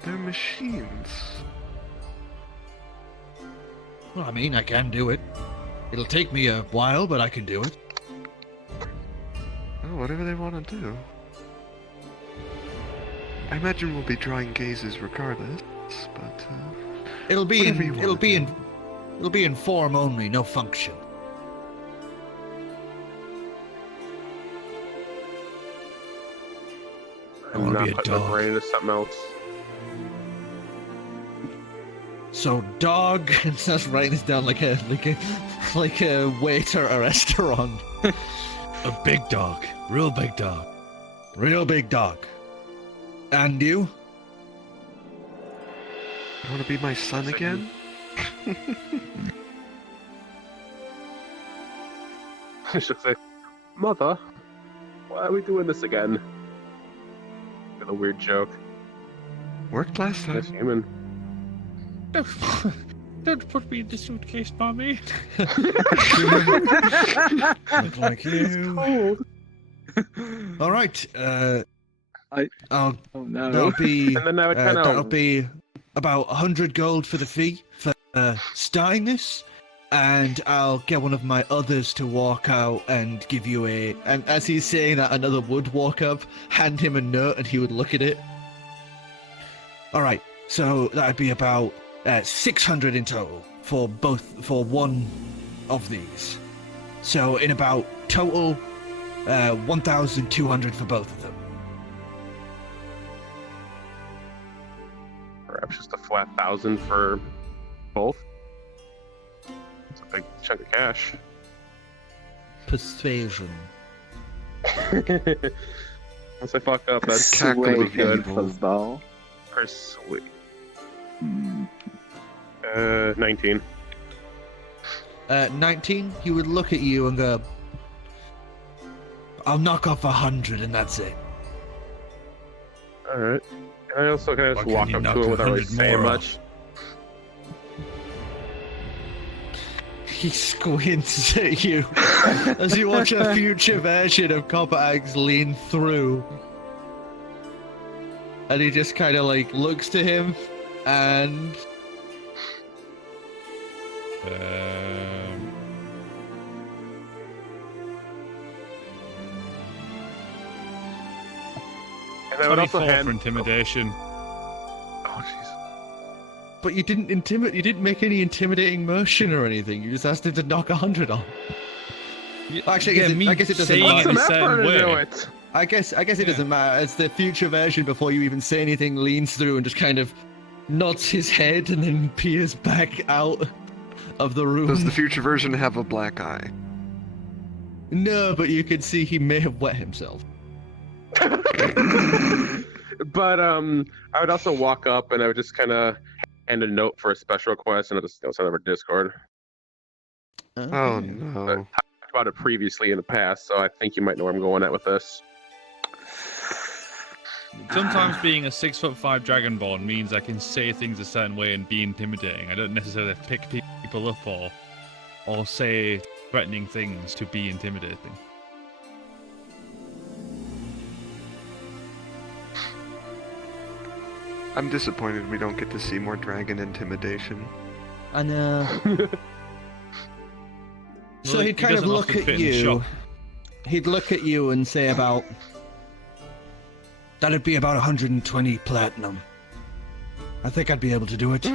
They're machines. Well, I mean, I can do it. It'll take me a while, but I can do it. Oh, whatever they want to do. I imagine we'll be drawing gazes regardless, but It'll be whatever you in, wanna it'll be do. in, it'll be in form only, no function. I I'm wanna not be a putting my dog. brain into something else. So dog, and starts writing this down like a waiter at a restaurant. A big dog. Real big dog. Real big dog. And you? You want to be my son again? She'll say, Mother, why are we doing this again? With a weird joke. Worked last That's time. human. Don't put me in the suitcase, mommy. Look like you. Cold. All right. Oh no. That'll be. And then I would kind That'll of. be about 100 gold for the fee for starting this, and I'll get one of my others to walk out and give you a. And as he's saying that, another would walk up, hand him a note, and he would look at it. All right, so that'd be about 600 in total for one of these. So in about total, 1,200 for both of them. Perhaps just a flat 1,000 for both. It's a big chunk of cash. Persuasion. Once I fuck up, that's Cackle really of good. evil. Football. Persuade. Hmm. 19. 19, he would look at you and go, I'll knock off 100 and that's it. Alright. And I also kind of just Why walk can't you up knock to him without really 100 saying more much. He squints at you as you watch a future version of Copper Axe lean through. And he just kind of like looks to him and And I would also 24 hand. for intimidation. Oh, jeez. but you didn't make any intimidating motion or anything. You just asked him to knock 100 off. Actually, I guess it doesn't saying matter. it in What's a the certain effort to do way. it? I guess it Yeah. doesn't matter. It's the future version before you even say anything leans through and just kind of nods his head and then peers back out of the room. Does the future version have a black eye? No, but you can see he may have wet himself. But I would also walk up and I would just kind of hand a note for a special request and I'll just send over Discord. Oh no. Talked about it previously in the past, so I think you might know where I'm going at with this. Sometimes being a 6'5" Dragonborn means I can say things a certain way and be intimidating. I don't necessarily pick people up or say threatening things to be intimidating. I'm disappointed we don't get to see more dragon intimidation. I know. So Well, he'd he kind of doesn't look often at fit in the you. shop. He'd look at you and say about... That'd be about 120 platinum. I think I'd be able to do it.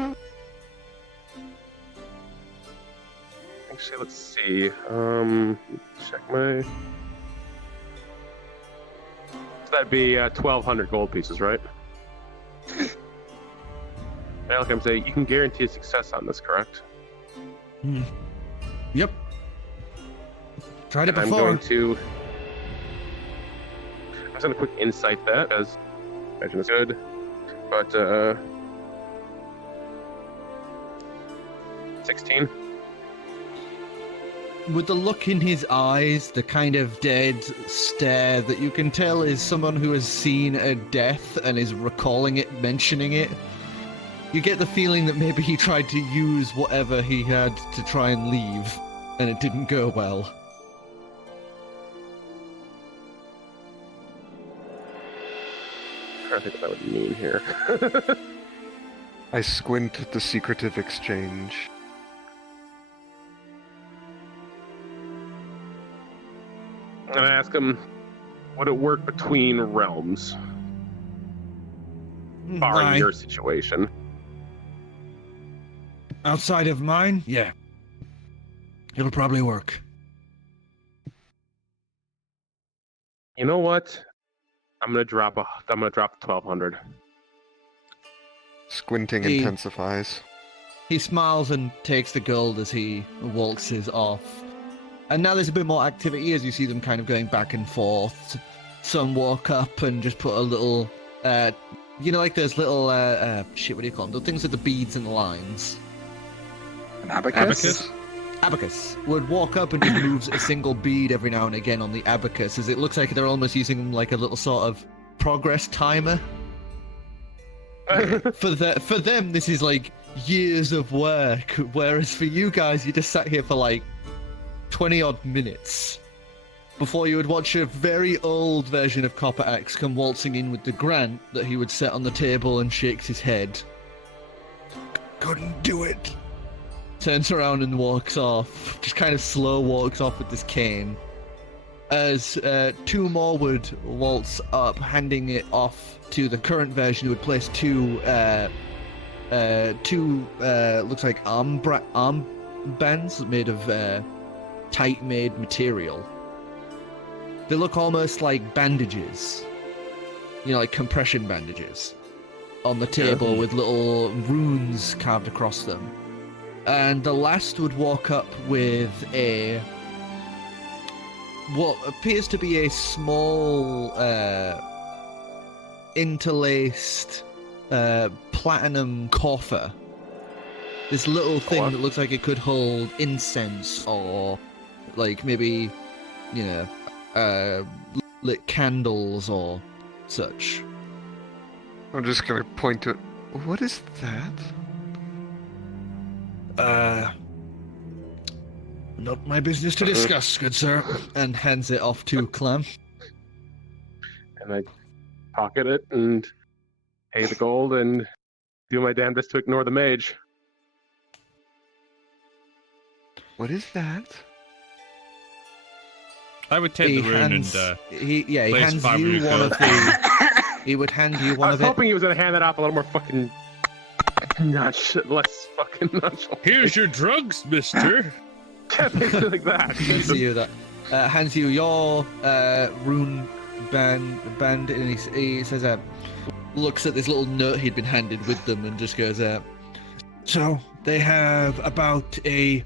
Actually, let's see. Check my. So that'd be 1,200 gold pieces, right? Hey, look, I'm saying you can guarantee a success on this, correct? Yep. Tried it I'm before. going to. I'm just gonna quick insight that as imagine it's good, but 16. with the look in his eyes, the kind of dead stare that you can tell is someone who has seen a death and is recalling it, mentioning it, you get the feeling that maybe he tried to use whatever he had to try and leave, and it didn't go well. I think that would mean here. I squint at the secretive exchange. And I ask him, would it work between realms? Barring Aye. your situation. Outside of mine, yeah. It'll probably work. You know what? I'm gonna drop 1,200. Squinting He- intensifies. He smiles and takes the gold as he waltzes off. And now there's a bit more activity as you see them kind of going back and forth. Some walk up and just put a little, you know, like those little, shit, what do you call them? The things with the beads and the lines. An abacus? Abacus would walk up and just moves a single bead every now and again on the abacus, as it looks like they're almost using them like a little sort of progress timer. For them, this is like years of work, whereas for you guys, you just sat here for like 20 odd minutes before you would watch a very old version of Copper Axe come waltzing in with the grant that he would set on the table and shakes his head. Couldn't do it. Turns around and walks off, just kind of slow walks off with this cane. As two more would waltz up, handing it off to the current version, who would place two looks like armbands made of tight-made material. They look almost like bandages, you know, like compression bandages, on the table with little runes carved across them. And the last would walk up with what appears to be a small interlaced platinum coffer. This little thing that looks like it could hold incense or like maybe, you know, lit candles or such. I'm just gonna point to it. What is that? Not my business to discuss, good sir. And hands it off to Clam. And I pocket it and pay the gold and do my damnedest to ignore the mage. What is that? I would take He the rune hands, and he place hands five you of your one of gold. the. He would hand you I one was of it. hoping he was gonna hand that off a little more fucking less fucking nonchalant. Here's your drugs, mister. Basically like that. Hands you that. Hands you your rune band, and he says, looks at this little note he'd been handed with them, and just goes, so they have about a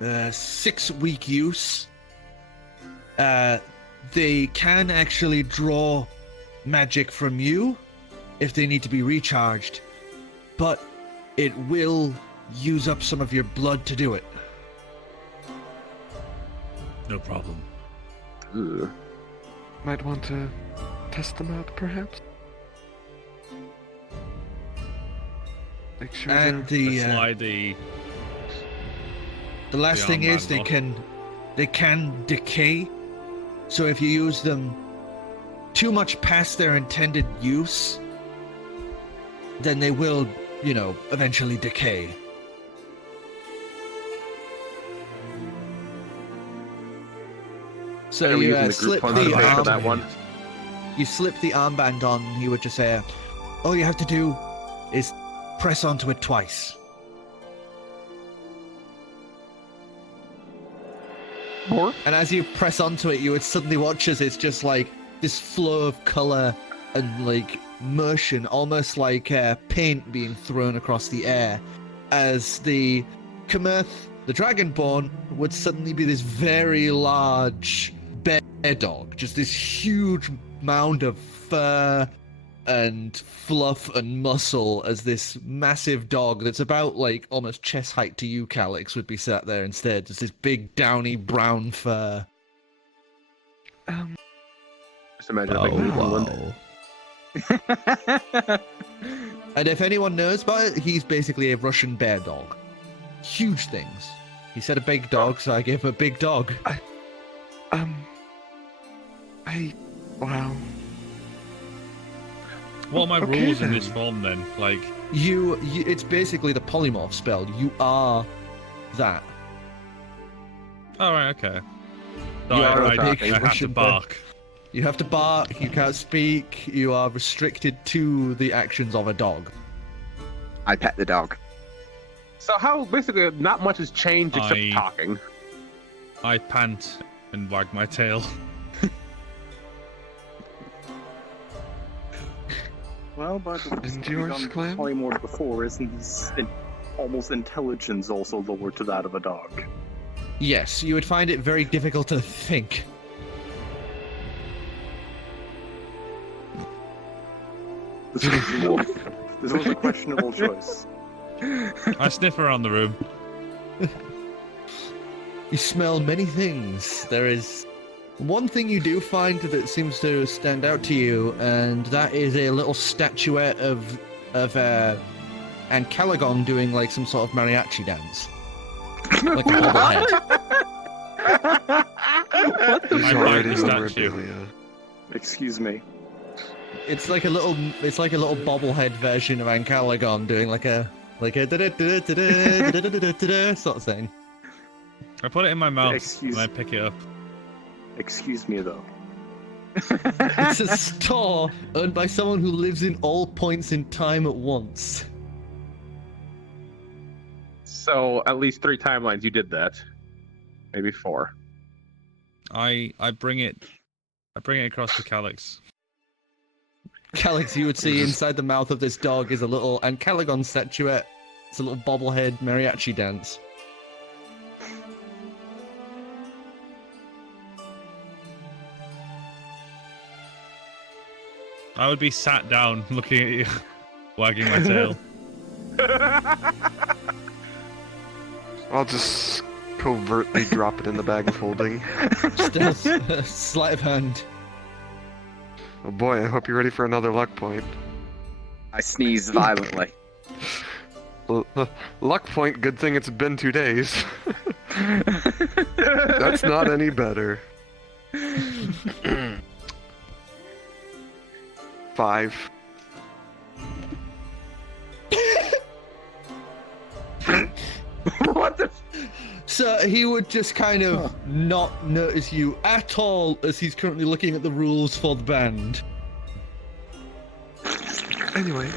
6-week use. They can actually draw magic from you if they need to be recharged, but it will use up some of your blood to do it. No problem. Ugh. Might want to test them out, perhaps? Make sure And they're... Slide the the last the thing is armband they can decay. So if you use them too much past their intended use, then they will, you know, eventually decay. So Are we you using the slip group the funds to pay for that armband. one? You slip the armband on. He would just say, "All you have to do is press onto it twice." And as you press onto it, you would suddenly watch as it's just like this flow of color and like motion, almost like paint being thrown across the air, as the Kamerth, the Dragonborn, would suddenly be this very large bear dog, just this huge mound of fur and fluff and muscle as this massive dog that's about like almost chest height to you, Calix, would be sat there instead. Just this big downy brown fur. Just imagine a big Newfoundland. And if anyone knows about it, he's basically a Russian bear dog. Huge things. He said a big dog, so I gave him a big dog. Wow. What are my Okay, rules in then. this form then? Like, You, it's basically the polymorph spell. You are that. all right, okay. So You are a I big have to Russian bear. bark. You have to bark, you can't speak, you are restricted to the actions of a dog. I pet the dog. So how basically not much has changed except I- talking. I pant and wag my tail. Well, but And yours, Clam? polymorph before, isn't his almost intelligence also lower to that of a dog? Yes, you would find it very difficult to think. This was a questionable choice. I sniff around the room. You smell many things. There is one thing you do find that seems to stand out to you, and that is a little statuette of Ancalagon doing like some sort of mariachi dance. Like a bobblehead. There's I already like the statue. memorabilia. Excuse me. It's like a little bobblehead version of Ancalagon doing like a da-da-da-da-da-da-da-da-da-da sort of thing. I put it in my mouth Excuse- and I pick it up. Excuse me, though. It's a store owned by someone who lives in all points in time at once. So at least 3 timelines you did that. Maybe 4. I bring it across to Calix. Calix, you would see inside the mouth of this dog is a little Ancalagon statuette. It's a little bobblehead mariachi dance. I would be sat down looking at you, wagging my tail. I'll just covertly drop it in the bag of holding. Just a sleight of hand. Oh boy, I hope you're ready for another luck point. I sneeze violently. Luck point, good thing it's been 2 days. That's not any better. 5. What the? So he would just kind of not notice you at all as he's currently looking at the rules for the band. Anyway,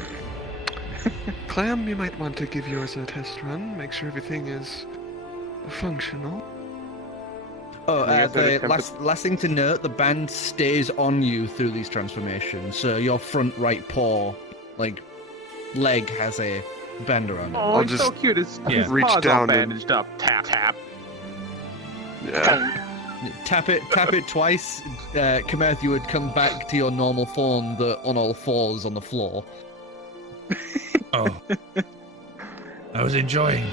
Clam, you might want to give yours a test run, make sure everything is functional. Oh, I guess they'd the attempt last thing to note, the band stays on you through these transformations. So your front right paw, like, leg has a band around it. Oh, I'll it's so just cute. His reach paws all down and- bandaged up. Tap, tap. Yeah. Tap it twice. Kamerth, you would come back to your normal form, on all fours on the floor. Oh. I was enjoying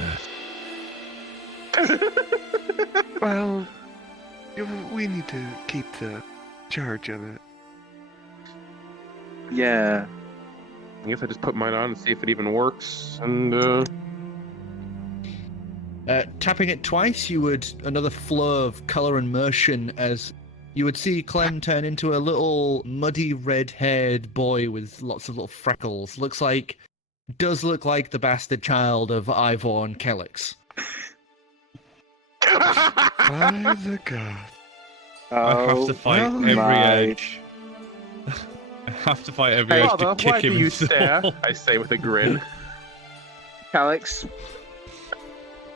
that. Well, we need to keep the charge of it. Yeah. I guess I just put mine on and see if it even works. And Tapping it twice, you would another flow of color and motion as you would see Clem turn into a little muddy red-haired boy with lots of little freckles. Does look like the bastard child of Ivor and Calix. By the god. I have Oh, to fight well, every my. edge. I have to fight every hey, edge to Father, kick why him do in you the stare? soul. I say with a grin. Calix,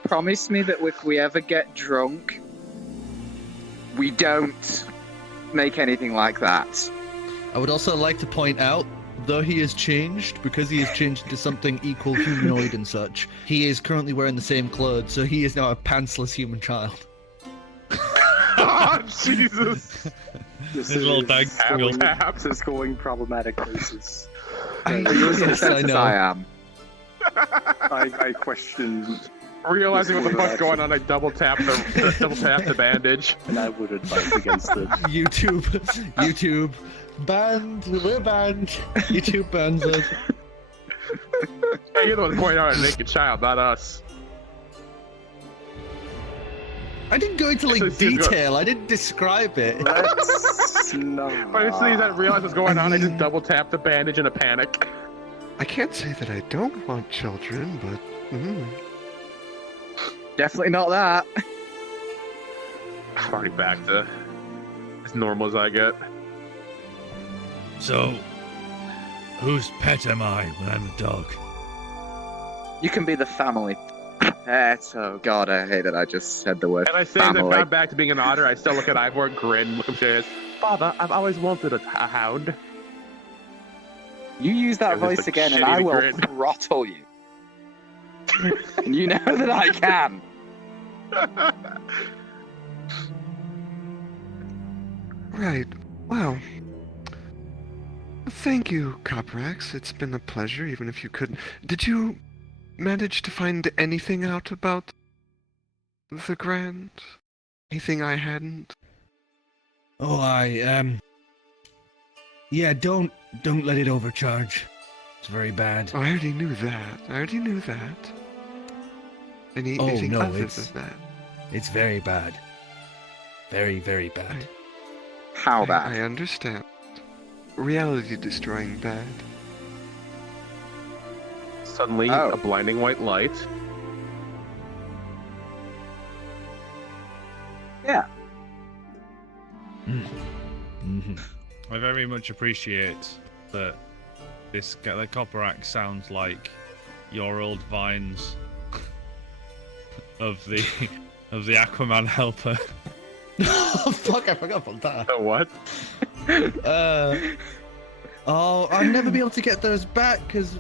promise me that if we ever get drunk, we don't make anything like that. I would also like to point out, though he has changed, because he has changed into something equal humanoid and such, he is currently wearing the same clothes, so he is now a pantsless human child. Oh, Jesus. This His little tag Apple going, tap. this is going problematic places. Are you as Yes, I upset as know. I am? I question, Realizing what the fuck's going on, I double tap the bandage. and I would advise against it. YouTube, banned. We're banned. YouTube bans us. Hey, you're the one pointing out a naked child, not us. I didn't go into like This is detail. I didn't describe it. Let's not. But as soon as I realized what's going on, I just double tapped the bandage in a panic. I can't say that I don't want children, but Definitely not that. I'm already back to as normal as I get. So, whose pet am I when I'm a dog? You can be the family pet. Oh god, I hate that I just said the word And I say that if family. I'm back to being an otter, I still look at Ivor, grin, look him serious. Father, I've always wanted a hound. You use that There's voice a again and shitty I will grin. throttle you. And you know that I can. right. Well, thank you, Coprax. It's been a pleasure, even if you couldn't. Did you manage to find anything out about the Grand? Anything I hadn't? Oh, yeah, don't let it overcharge. It's very bad. Oh, I already knew that. Anything no, other it's- than that? It's very bad. Very, very bad. How I bad? understand. Reality destroying bad. Suddenly, Oh. a blinding white light. Yeah. Mm-hmm. I very much appreciate that this the copper axe sounds like your old vines of the Aquaman helper. Oh, fuck, I forgot about that. The what? Oh, I'll never be able to get those back because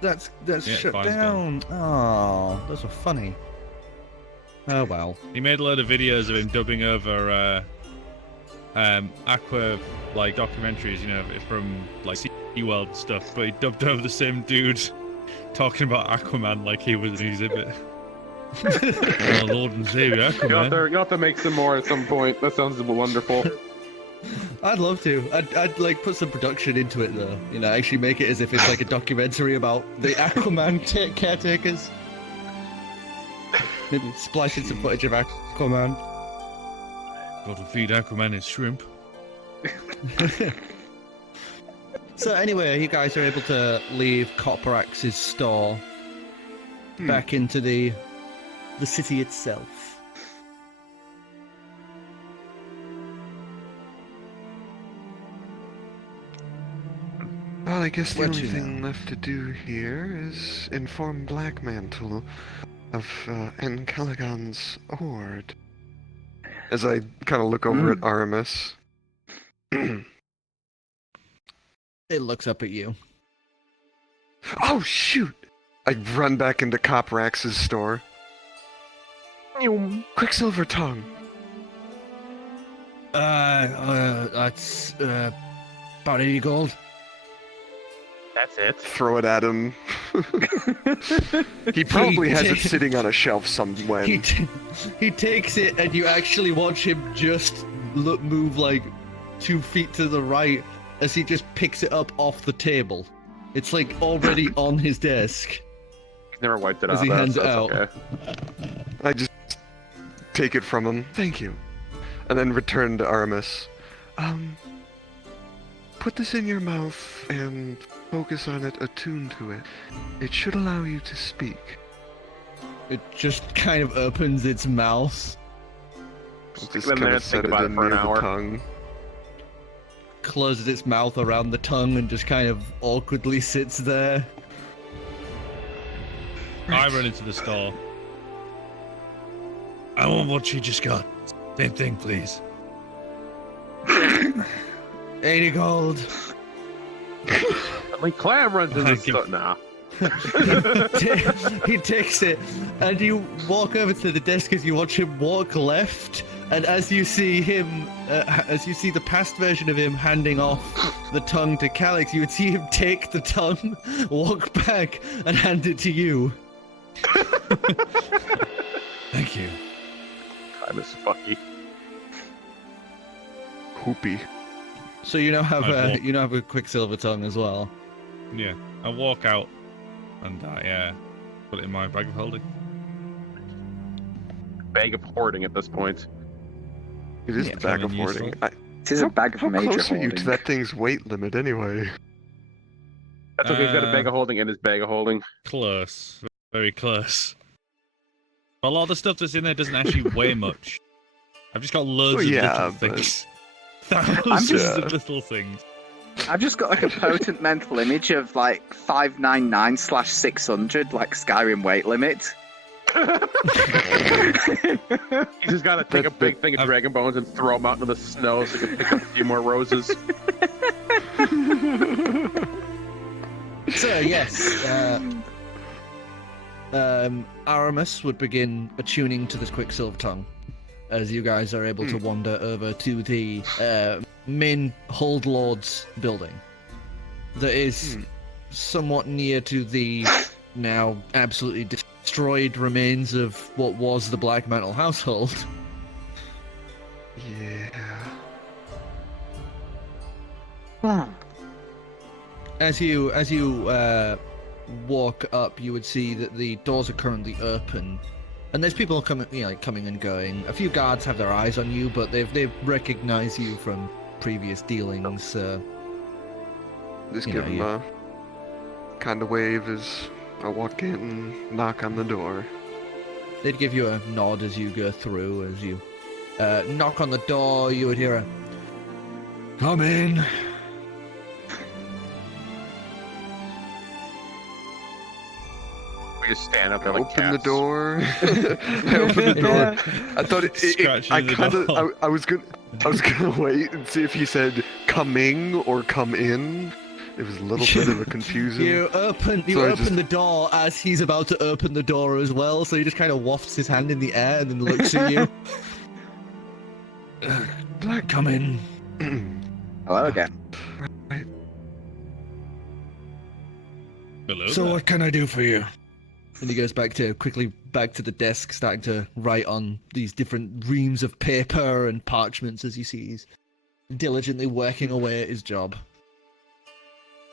that's Yeah, shut fine's down. Oh, those were funny. Oh well. He made a load of videos of him dubbing over Aqua like documentaries, you know, from like SeaWorld and stuff, but he dubbed over the same dude talking about Aquaman like he was an exhibit. Oh, Lord and Savior Aquaman. You'll have to make some more at some point. That sounds wonderful. I'd love to. I'd like put some production into it though. You know, actually make it as if it's like a documentary about the Aquaman caretakers. Maybe splice in some footage of Aquaman. Got to feed Aquaman his shrimp. So anyway, you guys are able to leave Coprax's store back into the city itself. Well, I guess the What only you thing left to do here is inform Black Mantle of Ancalagon's horde. As I kind of look over at Aramis. It looks up at you. Oh, shoot! I run back into Coprax's store. Quicksilver tongue. That's about 80 gold. That's it. Throw it at him. He probably has it sitting on a shelf somewhere. He takes it, and you actually watch him just move like 2 feet to the right as he just picks it up off the table. It's like already on his desk. He's never wiped it As off. he hands it That's out. okay. I just take it from him. Thank you. And then return to Aramis. Put this in your mouth and focus on it, attune to it. It should allow you to speak. It just kind of opens its mouth, Just them there kind and of think set it about it in for an near the hour. tongue. closes its mouth around the tongue, and just kind of awkwardly sits there. I run into the store. I want what you just got. Same thing, please. 80 gold. Like Clam runs into I the give- store. Nah. he takes it, and you walk over to the desk as you watch him walk left. And as you see him, as you see the past version of him handing off the tongue to Calix, you would see him take the tongue, walk back, and hand it to you. Thank you. Time is fucky. Hoopy. So you now have I a walk- you now have a Quicksilver tongue as well. Yeah, I walk out and I put it in my bag of holding. Bag of hoarding at this point. It is Yeah, the bag of something hoarding. useful. It is a bag of How major close are you hoarding. to that thing's weight limit anyway? That's okay, he's got a bag of holding in his bag of holding. Close. Very close. A lot of the stuff that's in there doesn't actually weigh much. I've just got loads Well, of yeah, little but- things. Thousands just- of little things. I've just got like a potent mental image of like 599/600, like Skyrim weight limit. He's just got to take a big thing of I've- dragon bones and throw them out into the snow so he can pick up a few more roses. So yes, Aramis would begin attuning to this Quicksilver tongue, as you guys are able to wander over to the main Hold Lord's building. That is somewhat near to the now absolutely destroyed remains of what was the Black Mantle household. Yeah. As you walk up, you would see that the doors are currently open, and there's people coming, coming and going. A few guards have their eyes on you, but they've recognized you from previous dealings. Just You give know, him you- a kind of wave as I walk in and knock on the door. They'd give you a nod as you go through. As you knock on the door, you would hear a "Come in." We just stand up there like Open the cats. door. I open the door. I thought Scratching I the kind of door. I was gonna wait and see if he said coming or come in. It was a little bit of a confusion. You open So I just- the door as he's about to open the door as well. So he just kind of wafts his hand in the air and then looks at you. Come in. Hello again. Hello So there. what can I do for you? And he goes quickly back to the desk, starting to write on these different reams of paper and parchments as you see he's diligently working away at his job.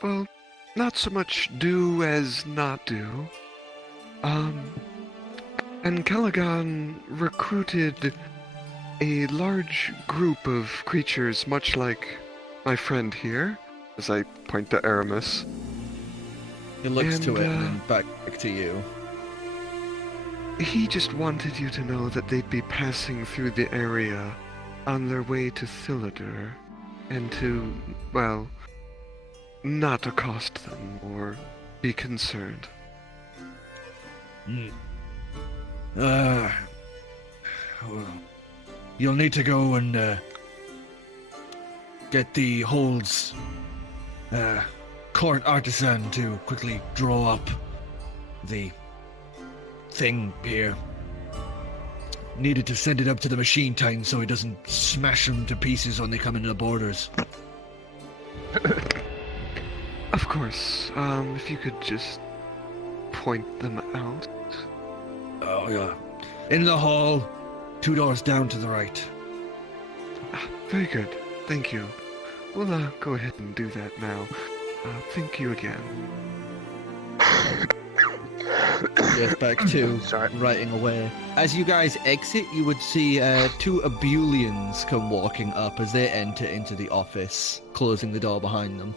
Well, not so much do as not do. Ancalagon recruited a large group of creatures much like my friend here, as I point to Aramis. He looks to And, it and then back to you. He just wanted you to know that they'd be passing through the area on their way to Thillider, and to, well, not accost them or be concerned. Well, you'll need to go and get the Hold's court artisan to quickly draw up the thing here. Needed to send it up to the machine time so it doesn't smash them to pieces when they come into the borders. Of course, if you could just point them out. Oh, yeah. In the hall, 2 doors down to the right. Very good, thank you. We'll go ahead and do that now. Thank you again. Goes back to writing away. As you guys exit, you would see 2 Abulians come walking up as they enter into the office, closing the door behind them.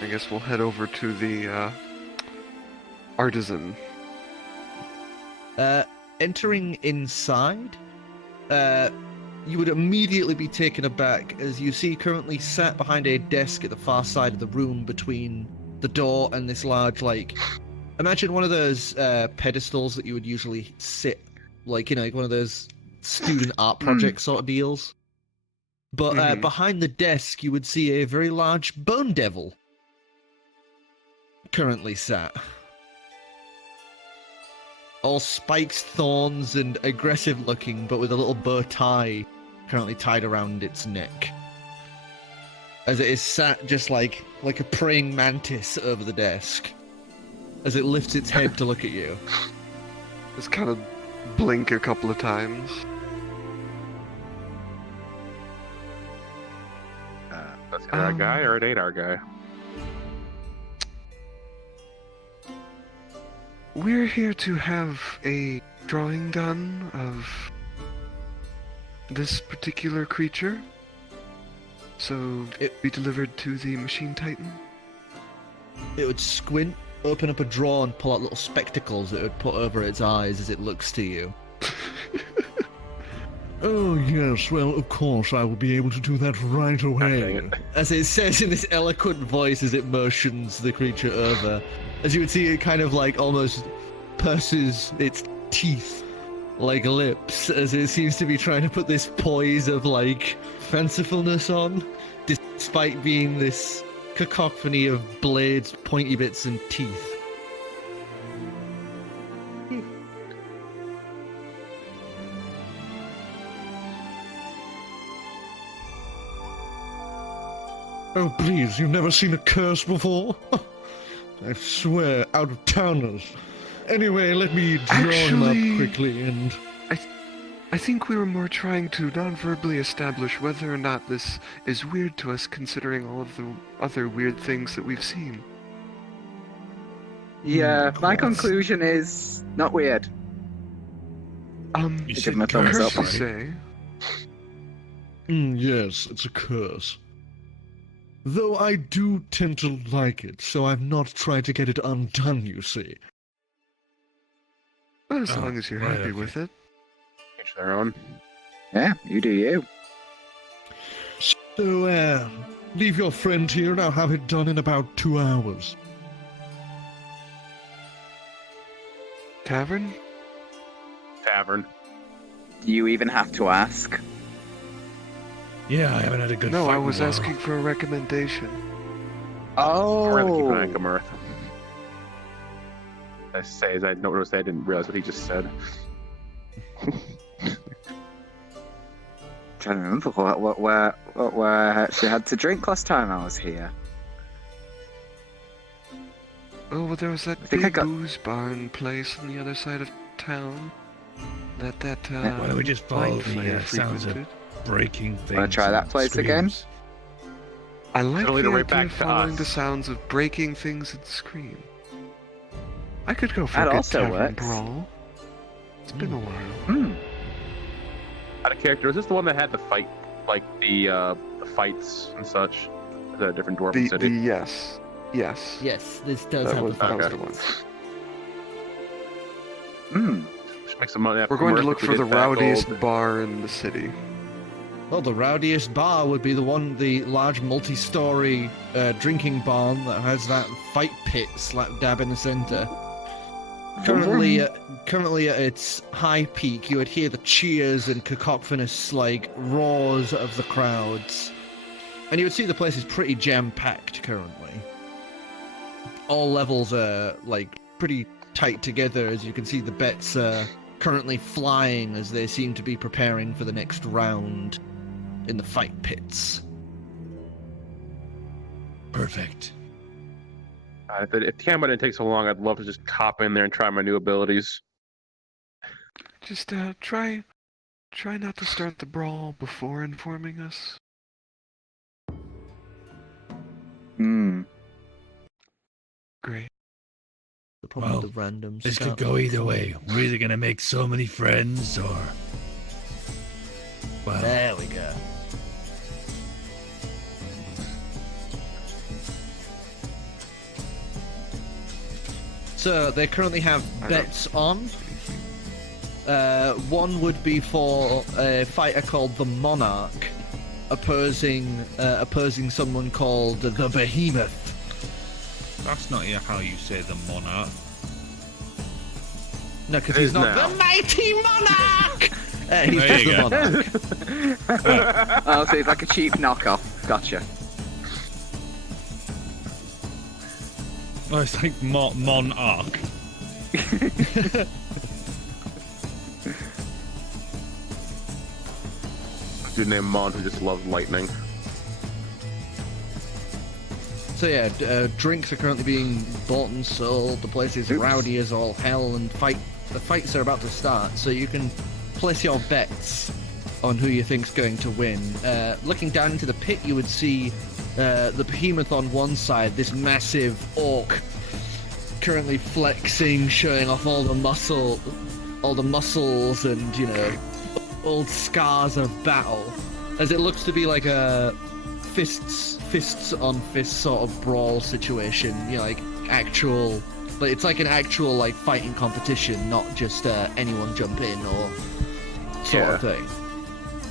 I guess we'll head over to the artisan. Entering inside, you would immediately be taken aback as you see currently sat behind a desk at the far side of the room between the door and this large, imagine one of those pedestals that you would usually sit, like one of those student art project sort of deals. But behind the desk, you would see a very large bone devil currently sat. All spikes, thorns, and aggressive looking, but with a little bow tie currently tied around its neck. As it is sat just like a praying mantis over the desk. As it lifts its head to look at you. Just kind of blink a couple of times. That's our guy or it ain't our guy? We're here to have a drawing done of this particular creature. So it be delivered to the Machine Titan. It would squint, open up a drawer, and pull out little spectacles it would put over its eyes as it looks to you. Oh, yes, well, of course, I will be able to do that right away. As it says in this eloquent voice as it motions the creature over. As you would see, it kind of like almost purses its teeth like lips, as it seems to be trying to put this poise of like fancifulness on, despite being this cacophony of blades, pointy bits, and teeth. Oh, please, you've never seen a curse before? I swear, out of towners. Anyway, let me draw him up quickly and... I think we were more trying to non-verbally establish whether or not this is weird to us, considering all of the other weird things that we've seen. Yeah, my conclusion is not weird. You Give said him a thumbs curse, up. Curse, you say? Yes, it's a curse. Though I do tend to like it, so I'm not trying to get it undone, you see. Well, as long as you're right, happy okay. with it. Each their own. Yeah, you do you. So, leave your friend here and I'll have it done in about 2 hours. Tavern? Tavern. Do you even have to ask? Yeah, I haven't had a good No, fight I in a was while. asking for a recommendation. I'd rather keep an eye on Oh, Kamerth. I say, as I noticed, I didn't realize what he just said. trying to remember what I actually had to drink last time I was here. Oh, well, there was that think I big got- booze barn place on the other side of town. Why Why don't we just follow the sounds of breaking things? Wanna try that and place again? screams? I like It'll the lead her right idea back of to following us. the sounds of breaking things and scream. I could go for That a good also tavern works. brawl. It's been a while. Hmm. Out of character, is this the one that had the fight, like the fights and such? Is that a different dwarven city? Yes. Yes, this does That have was, the that was Okay. the one. Hmm. Should make some money. We're going to look if we for the did that rowdiest gold. bar in the city. Well, the rowdiest bar would be the large multi-story drinking barn that has that fight pit slap dab in the center. Currently at its high peak, you would hear the cheers and cacophonous roars of the crowds, and you would see the place is pretty jam-packed currently. All levels are pretty tight together, as you can see the bets are currently flying as they seem to be preparing for the next round in the fight pits. Perfect. If the camera didn't take so long, I'd love to just hop in there and try my new abilities. Just try not to start the brawl before informing us. Hmm. Great. The problem Well, with the random This could stuff. go either way. We're either gonna make so many friends or... Well, There we go. So they currently have I bets on. One would be for a fighter called the Monarch, opposing someone called the Behemoth. that's not how you say the monarch. No, because It he's is not now. the mighty Monarch. He's There just you the go. monarch. Oh, so it's like a cheap knockoff. Gotcha. Oh, it's like Monarch. Dude named Mon who just loves lightning. So yeah, drinks are currently being bought and sold. The place is rowdy as all hell, and the fights are about to start. So you can place your bets on who you think's going to win. Looking down into the pit, you would see the behemoth on one side, this massive orc, currently flexing, showing off all the muscles, and old scars of battle, as it looks to be like a fists on fists sort of brawl situation. Like actual, but it's like an actual like fighting competition, not just anyone jump in or sort of thing.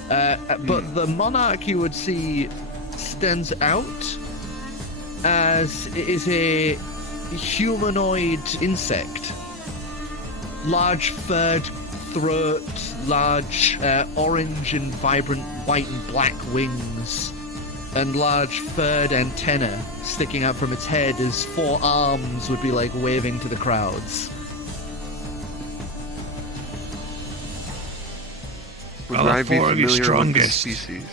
But the monarch, you would see, stands out as it is a humanoid insect. Large furred throat, large orange and vibrant white and black wings, and large furred antennae sticking out from its head as 4 arms would be like waving to the crowds. Would Well, I be 4 of your familiar with the strongest. species?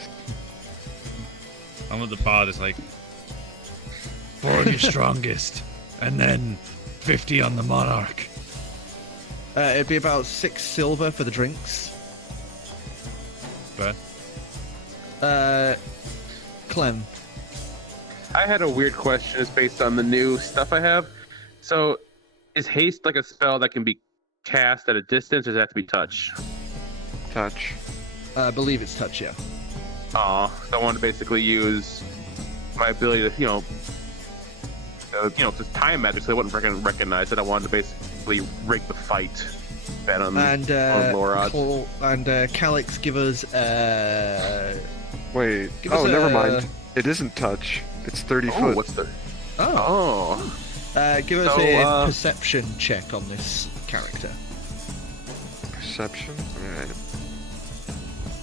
I'm at the bar. It's like 4 of your strongest, and then 50 on the monarch. It'd be about 6 silver for the drinks. But Clem. I had a weird question just based on the new stuff I have. So, is haste like a spell that can be cast at a distance, or does it have to be touch? Touch. I believe it's touch, yeah. So I want to basically use my ability to, just time magic, so I wouldn't recognize it. I wanted to basically rig the fight. Bet on Lorod. And Calix, give us Wait. Give us never a- mind. It isn't touch. It's 30 foot. What's the? Oh. Oh. Give us So, a perception check on this character. Perception? Alright.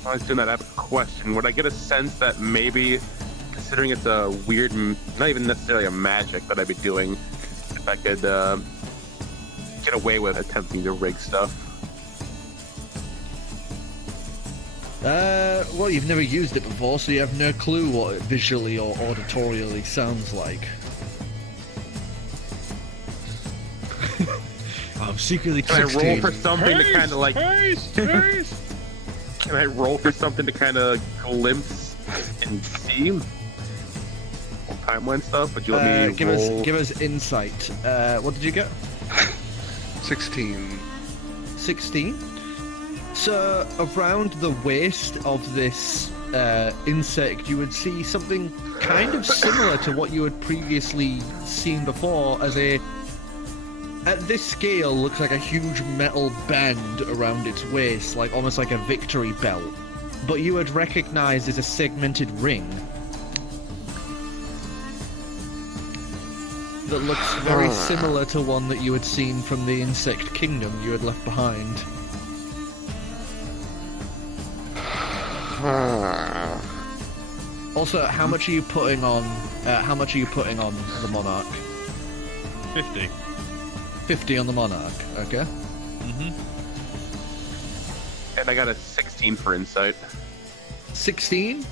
I was doing that. I have a question. Would I get a sense that maybe, considering it's a weird, not even necessarily a magic that I'd be doing, if I could get away with attempting to rig stuff? Well, you've never used it before, so you have no clue what it visually or auditorially sounds like. I'm secretly Can I roll 16. for something to kind of like? Can I roll for something to kind of glimpse and see? Timeline stuff? Would you let me give roll? us insight. What did you get? 16. 16. So around the waist of this insect, you would see something kind of similar to what you had previously seen before, as at this scale looks like a huge metal band around its waist, like almost like a victory belt. But you would recognize as a segmented ring that looks very similar to one that you had seen from the insect kingdom you had left behind. Also, how much are you putting on? The monarch? 50. 50 on the monarch. Okay. Mm-hmm. And I got a 16 for insight. 16.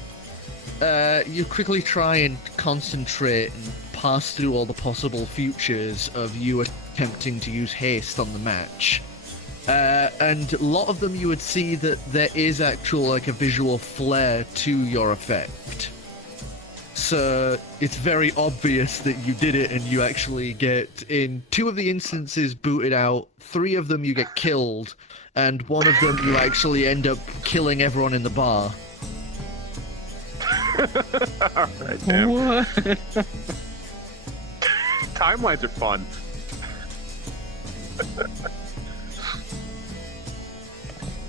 You quickly try and concentrate and pass through all the possible futures of you attempting to use haste on the match. And a lot of them you would see that there is actual like a visual flair to your effect. So it's very obvious that you did it, and you actually get, in 2 of the instances, booted out. 3 of them you get killed, and 1 of them you actually end up killing everyone in the bar. Alright, damn. What? Timelines are fun.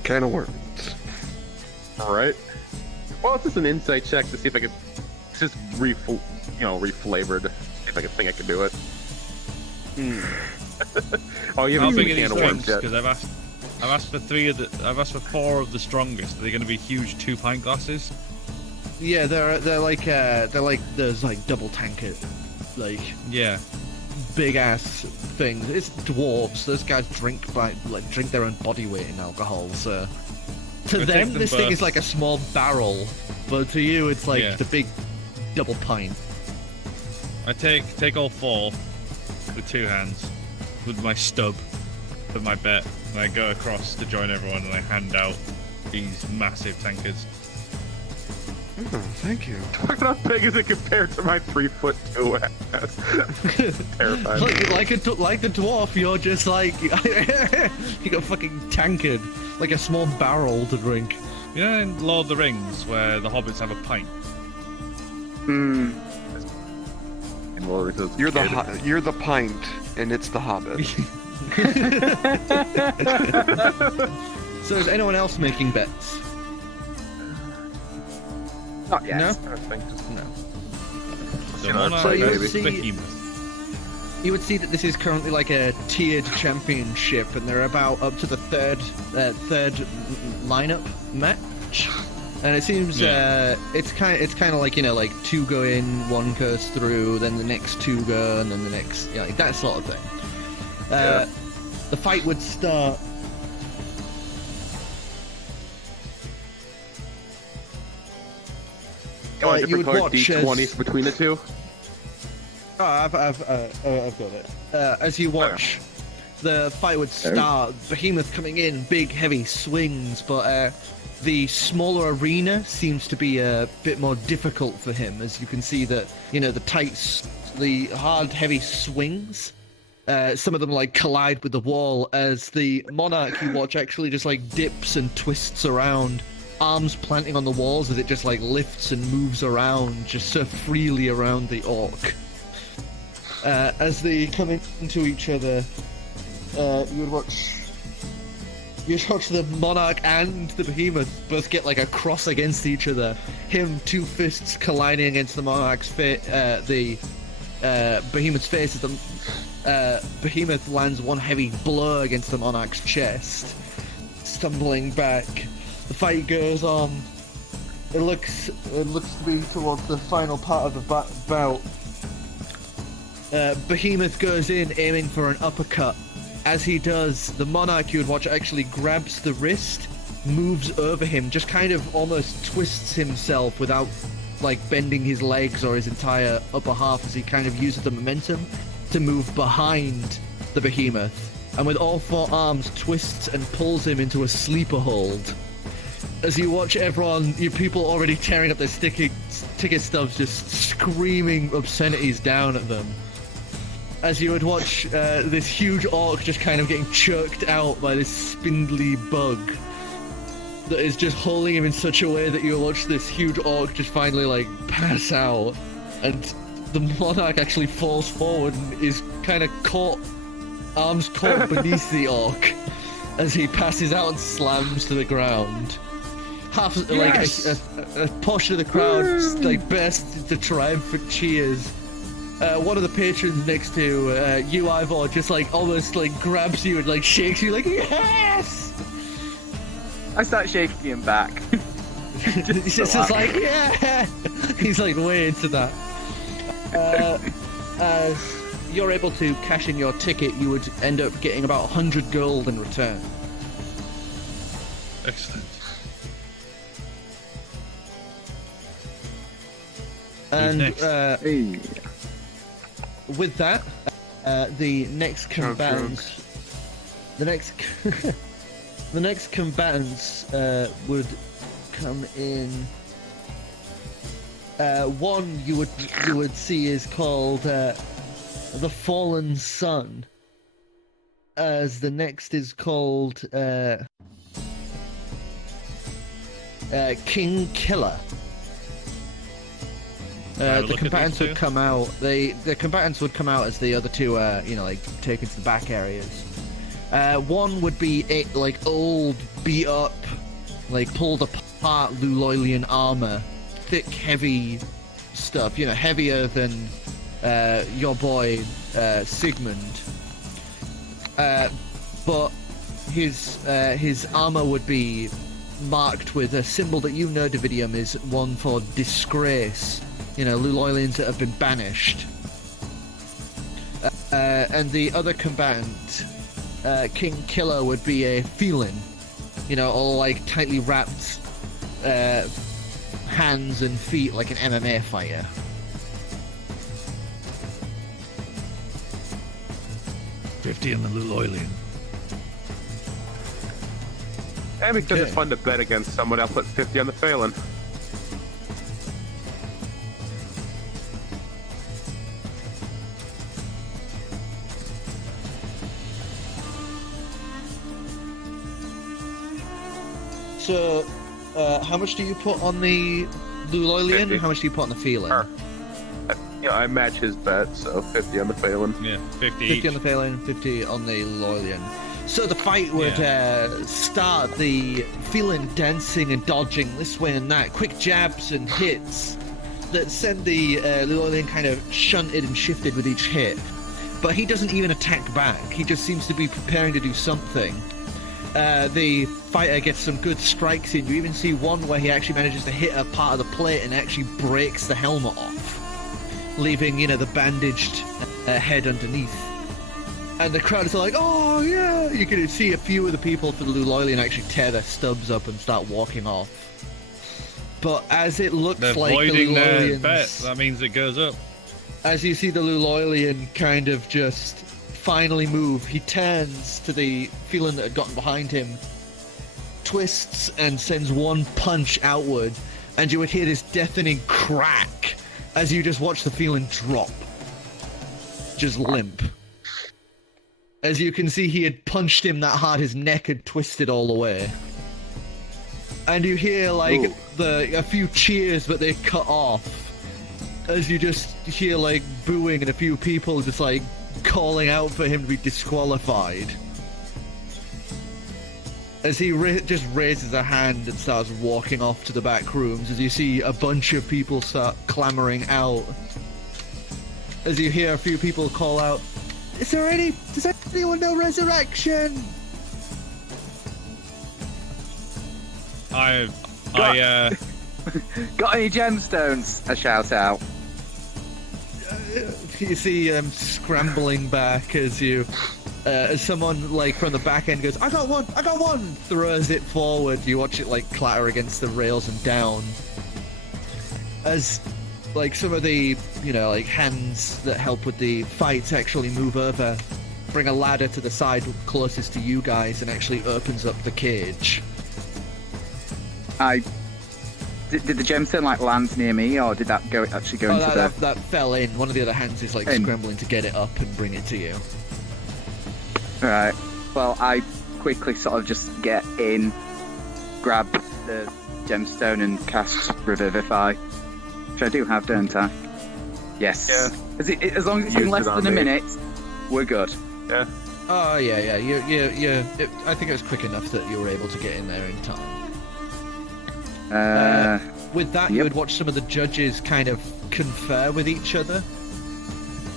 Kind of works. Alright. Well, it's just an insight check to see if I can. It's just reflavored. See if I can think I can do it. Oh, you How haven't big seen are the these can of worms things? yet. Because I've asked. I've asked for 4 of the strongest. Are they going to be huge 2-pint glasses? Yeah, they're like those like double tankard, like Yeah. big ass things. It's dwarves. Those guys drink their own body weight in alcohol. So to I take them, them this thing is both. like a small barrel, but to you, it's like Yeah. the big double pint. I take all 4 with 2 hands, with my stub of my bet, and I go across to join everyone, and I hand out these massive tankards. Oh, thank you. Look how big is it compared to my 3'2" ass? Terrifying. Like the dwarf, you're just like you got fucking tankard, like a small barrel to drink. You know in Lord of the Rings, where the hobbits have a pint? You're the pint, and it's the hobbit. So is anyone else making bets? Not yet. No? I think just No. The So monarch you would versus see- behemoth. You would see that this is currently like a tiered championship, and they're about up to the third lineup match. And it seems it's kind of like, you know, like 2 go in, 1 goes through, then the next 2 go, and then the next, you know, like that sort of thing. The fight would start. You would watch D20s between the two. Oh, I've got it. As you watch, the fight would start. Behemoth coming in, big, heavy swings, but the smaller arena seems to be a bit more difficult for him. As you can see that, you know, the hard, heavy swings. Some of them like collide with the wall as the monarch you watch actually just like dips and twists around, arms planting on the walls as it just like lifts and moves around just so freely around the orc. As they come into each other, you'd watch the monarch and the behemoth both get like a cross against each other. Him, 2 fists colliding against the monarch's face, the behemoth's face as the behemoth lands 1 heavy blow against the monarch's chest, stumbling back. The fight goes on. It looks to be towards the final part of the bout. Behemoth goes in, aiming for an uppercut. As he does, the monarch you would watch actually grabs the wrist, moves over him, just kind of almost twists himself without like bending his legs or his entire upper half, as he kind of uses the momentum to move behind the behemoth, and with all 4 arms twists and pulls him into a sleeper hold. As you watch everyone, you people already tearing up their ticket stubs, just screaming obscenities down at them. As you would watch this huge orc just kind of getting choked out by this spindly bug that is just holding him in such a way that you watch this huge orc just finally like pass out, and the monarch actually falls forward and is kind of caught, arms caught beneath the orc as he passes out and slams to the ground. Half like a portion of the crowd like bursts into triumphant cheers. One of the patrons next to you, Ivor, just like almost like grabs you and like shakes you like, yes! I start shaking him back. He's just like, yeah! He's like way into that. As you're able to cash in your ticket, you would end up getting about 100 gold in return. Excellent. And next? With that, the next combatants, the next combatants would come in. One you would see is called the Fallen Sun, as the next is called King Killer. The combatants would come out. The combatants would come out as the other 2, like taken to the back areas. One would be like old, beat up, like pulled apart Luloilian armor, thick, heavy stuff. You know, heavier than your boy Sigmund. But his armor would be marked with a symbol that you know, Dividium, is one for disgrace. You know, Luloilians that have been banished. And the other combatant, King Killer, would be a felin. You know, all like tightly wrapped hands and feet like an MMA fighter. $50 on the Luloilian. And because it's Okay. fun to bet against someone, I'll put 50 on the Phelan. So, how much do you put on the Luloilian? 50. How much do you put on the felin? Sure. Yeah, I match his bet, so 50 on the Phelan. Yeah, 50 50 each. on the Phelan, 50 on the Luloilian. So the fight would start, the feeling dancing and dodging this way and that, quick jabs and hits that send the Luloilian kind of shunted and shifted with each hit. But he doesn't even attack back, he just seems to be preparing to do something. The fighter gets some good strikes in. You even see one where he actually manages to hit a part of the plate and actually breaks the helmet off, leaving, you know, the bandaged head underneath. And the crowd is like, oh yeah! You can see a few of the people for the Luloilian actually tear their stubs up and start walking off. But as it looks They're like the voiding their bet. Luloilians, That means it goes up. as you see the Luloilian kind of just finally move, he turns to the feeling that had gotten behind him, twists and sends one punch outward, and you would hear this deafening crack as you just watch the feeling drop. Just limp. As you can see, he had punched him that hard his neck had twisted all the way. And you hear like a few cheers, but they cut off. As you just hear like booing and a few people just like calling out for him to be disqualified. As he just raises a hand and starts walking off to the back rooms, as you see a bunch of people start clamoring out. As you hear a few people call out, does anyone know resurrection? Got any gemstones? I shout out. You see scrambling back as you, as someone like from the back end goes, I got one, throws it forward. You watch it like clatter against the rails and down. As like some of the, you know, like hands that help with the fights actually move over, bring a ladder to the side closest to you guys and actually opens up the cage. Did the gemstone like land near me, or did that actually go into that fell in. One of the other hands is like scrambling to get it up and bring it to you. Alright. Well, I quickly sort of just get in, grab the gemstone and cast Revivify. Which I do have, don't I? Yes. Yeah. As long as it's in less than a minute, we're good. Yeah. Oh yeah. I think it was quick enough that you were able to get in there in time. With that, you would watch some of the judges kind of confer with each other,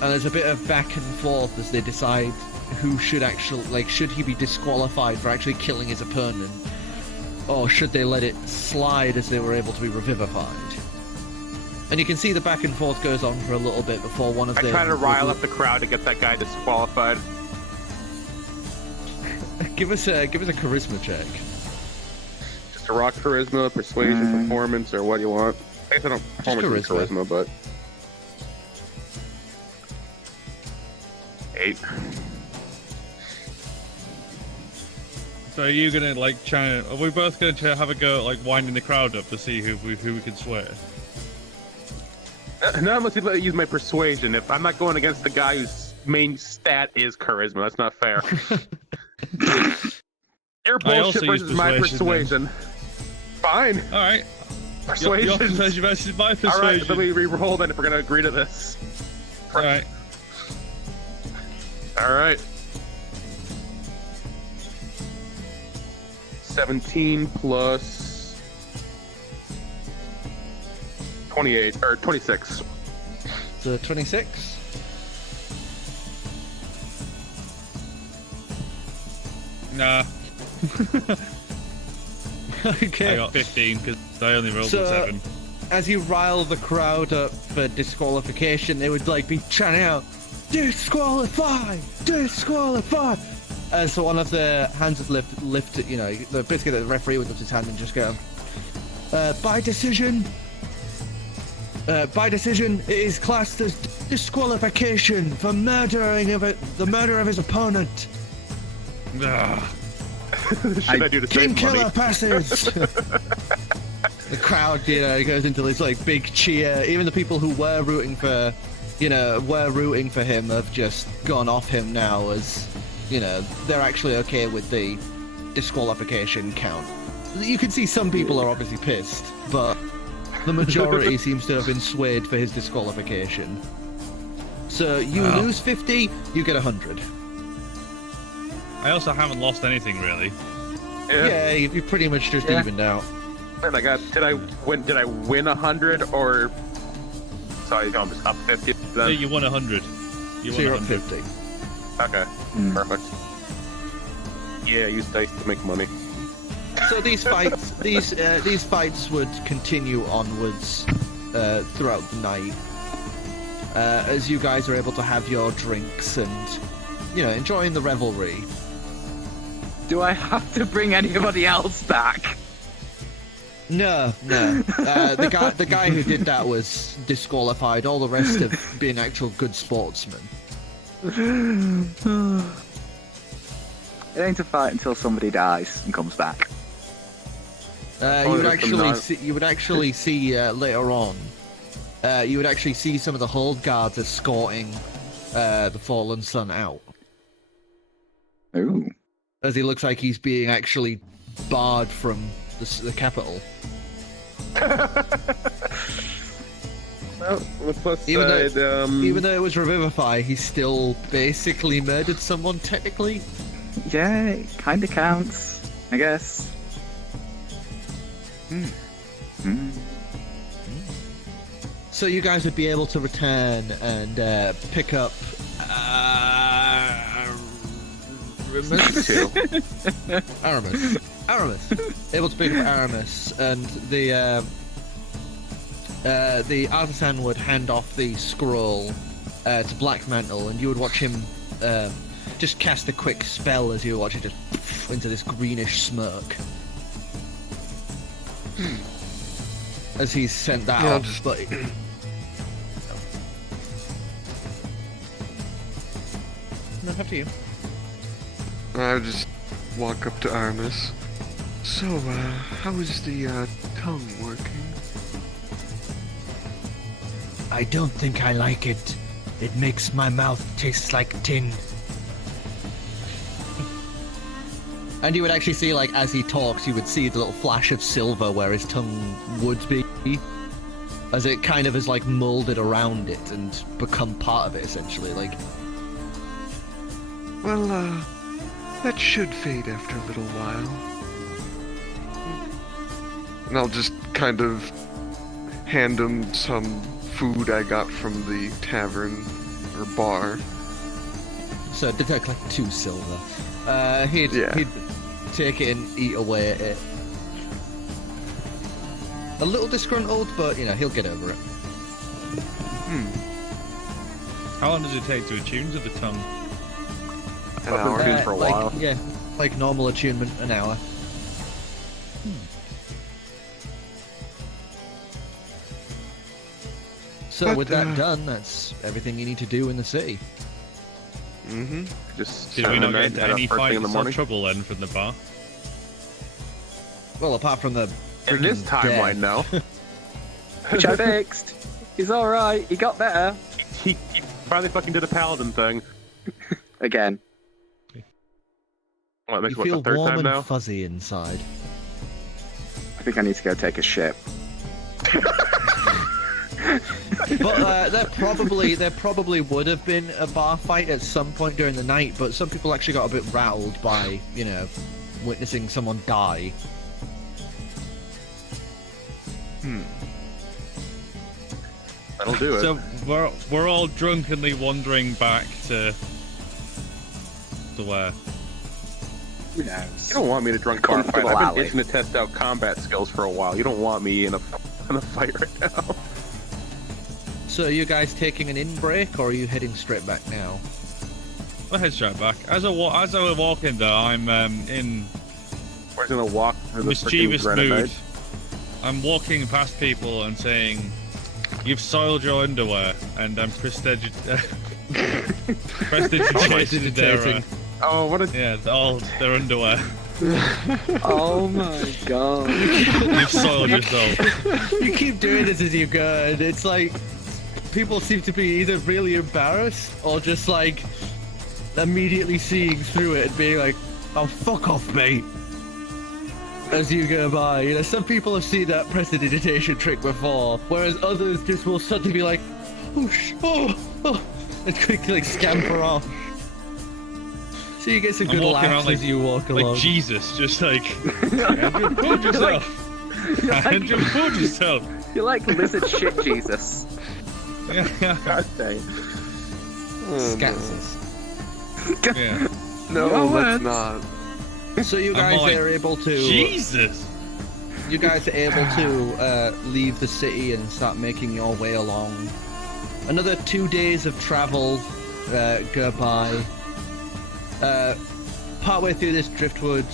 and there's a bit of back and forth as they decide who should actually, like, should he be disqualified for actually killing his opponent, or should they let it slide as they were able to be revivified. And you can see the back and forth goes on for a little bit before one of I the... try to rile up the crowd to get that guy disqualified. Give us a charisma check. Just a rock charisma, persuasion, performance, or what you want. I guess I don't performance is charisma, but 8. So are you gonna like try? Are we both gonna try have a go at like winding the crowd up to see who we can sway? Not unless you let me use my persuasion. If I'm not going against the guy whose main stat is charisma, that's not fair. Your bullshit versus my persuasion. Fine. All right. Persuasion. Your persuasion versus my persuasion. All right, then we re-roll then if we're gonna agree to this. All right. All right. 17 plus 28 or 26. So 26. Nah. Okay. I got 15 because I only rolled So- a 7. As you rile the crowd up for disqualification, they would like be chanting out, "Disqualify! Disqualify!" So one of the hands would lift, you know, basically the referee would lift his hand and just go, by decision, it is classed as disqualification for the murder of his opponent. Ugh. Should I do the King same Killer money? passes. The crowd, you know, goes into this like big cheer. Even the people who were rooting for him have just gone off him now, as you know, they're actually okay with the disqualification count. You can see some people are obviously pissed, but the majority seems to have been swayed for his disqualification. So you lose 50, you get 100. I also haven't lost anything really. Yeah, you pretty much just evened out. And I got. Did I win 100 or? Sorry, I'm just up 50. No, Then. you won 100. You So won you're up 100. 50. Okay. Perfect. Yeah, I use dice to make money. So these fights would continue onwards throughout the night, as you guys are able to have your drinks and, you know, enjoying the revelry. Do I have to bring anybody else back? No. The guy who did that was disqualified. All the rest have been actual good sportsmen. It ain't a fight until somebody dies and comes back. You would actually see later on. You would actually see some of the hold guards escorting the fallen son out, Ooh. as he looks like he's being actually barred from the capital. Well, plus Even side, Even though it was Revivify, he still basically murdered someone technically. Yeah, it kinda counts, I guess. So you guys would be able to return and pick up Aramis. Able to pick up Aramis, and the artisan would hand off the scroll to Black Mantle, and you would watch him just cast a quick spell as you watch it just into this greenish smirk. As he's sent that Yeah, off, but no, up to you. I would just walk up to Aramis. So, how is the tongue working? I don't think I like it. It makes my mouth taste like tin. And you would actually see, like, as he talks, you would see the little flash of silver where his tongue would be, as it kind of is, like, molded around it and become part of it, essentially, like. Well, that should fade after a little while. And I'll just kind of hand him some food I got from the tavern or bar. So it did take, like, 2 silver. He'd take it and eat away at it. A little disgruntled, but, you know, he'll get over it. How long does it take to attune to the tongue? An hour. It is for a while. Yeah, like normal attunement, an hour. So But, with that done, that's everything you need to do in the city. Mm-hmm. Just Did we not get into head up any first thing in the fights or morning. trouble then from the bar? Well, apart from the In this freaking timeline death. now. Which I fixed. He's alright, he got better. He finally fucking did a paladin thing. Again. Well, it makes You what, feel the third warm time and now? fuzzy inside. I think I need to go take a shit. But there probably would have been a bar fight at some point during the night, but some people actually got a bit rattled by, you know, witnessing someone die. That'll do it. So we're all drunkenly wandering back to where? Who knows? You don't want me to drunk bar fight. Comfortable I've alley. been itching to test out combat skills for a while. You don't want me in a fight right now. So are you guys taking an in break, or are you heading straight back now? I'll head straight back. As I was walking though, I'm in We're gonna walk through the mischievous freaking mood. granite. I'm walking past people and saying, "You've soiled your underwear," and I'm prestidigitating their Oh, what a their underwear. Oh my god. You've soiled yourself. You keep doing this as you go, and it's like people seem to be either really embarrassed or just like immediately seeing through it and being like, "Oh, fuck off, mate." As you go by, you know, some people have seen that prestidigitation trick before, whereas others just will suddenly be like, oh, and quickly like scamper off. So you get some good walking laughs around as you walk along. Like Jesus, just like, Andrew, put yourself. Andrew, put yourself. You're like lizard shit, Jesus. God dang. Scatzers. Yeah. No, let's not. So you guys are able to. Jesus. You guys are able to leave the city and start making your way along. Another 2 days of travel go by. Partway through this driftwood,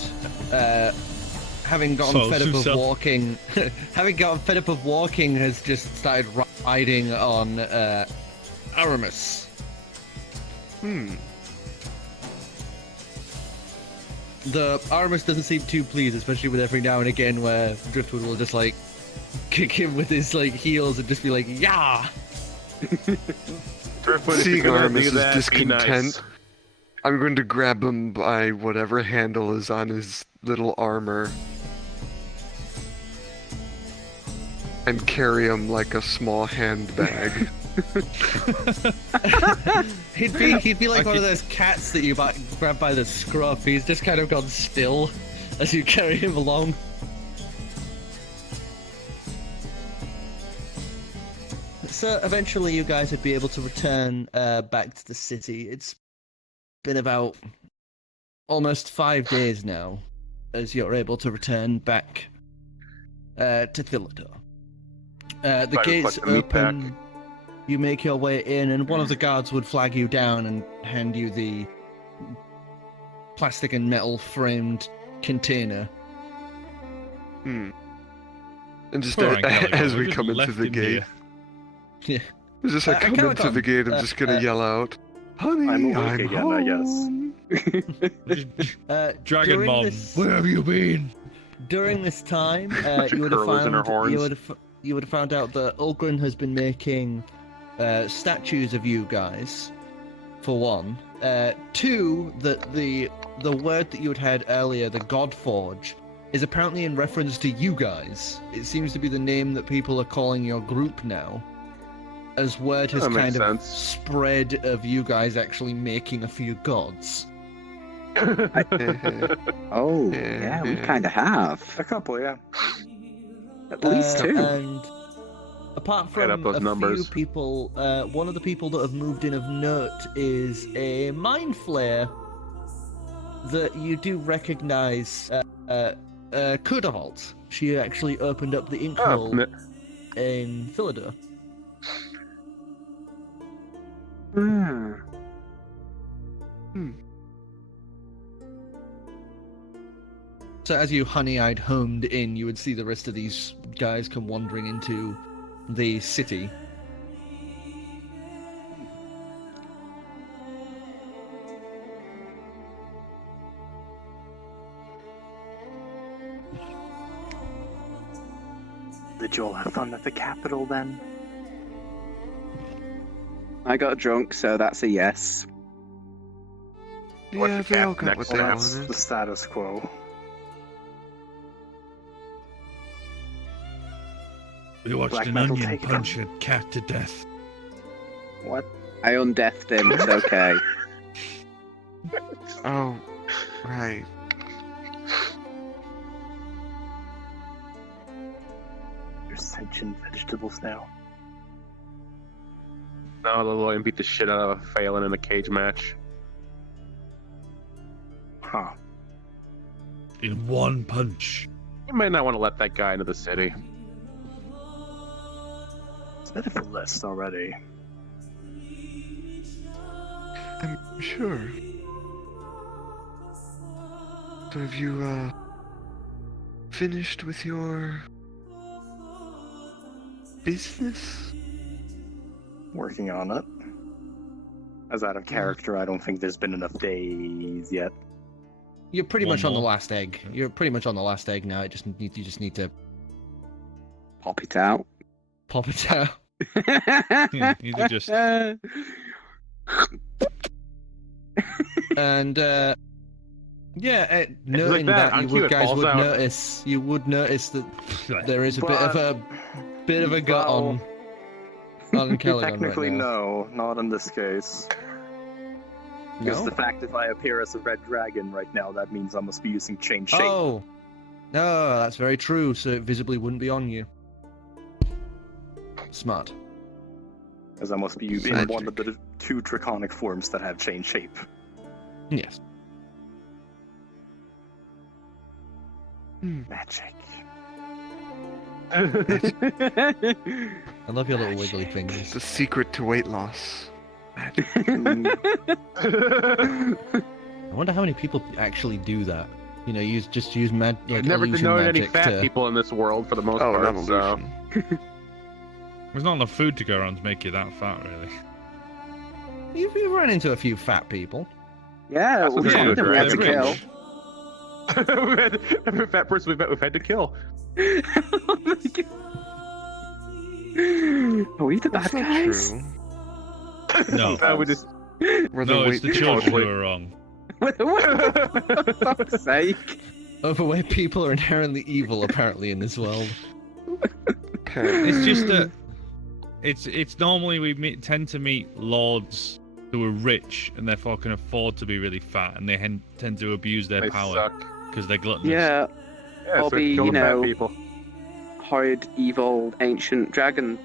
having gotten fed up of walking, has just started riding on Aramis. The Aramis doesn't seem too pleased, especially with every now and again where Driftwood will just like kick him with his like heels and just be like, "Yeah." Seeing Aramis is that, discontent, nice. I'm going to grab him by whatever handle is on his little armor and carry him like a small handbag. He'd be like one of those cats that you grab by the scruff. He's just kind of gone still as you carry him along. So eventually you guys would be able to return back to the city. It's been about almost 5 days now as you're able to return back to Philidor. The gates open. You make your way in, and one of the guards would flag you down and hand you the plastic and metal framed container. And just as we come into the gate, yeah, just I come into the gate, I'm just gonna yell out, "Honey, I'm I'm awake again, home." Dragon Mom, where have you been? During this time, you would have found out that Ulgrin has been making statues of you guys, for one. Two, that the word that you had had earlier, the Godforge, is apparently in reference to you guys. It seems to be the name that people are calling your group now, as word has kind of spread of you guys actually making a few gods. Oh, yeah, we kind of have. A couple, yeah. At least two. And apart from a few people, one of the people that have moved in of note is a mind flayer that you do recognize, Kudavolt. She actually opened up the Inkhole in Philidor. So as you honey-eyed homed in, you would see the rest of these guys come wandering into the city. Did you all have fun at the capital then? I got drunk, so that's a yes. Yeah, they all got what they That's wanted. the status quo. We watched Black an metal onion take punch a cat to death. What? I undeathed him, it's okay. Oh, right. You're sentient vegetables now. No, the lawyer beat the shit out of Phelan in a cage match. Huh. in one punch. You might not want to let that guy into the city. It's been a list already. I'm sure. So have you, finished with your business? Working on it. As out of character, I don't think there's been enough days yet. You're pretty One much on the more. last egg. You're pretty much on the last egg now. You just need to Pop it out. pop it out. Yeah, you could just And yeah, like noting that, that, on cue, it guys falls would out. notice. You would notice that there is a bit of a gut on Ancalagon Technically, right now. no, not in this case. Because No? the fact if I appear as a red dragon right now, that means I must be using change shape. Oh, no, that's very true. So it visibly wouldn't be on you. Smart. As I must be in Magic. one of the two draconic forms that have change shape. Yes. Magic. I love your little wiggly fingers. The secret to weight loss. Magic. I wonder how many people actually do that. You know, use I've never illusion known any magic fat to... people in this world for the most Oh, part. not So. illusion. there's not enough food to go around to make you that fat, really. You've run into a few fat people. Yeah, That's what we've they're had doing, to right? kill. Every fat person we've had to kill. Oh my God. Are we the bad That's not guys? true. No, We just We're no, it's the weight children people. who are wrong. For fuck's sake. Overweight people are inherently evil, apparently, in this world. Okay. It's just that it's normally tend to meet lords who are rich and therefore can afford to be really fat, and they tend to abuse their they power suck. because they're gluttonous. Yeah, Yeah, Or so be, kill you the fat know- people. horrid, evil, ancient dragon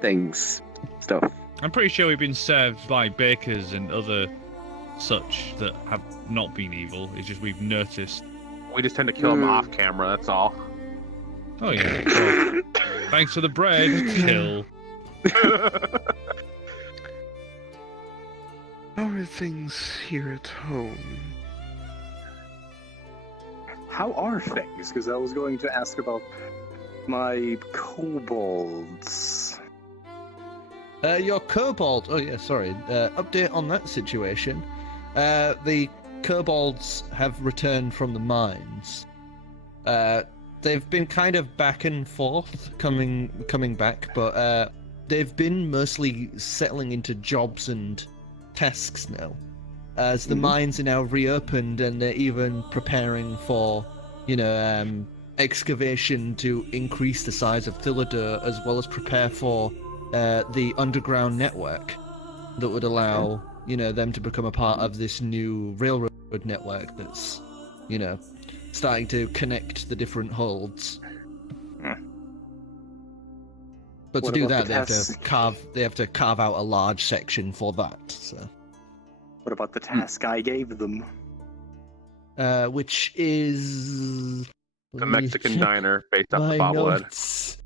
things, stuff. I'm pretty sure we've been served by bakers and other such that have not been evil. It's just we've noticed. We just tend to kill them off camera. That's all. Oh yeah. Well, thanks for the bread. Kill. How are things here at home? How are things? Because I was going to ask about my kobolds. Your kobold. Oh yeah, sorry. Update on that situation. The kobolds have returned from the mines. They've been kind of back and forth, coming back, but they've been mostly settling into jobs and tasks now. As the mines are now reopened, and they're even preparing for, excavation to increase the size of Thilladur, as well as prepare for the underground network that would allow, them to become a part of this new railroad network that's, starting to connect the different holds. But to What do about that, the they have to carve out a large section for that. So, What about the task I gave them? which is The Mexican diner based off my the bobblehead. notes.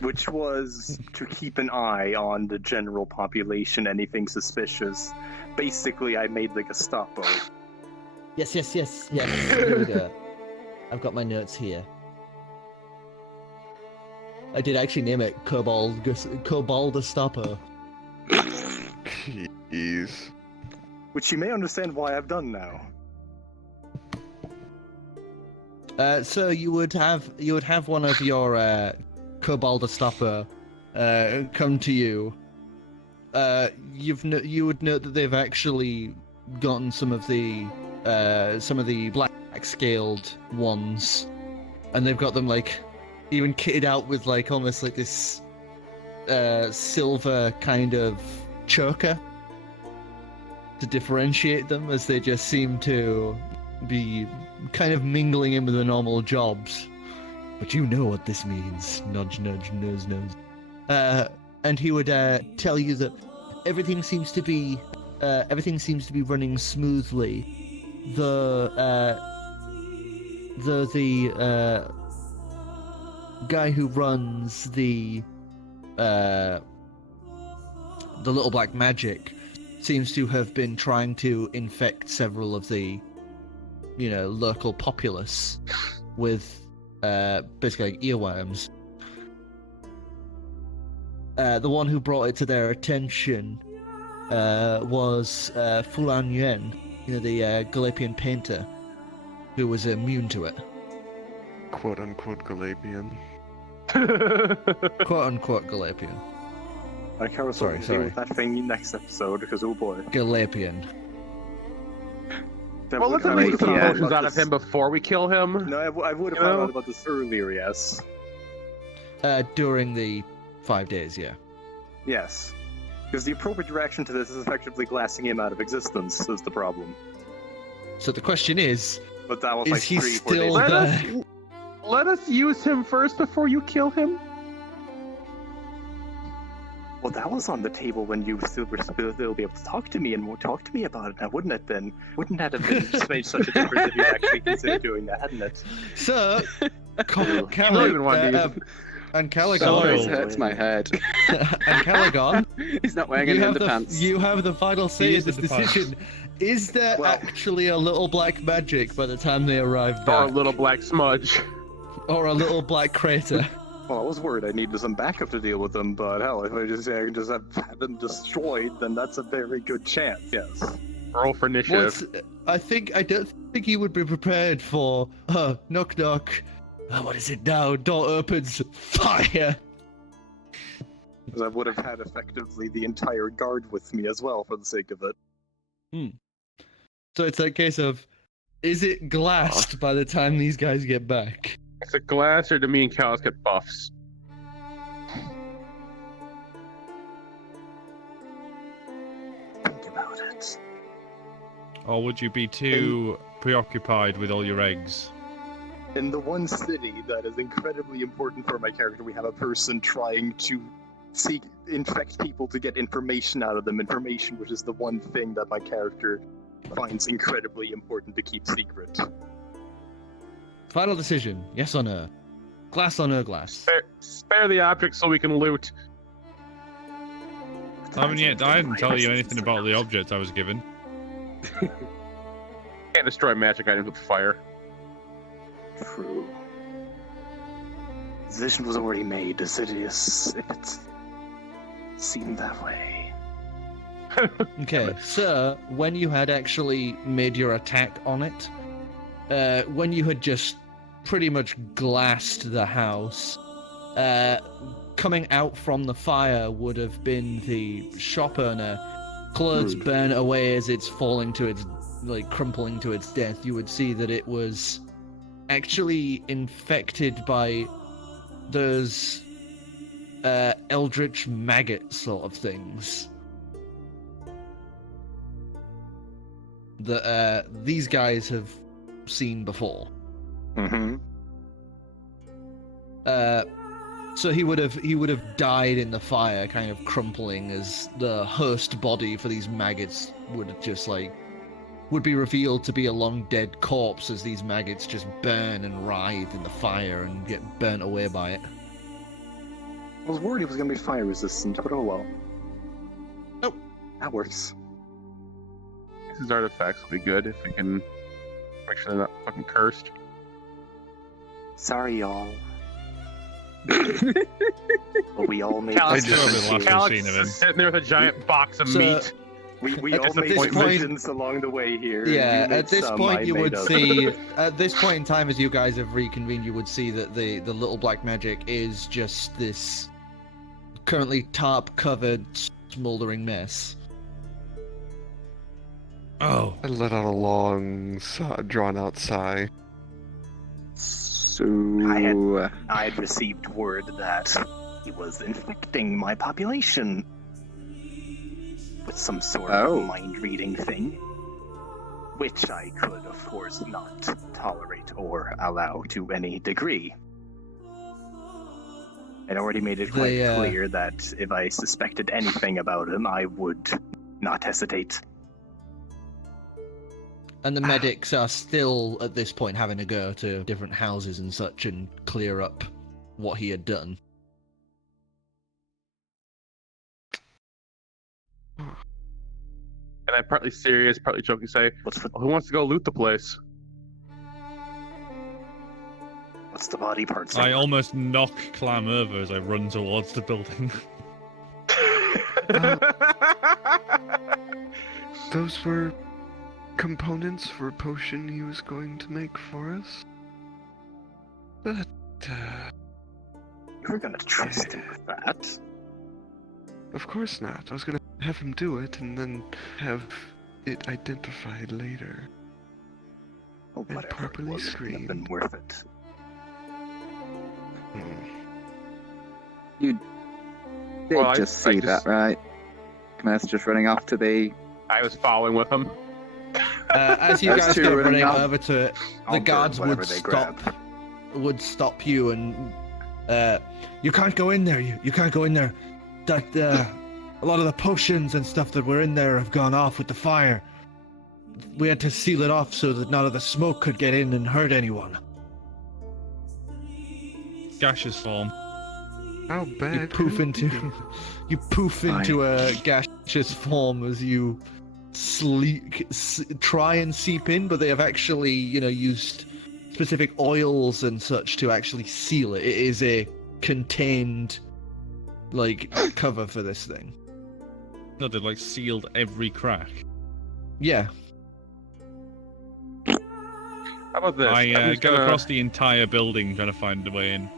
Which was to keep an eye on the general population, anything suspicious. Basically, I made like a Gestapo. Yes. Here we go. I've got my notes here. I did actually name it Kobold-Gestapo. Jeez. Which you may understand why I've done now. So you would have one of your Kobold-Gestapo come to you. You would note that they've actually gotten some of the black scaled ones, and they've got them like even kitted out with like almost like this silver kind of choker to differentiate them, as they just seem to be kind of mingling in with the normal jobs. But you know what this means. Nudge, nudge, nose, nose. And he would tell you that everything seems to be running smoothly. the guy who runs the little black magic seems to have been trying to infect several of the, local populace with basically like earworms. The one who brought it to their attention was Fulan Yuan, the Galapian painter, who was immune to it. Quote-unquote Galapian. Quote-unquote Galapian. I can't remember Sorry. with that thing next episode, because oh boy. Galapian. Well, let's at least get some emotions out of him before we kill him. No, I would have found out about this earlier, yes. During the 5 days, yeah. Yes. Because the appropriate reaction to this is effectively glassing him out of existence, is the problem. So the question is But that was like he 3-4 still days there? Let us use him first before you kill him. Well, that was on the table when you still were still be able to talk to me and talk to me about it. Now, wouldn't that have made such a difference if you actually considered doing that, hadn't it? So, Ancalagon, Always hurts my head. Ancalagon, He's not wearing any underpants. you have the final say in this underpants. decision. Is there actually a little black magic by the time they arrive or back? a little black smudge. Or a little black crater? Well, I was worried I needed some backup to deal with them, but hell, if I can just have them destroyed, then that's a very good chance, yes. Roll for initiative. I don't think he would be prepared for knock knock. What is it now? Door opens. Fire. Because I would have had effectively the entire guard with me as well, for the sake of it. So it's that case of, is it glassed by the time these guys get back? It's a glass, or do me and Calix get buffs? Think about it. Or would you be too preoccupied with all your eggs? In the one city that is incredibly important for my character, we have a person trying to infect people to get information out of them. Information, which is the one thing that my character finds incredibly important to keep secret. Final decision, yes or no? Glass or no glass? Spare the object so we can loot. I didn't tell you anything about the object I was given. Can't destroy magic items with fire. True. The decision was already made. The city is... if it's... seemed that way. Okay, so when you had actually made your attack on it, when you had just pretty much glassed the house, coming out from the fire would have been the shop owner, clothes burn away as it's falling to its, crumpling to its death. You would see that it was actually infected by those eldritch maggot sort of things that these guys have seen before. Mm-hmm. So he would have died in the fire, kind of crumpling as the host body for these maggots would be revealed to be a long dead corpse as these maggots just burn and writhe in the fire and get burnt away by it. I was worried it was going to be fire resistant, but oh well. Nope. That works. These artifacts will be good if we can make sure they're not fucking cursed. Sorry, y'all. But we all made Calix scene of him. is sitting there with a giant box of meat. We At all this made point- decisions along the way here. Yeah, You made at this some, point I you made would others. see, at this point in time as you guys have reconvened, you would see that the little black magic is just this currently tarp-covered, smoldering mess. Oh, I let out a long, drawn-out sigh. So... I had received word that he was infecting my population with some sort of mind-reading thing, which I could, of course, not tolerate or allow to any degree. I'd already made it quite clear that if I suspected anything about him, I would not hesitate. And the medics are still, at this point, having to go to different houses and such and clear up what he had done. And I'm partly serious, partly joking, say, who wants to go loot the place? What's the body parts? I almost knock Clam over as I run towards the building. Those were components for a potion he was going to make for us. But, You're gonna trust him with that? of course not. I was gonna have him do it and then have it identified later. Oh, And whatever properly it was, it wouldn't have been screened. worth it. You did Well, I see that, right? Kamerth's just running off to the... I was following with him. As you Those guys two go running running off. over to it, I'll the burn guards whatever would they stop you and you can't go in there. You can't go in there. That a lot of the potions and stuff that were in there have gone off with the fire. We had to seal it off so that none of the smoke could get in and hurt anyone. Gaseous form. How bad You poof could it into be? you poof into a gaseous form as you try and seep in, but they have actually, used specific oils and such to actually seal it. It is a contained, cover for this thing. No, they've sealed every crack. Yeah. How about this? I I'm just go gonna- across the entire building trying to find a way in.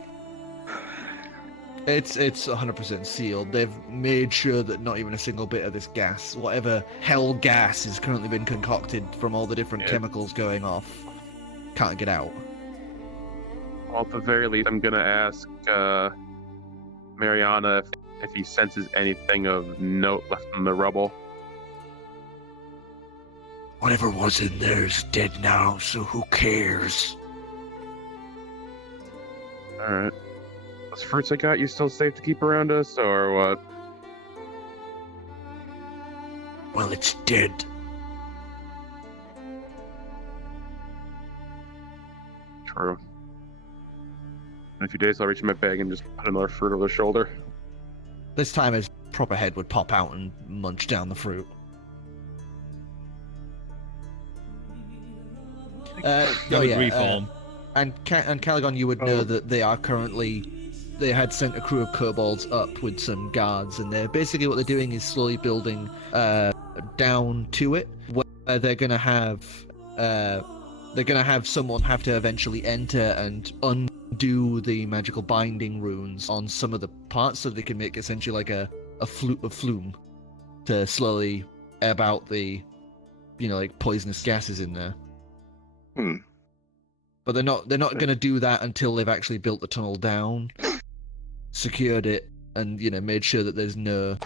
It's 100% sealed. They've made sure that not even a single bit of this gas, whatever hell gas has currently been concocted from all the different Yeah. chemicals going off, can't get out. Well, at the very least, I'm gonna ask Mariana if he senses anything of note left in the rubble. Whatever was in there is dead now, so who cares? Alright. Those fruits I got you still safe to keep around us, or what? Well, it's dead. True. In a few days, I'll reach in my bag and just put another fruit over the shoulder. This time his proper head would pop out and munch down the fruit. That Oh would yeah, reform. and Calagon, you would know that they are currently. They had sent a crew of kobolds up with some guards, and they're basically what they're doing is slowly building down to it, where they're gonna have someone have to eventually enter and undo the magical binding runes on some of the parts, so they can make essentially like a flume to slowly ebb out the, poisonous gases in there. But they're not going to do that until they've actually built the tunnel down, secured it, and made sure that there's no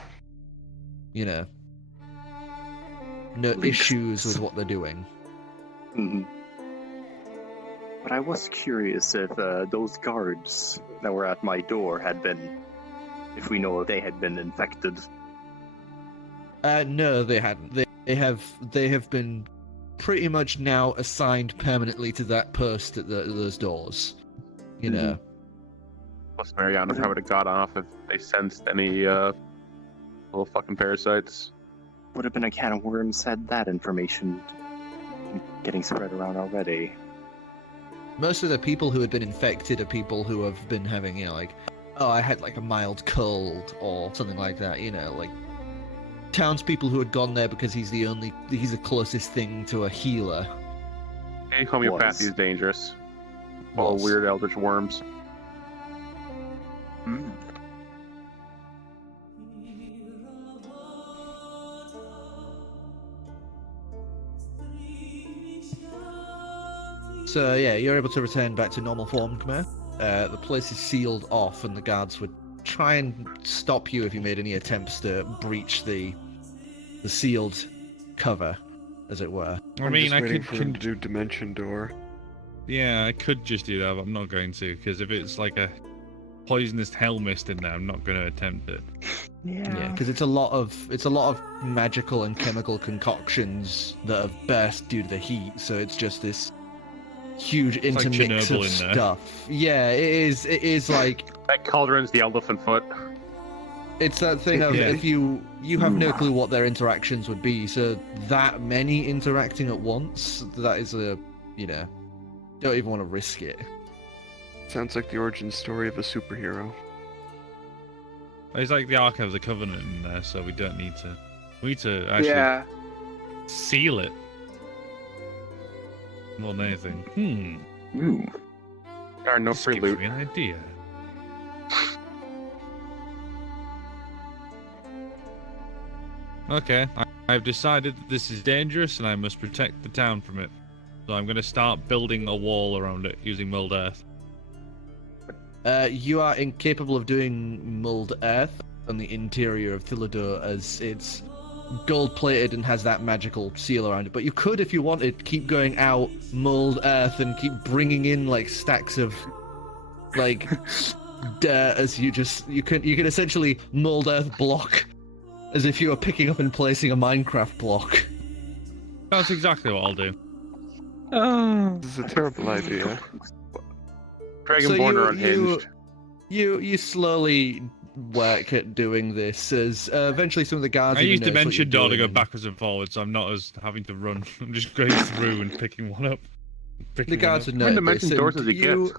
issues with what they're doing. But I was curious if those guards that were at my door if we know if they had been infected. No, they hadn't. They have been pretty much now assigned permanently to that post at those doors. Plus, Mariana probably would have got off if they sensed any little fucking parasites. Would have been a can of worms had that information getting spread around already. Most of the people who had been infected are people who have been having, I had a mild cold or something like that, townspeople who had gone there because he's the closest thing to a healer. Hey, homeopathy is dangerous. All Was. weird eldritch worms. So yeah, you're able to return back to normal form, Kamerth. The place is sealed off, and the guards would try and stop you if you made any attempts to breach the sealed cover, as it were. I I'm mean, just I waiting could. for him to do Dimension Door. Yeah, I could just do that, but I'm not going to, because if it's like a poisonous hell mist in there, I'm not going to attempt it. Yeah, because it's a lot of magical and chemical concoctions that have burst due to the heat. So it's just this huge like intermix Chernobyl of in there. stuff. Yeah, it is. It is like That cauldron's the elephant foot. it's that thing of Yeah. if you have no clue what their interactions would be. So that many interacting at once, that is a don't even want to risk it. Sounds like the origin story of a superhero. It's like the Ark of the Covenant in there, so we don't need to. We need to actually Yeah. seal it. More than anything. Ooh. There are no This free gives loot. me an idea. Okay, I've decided that this is dangerous and I must protect the town from it. So I'm going to start building a wall around it using mulled earth. You are incapable of doing mulled earth on the interior of Thilador, as it's gold-plated and has that magical seal around it. But you could, if you wanted, keep going out mulled earth and keep bringing in like stacks of like dirt as you can essentially mulled earth block as if you were picking up and placing a Minecraft block. That's exactly what I'll do. This is a terrible idea. Dragonborn are unhinged. You slowly work at doing this as eventually some of the guards. I even use notice what Dimension you're Door to go doing. backwards and forwards, so I'm not as having to run. I'm just going through and picking one up. The guards would When notice Dimension this, Doors and is a gift.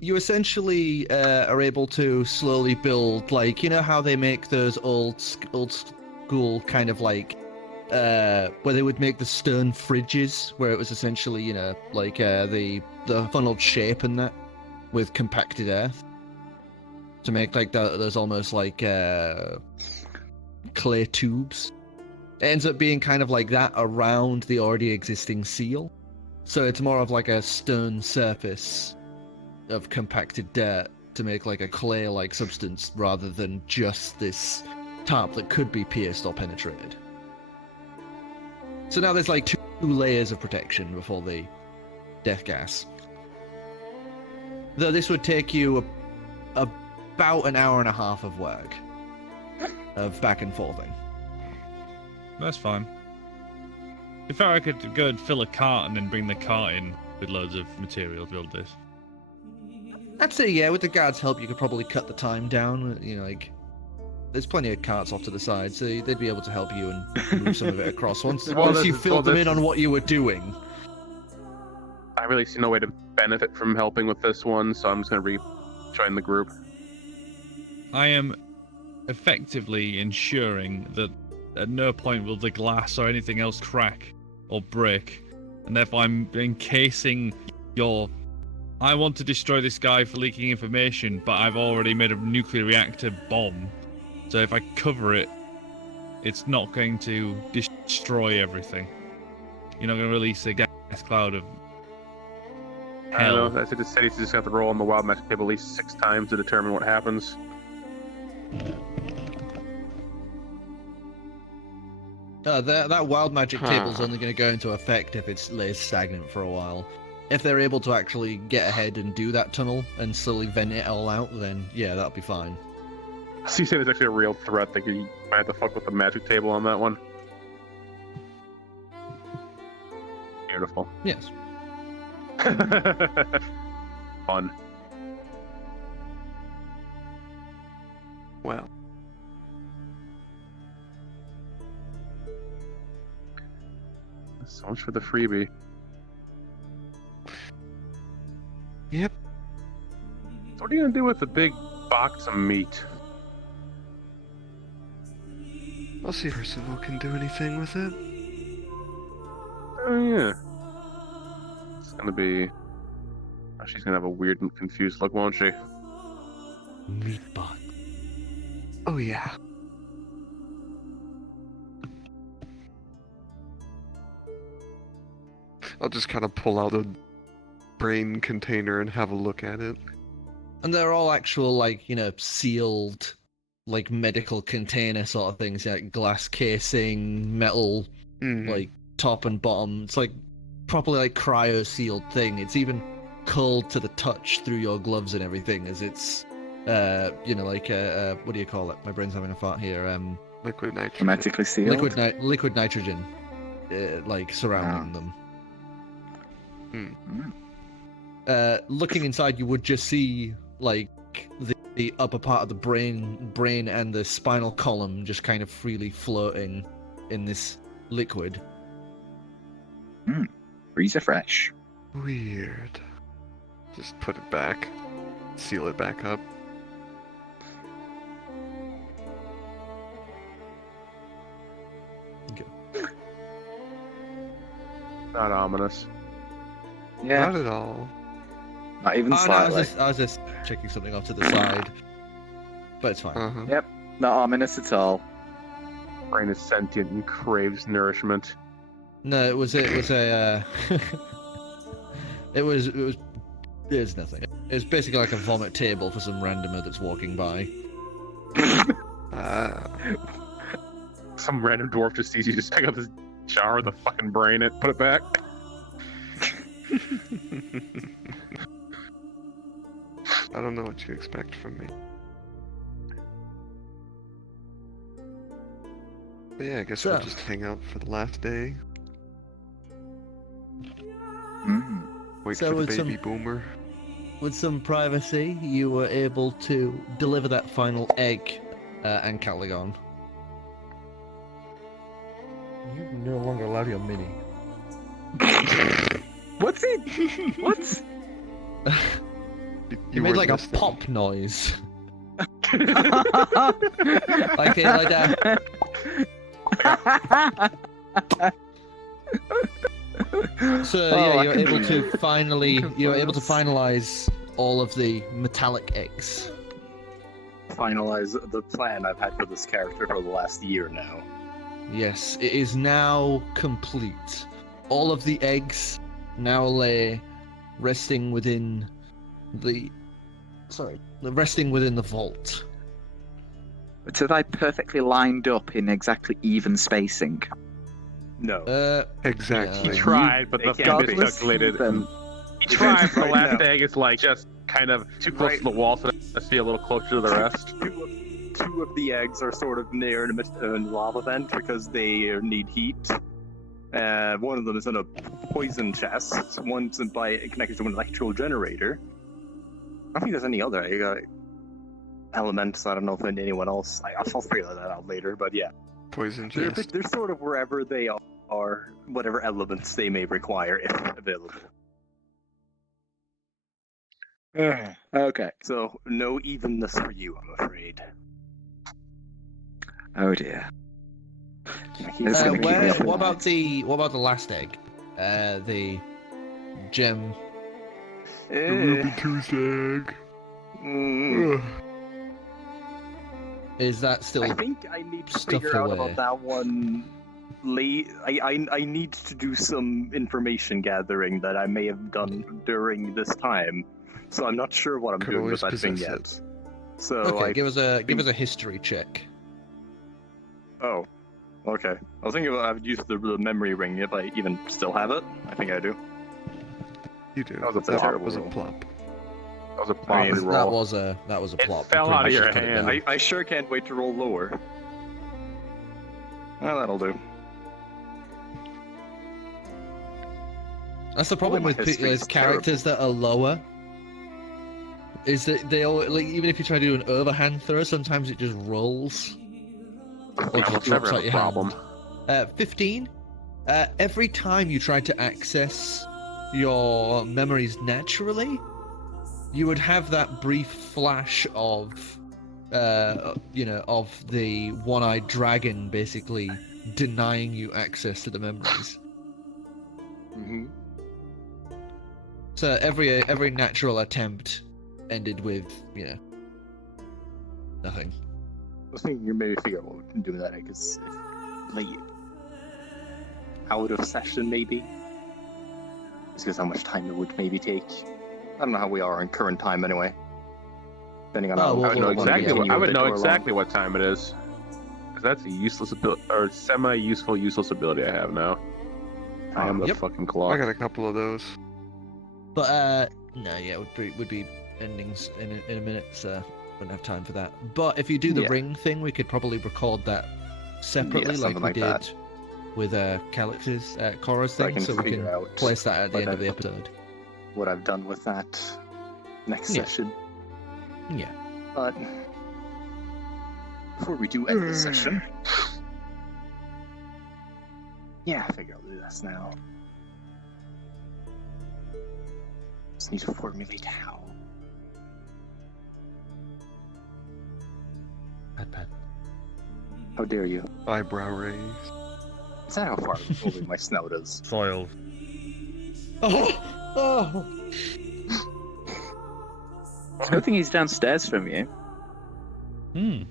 you essentially are able to slowly build, like, you know how they make those old school kind of like where they would make the stone fridges, where it was essentially like the funneled shape and that with compacted earth to make like those almost like clay tubes. It ends up being kind of like that around the already existing seal, so it's more of like a stone surface of compacted dirt to make like a clay-like substance rather than just this top that could be pierced or penetrated. So now there's like 2 layers of protection before the death gas. Though this would take you about an hour and a half of work of back and forthing. That's fine. If I could go and fill a cart and then bring the cart in with loads of material to build this. I'd say, yeah, with the guards' help, you could probably cut the time down. Like, there's plenty of carts off to the side, so they'd be able to help you and move some of it across once you filled them in on what you were doing. I really see no way to benefit from helping with this one, so I'm just going to rejoin the group. I am effectively ensuring that at no point will the glass or anything else crack or break, and therefore I'm encasing your... I want to destroy this guy for leaking information, but I've already made a nuclear reactor bomb, so if I cover it, it's not going to destroy everything. You're not going to release a gas cloud of I hell. don't know. I said the city's just got to roll on the wild magic table at least 6 times to determine what happens. That wild magic table's Huh. only going to go into effect if it lays stagnant for a while. If they're able to actually get ahead and do that tunnel and slowly vent it all out, then yeah, that'll be fine. So you say there's actually a real threat that you might have to fuck with the magic table on that one? Beautiful. Yes. Fun. Well, So much for the freebie. yep. So what are you gonna do with the big box of meat? I'll see if Percival can do anything with it. Oh yeah. It's gonna be... Oh, she's gonna have a weird and confused look, won't she? Meatbot. Oh yeah. I'll just kind of pull out a brain container and have a look at it. And they're all actual, like, sealed, like, medical container sort of things, like glass casing, metal, Hmm. like, top and bottom. It's like properly, like, cryo-sealed thing. It's even cold to the touch through your gloves and everything, as it's what do you call it? My brain's having a fart here. Liquid nitrogen. Hermetically sealed. Liquid nitrogen, surrounding them. Looking inside, you would just see like the upper part of the brain and the spinal column just kind of freely floating in this liquid. Freezer fresh. Weird. Just put it back. Seal it back up. Not ominous. Yeah. Not at all. Not even No, slightly. I was just checking something off to the side, but it's fine. Uh-huh. Yep. Not ominous at all. Brain is sentient and craves nourishment. No, it was a it was there's nothing. It was basically like a vomit table for some randomer that's walking by. Some random dwarf just sees you just pick up this jar with the fucking brain and put it back. I don't know what you expect from me. But yeah, I guess we'll So- just hang out for the last day. Wait So for the with some- baby boomer. With some privacy, you were able to deliver that final egg, Ancalagon. You no longer allow your mini. What's it? What? You made weren't like a listening. pop noise. like that. So Oh, I you're can able do to finalize all of the metallic eggs. Finalize the plan I've had for this character for the last year now. Yes, it is now complete. All of the eggs now lay resting within the vault. So they perfectly lined up in exactly even spacing. No. Exactly. Yeah. He tried, but the It can't be. miscalculated. Then. He tried, but the Right last now. egg is like just kind of too close Right. to the wall, so it has to be a little closer to the rest. Two of the eggs are sort of near a lava vent because they need heat. One of them is in a poison chest. One's connected to an electrical generator. I don't think there's any other elements. I don't know if anyone else. I'll figure that out later. But yeah, Poison they're, chest. they're sort of wherever they are, whatever elements they may require if available. Okay. So no evenness for you, I'm afraid. Oh dear. It's Uh, gonna keep me up what at about the last egg? The gem. The Ruby Tuesday egg. Mm, Ugh. Is that still? I think I need to stuff figure out away. about that one. I need to do some information gathering that I may have done during this time, so I'm not sure what I'm Could doing with always that thing possess yet. So Okay, I give us a history check. Oh, okay. I was thinking I've used the memory ring if I even still have it. I think I do. You do. That was a That terrible was a roll. plop. That was a plop mean, roll. That was a It plop. fell You pretty out of much your just cut it hand. down. I sure can't wait to roll lower. Well, that'll do. That's the problem my with history is characters that are lower. Is that they all like even if you try to do an overhand throw, sometimes it just rolls. Or It's just never drops a out your problem. hand. 15. Every time you tried to access your memories naturally, you would have that brief flash of, of the one-eyed dragon basically denying you access to the memories. Mm-hmm. So every natural attempt ended with, nothing. I was thinking you maybe figure out what we can do with that, because like out of session maybe. Just because how much time it would maybe take. I don't know how we are in current time anyway. Depending on Oh, how well, I would know well, exactly. yeah, I would know Or exactly what time it is. Because that's a useless ability, or semi-useful, useless ability I have now. I am the Yep. fucking I clock. got a couple of those. But no, yeah, it would be endings in a minute. So Wouldn't have time for that. But if you do the Yeah. ring thing, we could probably record that separately, Yeah, like something we like did that. with Calix's Korro's So I thing, can so we figure can out place that at the what end of the I've- episode. What I've done with that next Yeah. session. Yeah. But before we do end the session, yeah, I figure I'll do this now. Just need to formulate how. Pat. How dare you? Eyebrow raise. Is that how far over my snout is? Soiled. Oh! I don't think he's downstairs from you. Hmm.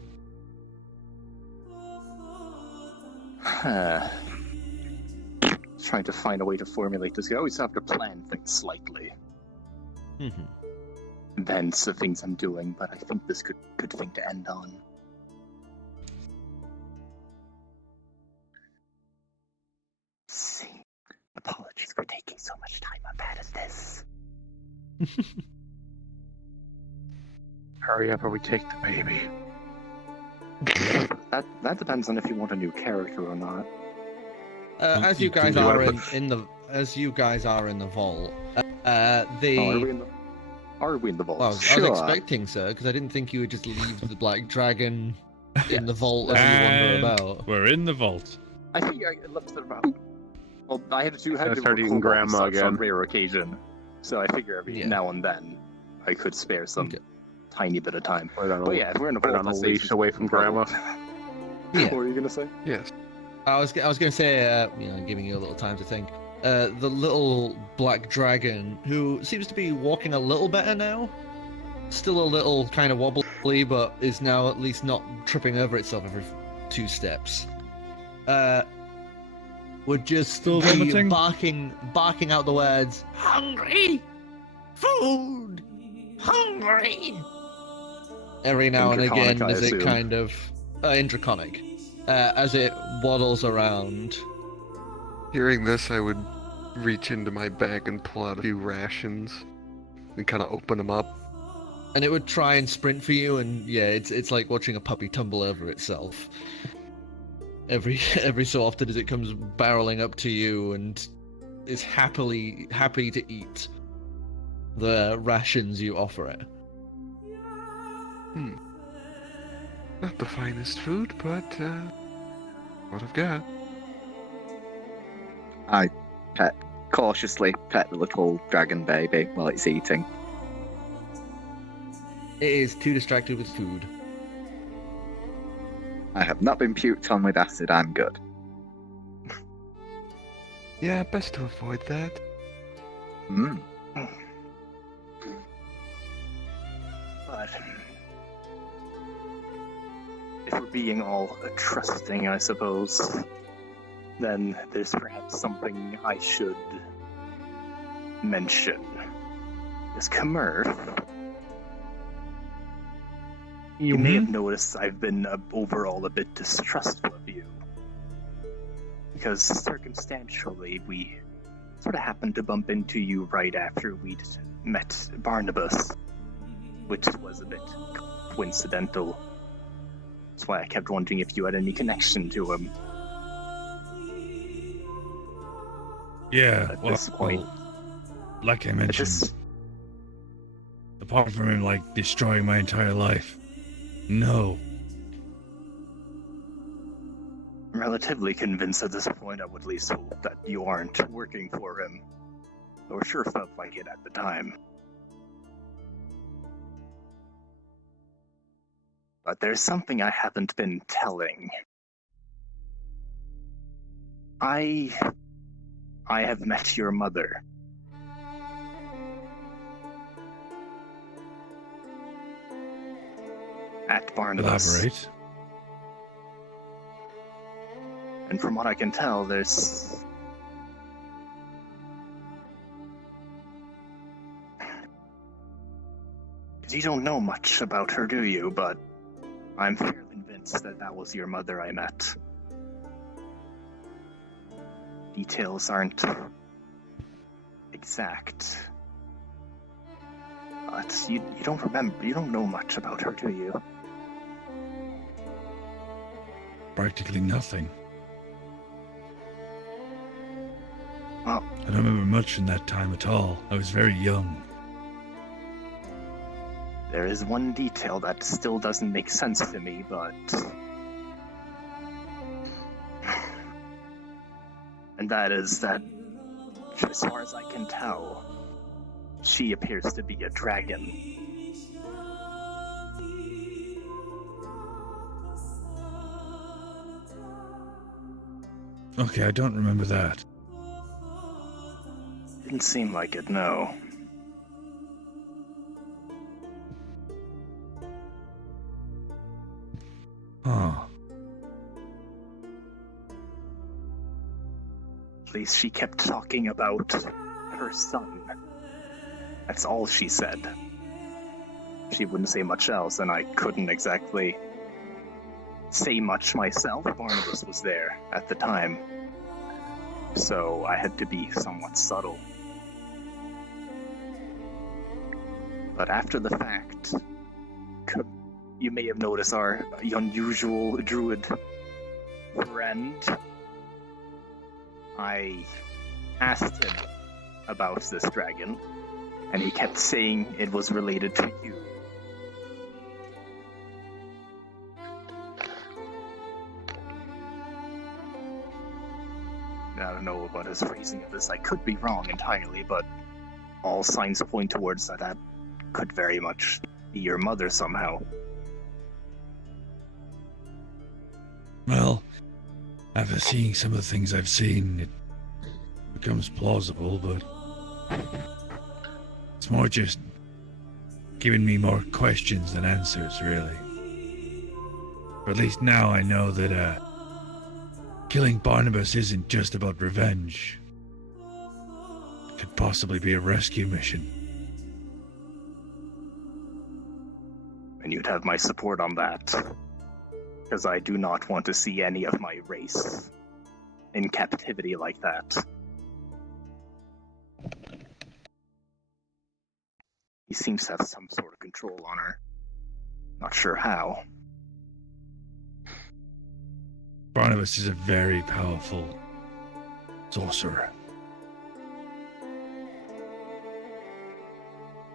Trying to find a way to formulate this. You always have to plan things slightly. Mm-hmm. Then the things I'm doing, but I think this could good thing to end on. See. Apologies for taking so much time. I'm bad at this. Hurry up or we take the baby. That depends on if you want a new character or not. As you You can guys do are it. in the vault, Are we in the vault? Well, I was Sure. expecting, sir, because I didn't think you would just leave the black dragon in the vault as you And wander about. we're in the vault. I think I left it about. Well, I had to start eating record grandma such on again. rare occasion, so I figure every Yeah. now and then I could spare some Okay. tiny bit of time. Put it on But a, yeah, if we're in a put it vault, on a I say leash away from grandma. Yeah. What were you gonna say? Yes. I was going to say, giving you a little time to think. The little black dragon, who seems to be walking a little better now, still a little kind of wobbly, but is now at least not tripping over itself every 2 steps. Would just Still be vomiting? barking out the words, Hungry? Food! Hungry! every now In and again Draconic, I as it assume. kind of in Draconic, as it waddles around. Hearing this, I would reach into my bag and pull out a few rations and kind of open them up. And it would try and sprint for you, and yeah, it's like watching a puppy tumble over itself. Every so often as it comes barreling up to you and is happy to eat the rations you offer it. Not the finest food, but what I've got. I cautiously pet the little dragon baby while it's eating. It is too distracted with food. I have not been puked on with acid, I'm good. Yeah, best to avoid that. Mm. But if we're being all trusting, I suppose, then there's perhaps something I should mention. Is Kamerth. You may have noticed I've been overall a bit distrustful of you. Because circumstantially, we sort of happened to bump into you right after we'd met Barnabas, which was a bit coincidental. That's why I kept wondering if you had any connection to him. Yeah, At this point. like I At mentioned, this, apart from him, like, destroying my entire life, no. I'm relatively convinced at this point I would at least hope that you aren't working for him. Or sure felt like it at the time. But there's something I haven't been telling. I have met your mother. At Barnabas. Elaborate. And from what I can tell, there's... You don't know much about her, do you? But I'm fairly convinced that that was your mother I met. Details aren't exact. But you don't remember, you don't know much about her, do you? Practically nothing. Well, I don't remember much from that time at all. I was very young. there is one detail that still doesn't make sense to me, but... And that is that, as far as I can tell, she appears to be a dragon. Okay, I don't remember that. Didn't seem like it, no. Oh. At least she kept talking about her son. That's all she said. She wouldn't say much else, and I couldn't exactly say much myself. Barnabas was there at the time, so I had to be somewhat subtle. But after the fact, you may have noticed our unusual druid friend. I asked him about this dragon, and he kept saying it was related to you. I don't know about his phrasing of this. I could be wrong entirely, but all signs point towards that could very much be your mother somehow. Well, after seeing some of the things I've seen, it becomes plausible, but it's more just giving me more questions than answers, really. But at least now I know that killing Barnabas isn't just about revenge. It could possibly be a rescue mission. And you'd have my support on that. Because I do not want to see any of my race in captivity like that. He seems to have some sort of control on her. Not sure how. Barnabas is a very powerful sorcerer.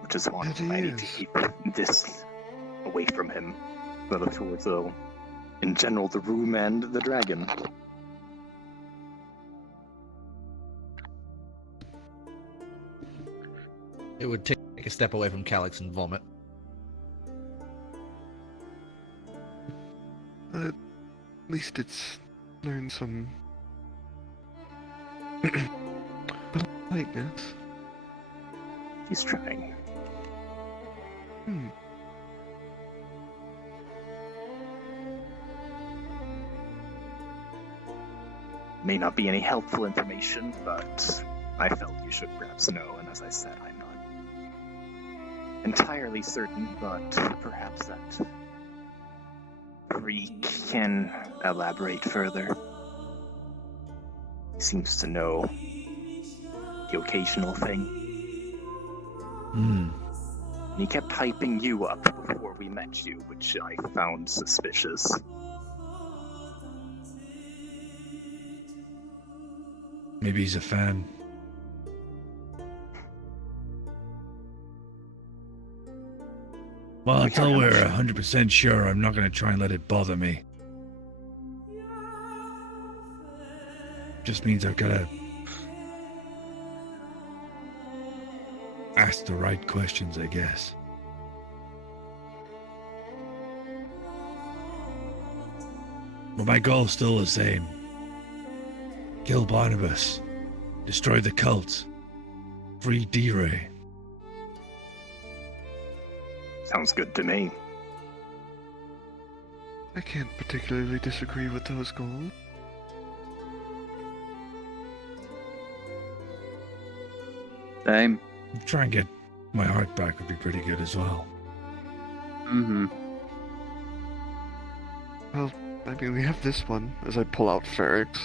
Which is why It I need to is. keep this away from him. But look towards, in general, the room and the dragon. It would take a step away from Calix and vomit. At least it's learned some politeness. He's trying. May not be any helpful information, but I felt you should perhaps know, and as I said, I'm not entirely certain, but perhaps that Freak can elaborate further. He seems to know the occasional thing. He kept hyping you up before we met you, which I found suspicious. Maybe he's a fan. Well, until we're 100% sure, I'm not going to try and let it bother me. Just means I've got to ask the right questions, I guess. But my goal's still the same. Kill Barnabas. Destroy the cult. Free D-Ray. Sounds good to me. I can't particularly disagree with those goals. Same. Try and get my heart back would be pretty good as well. Well, I mean, we have this one, as I pull out Ferrex.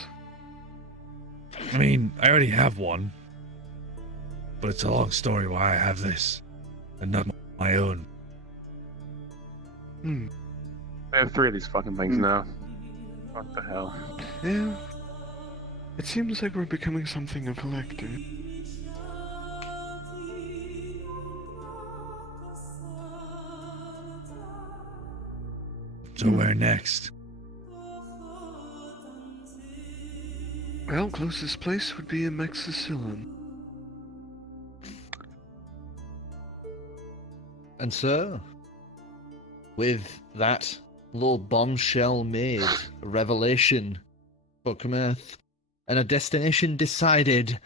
I mean, I already have one. But it's a long story why I have this. And not my own. I have 3 of these fucking things now. What the hell? Yeah. It seems like we're becoming something of a collector. So where next? Well, closest place would be in Mexicillin. And so, with that little bombshell made, a revelation for Kamerth, and a destination decided,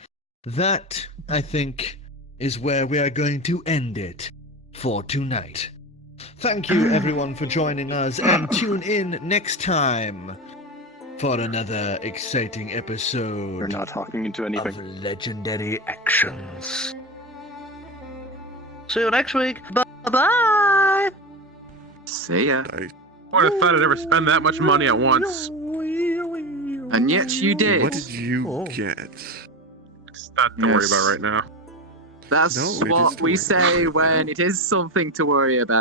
that, I think, is where we are going to end it for tonight. Thank you, everyone, for joining us, and tune in next time for another exciting episode You're not talking into anything. of Legendary Actions. See you next week. Bye-bye. See ya. I would have thought I'd ever spend that much money at once. And yet you did. What did you get? It's not to worry about right now. That's No, it is what to we worry say about. when it is something to worry about.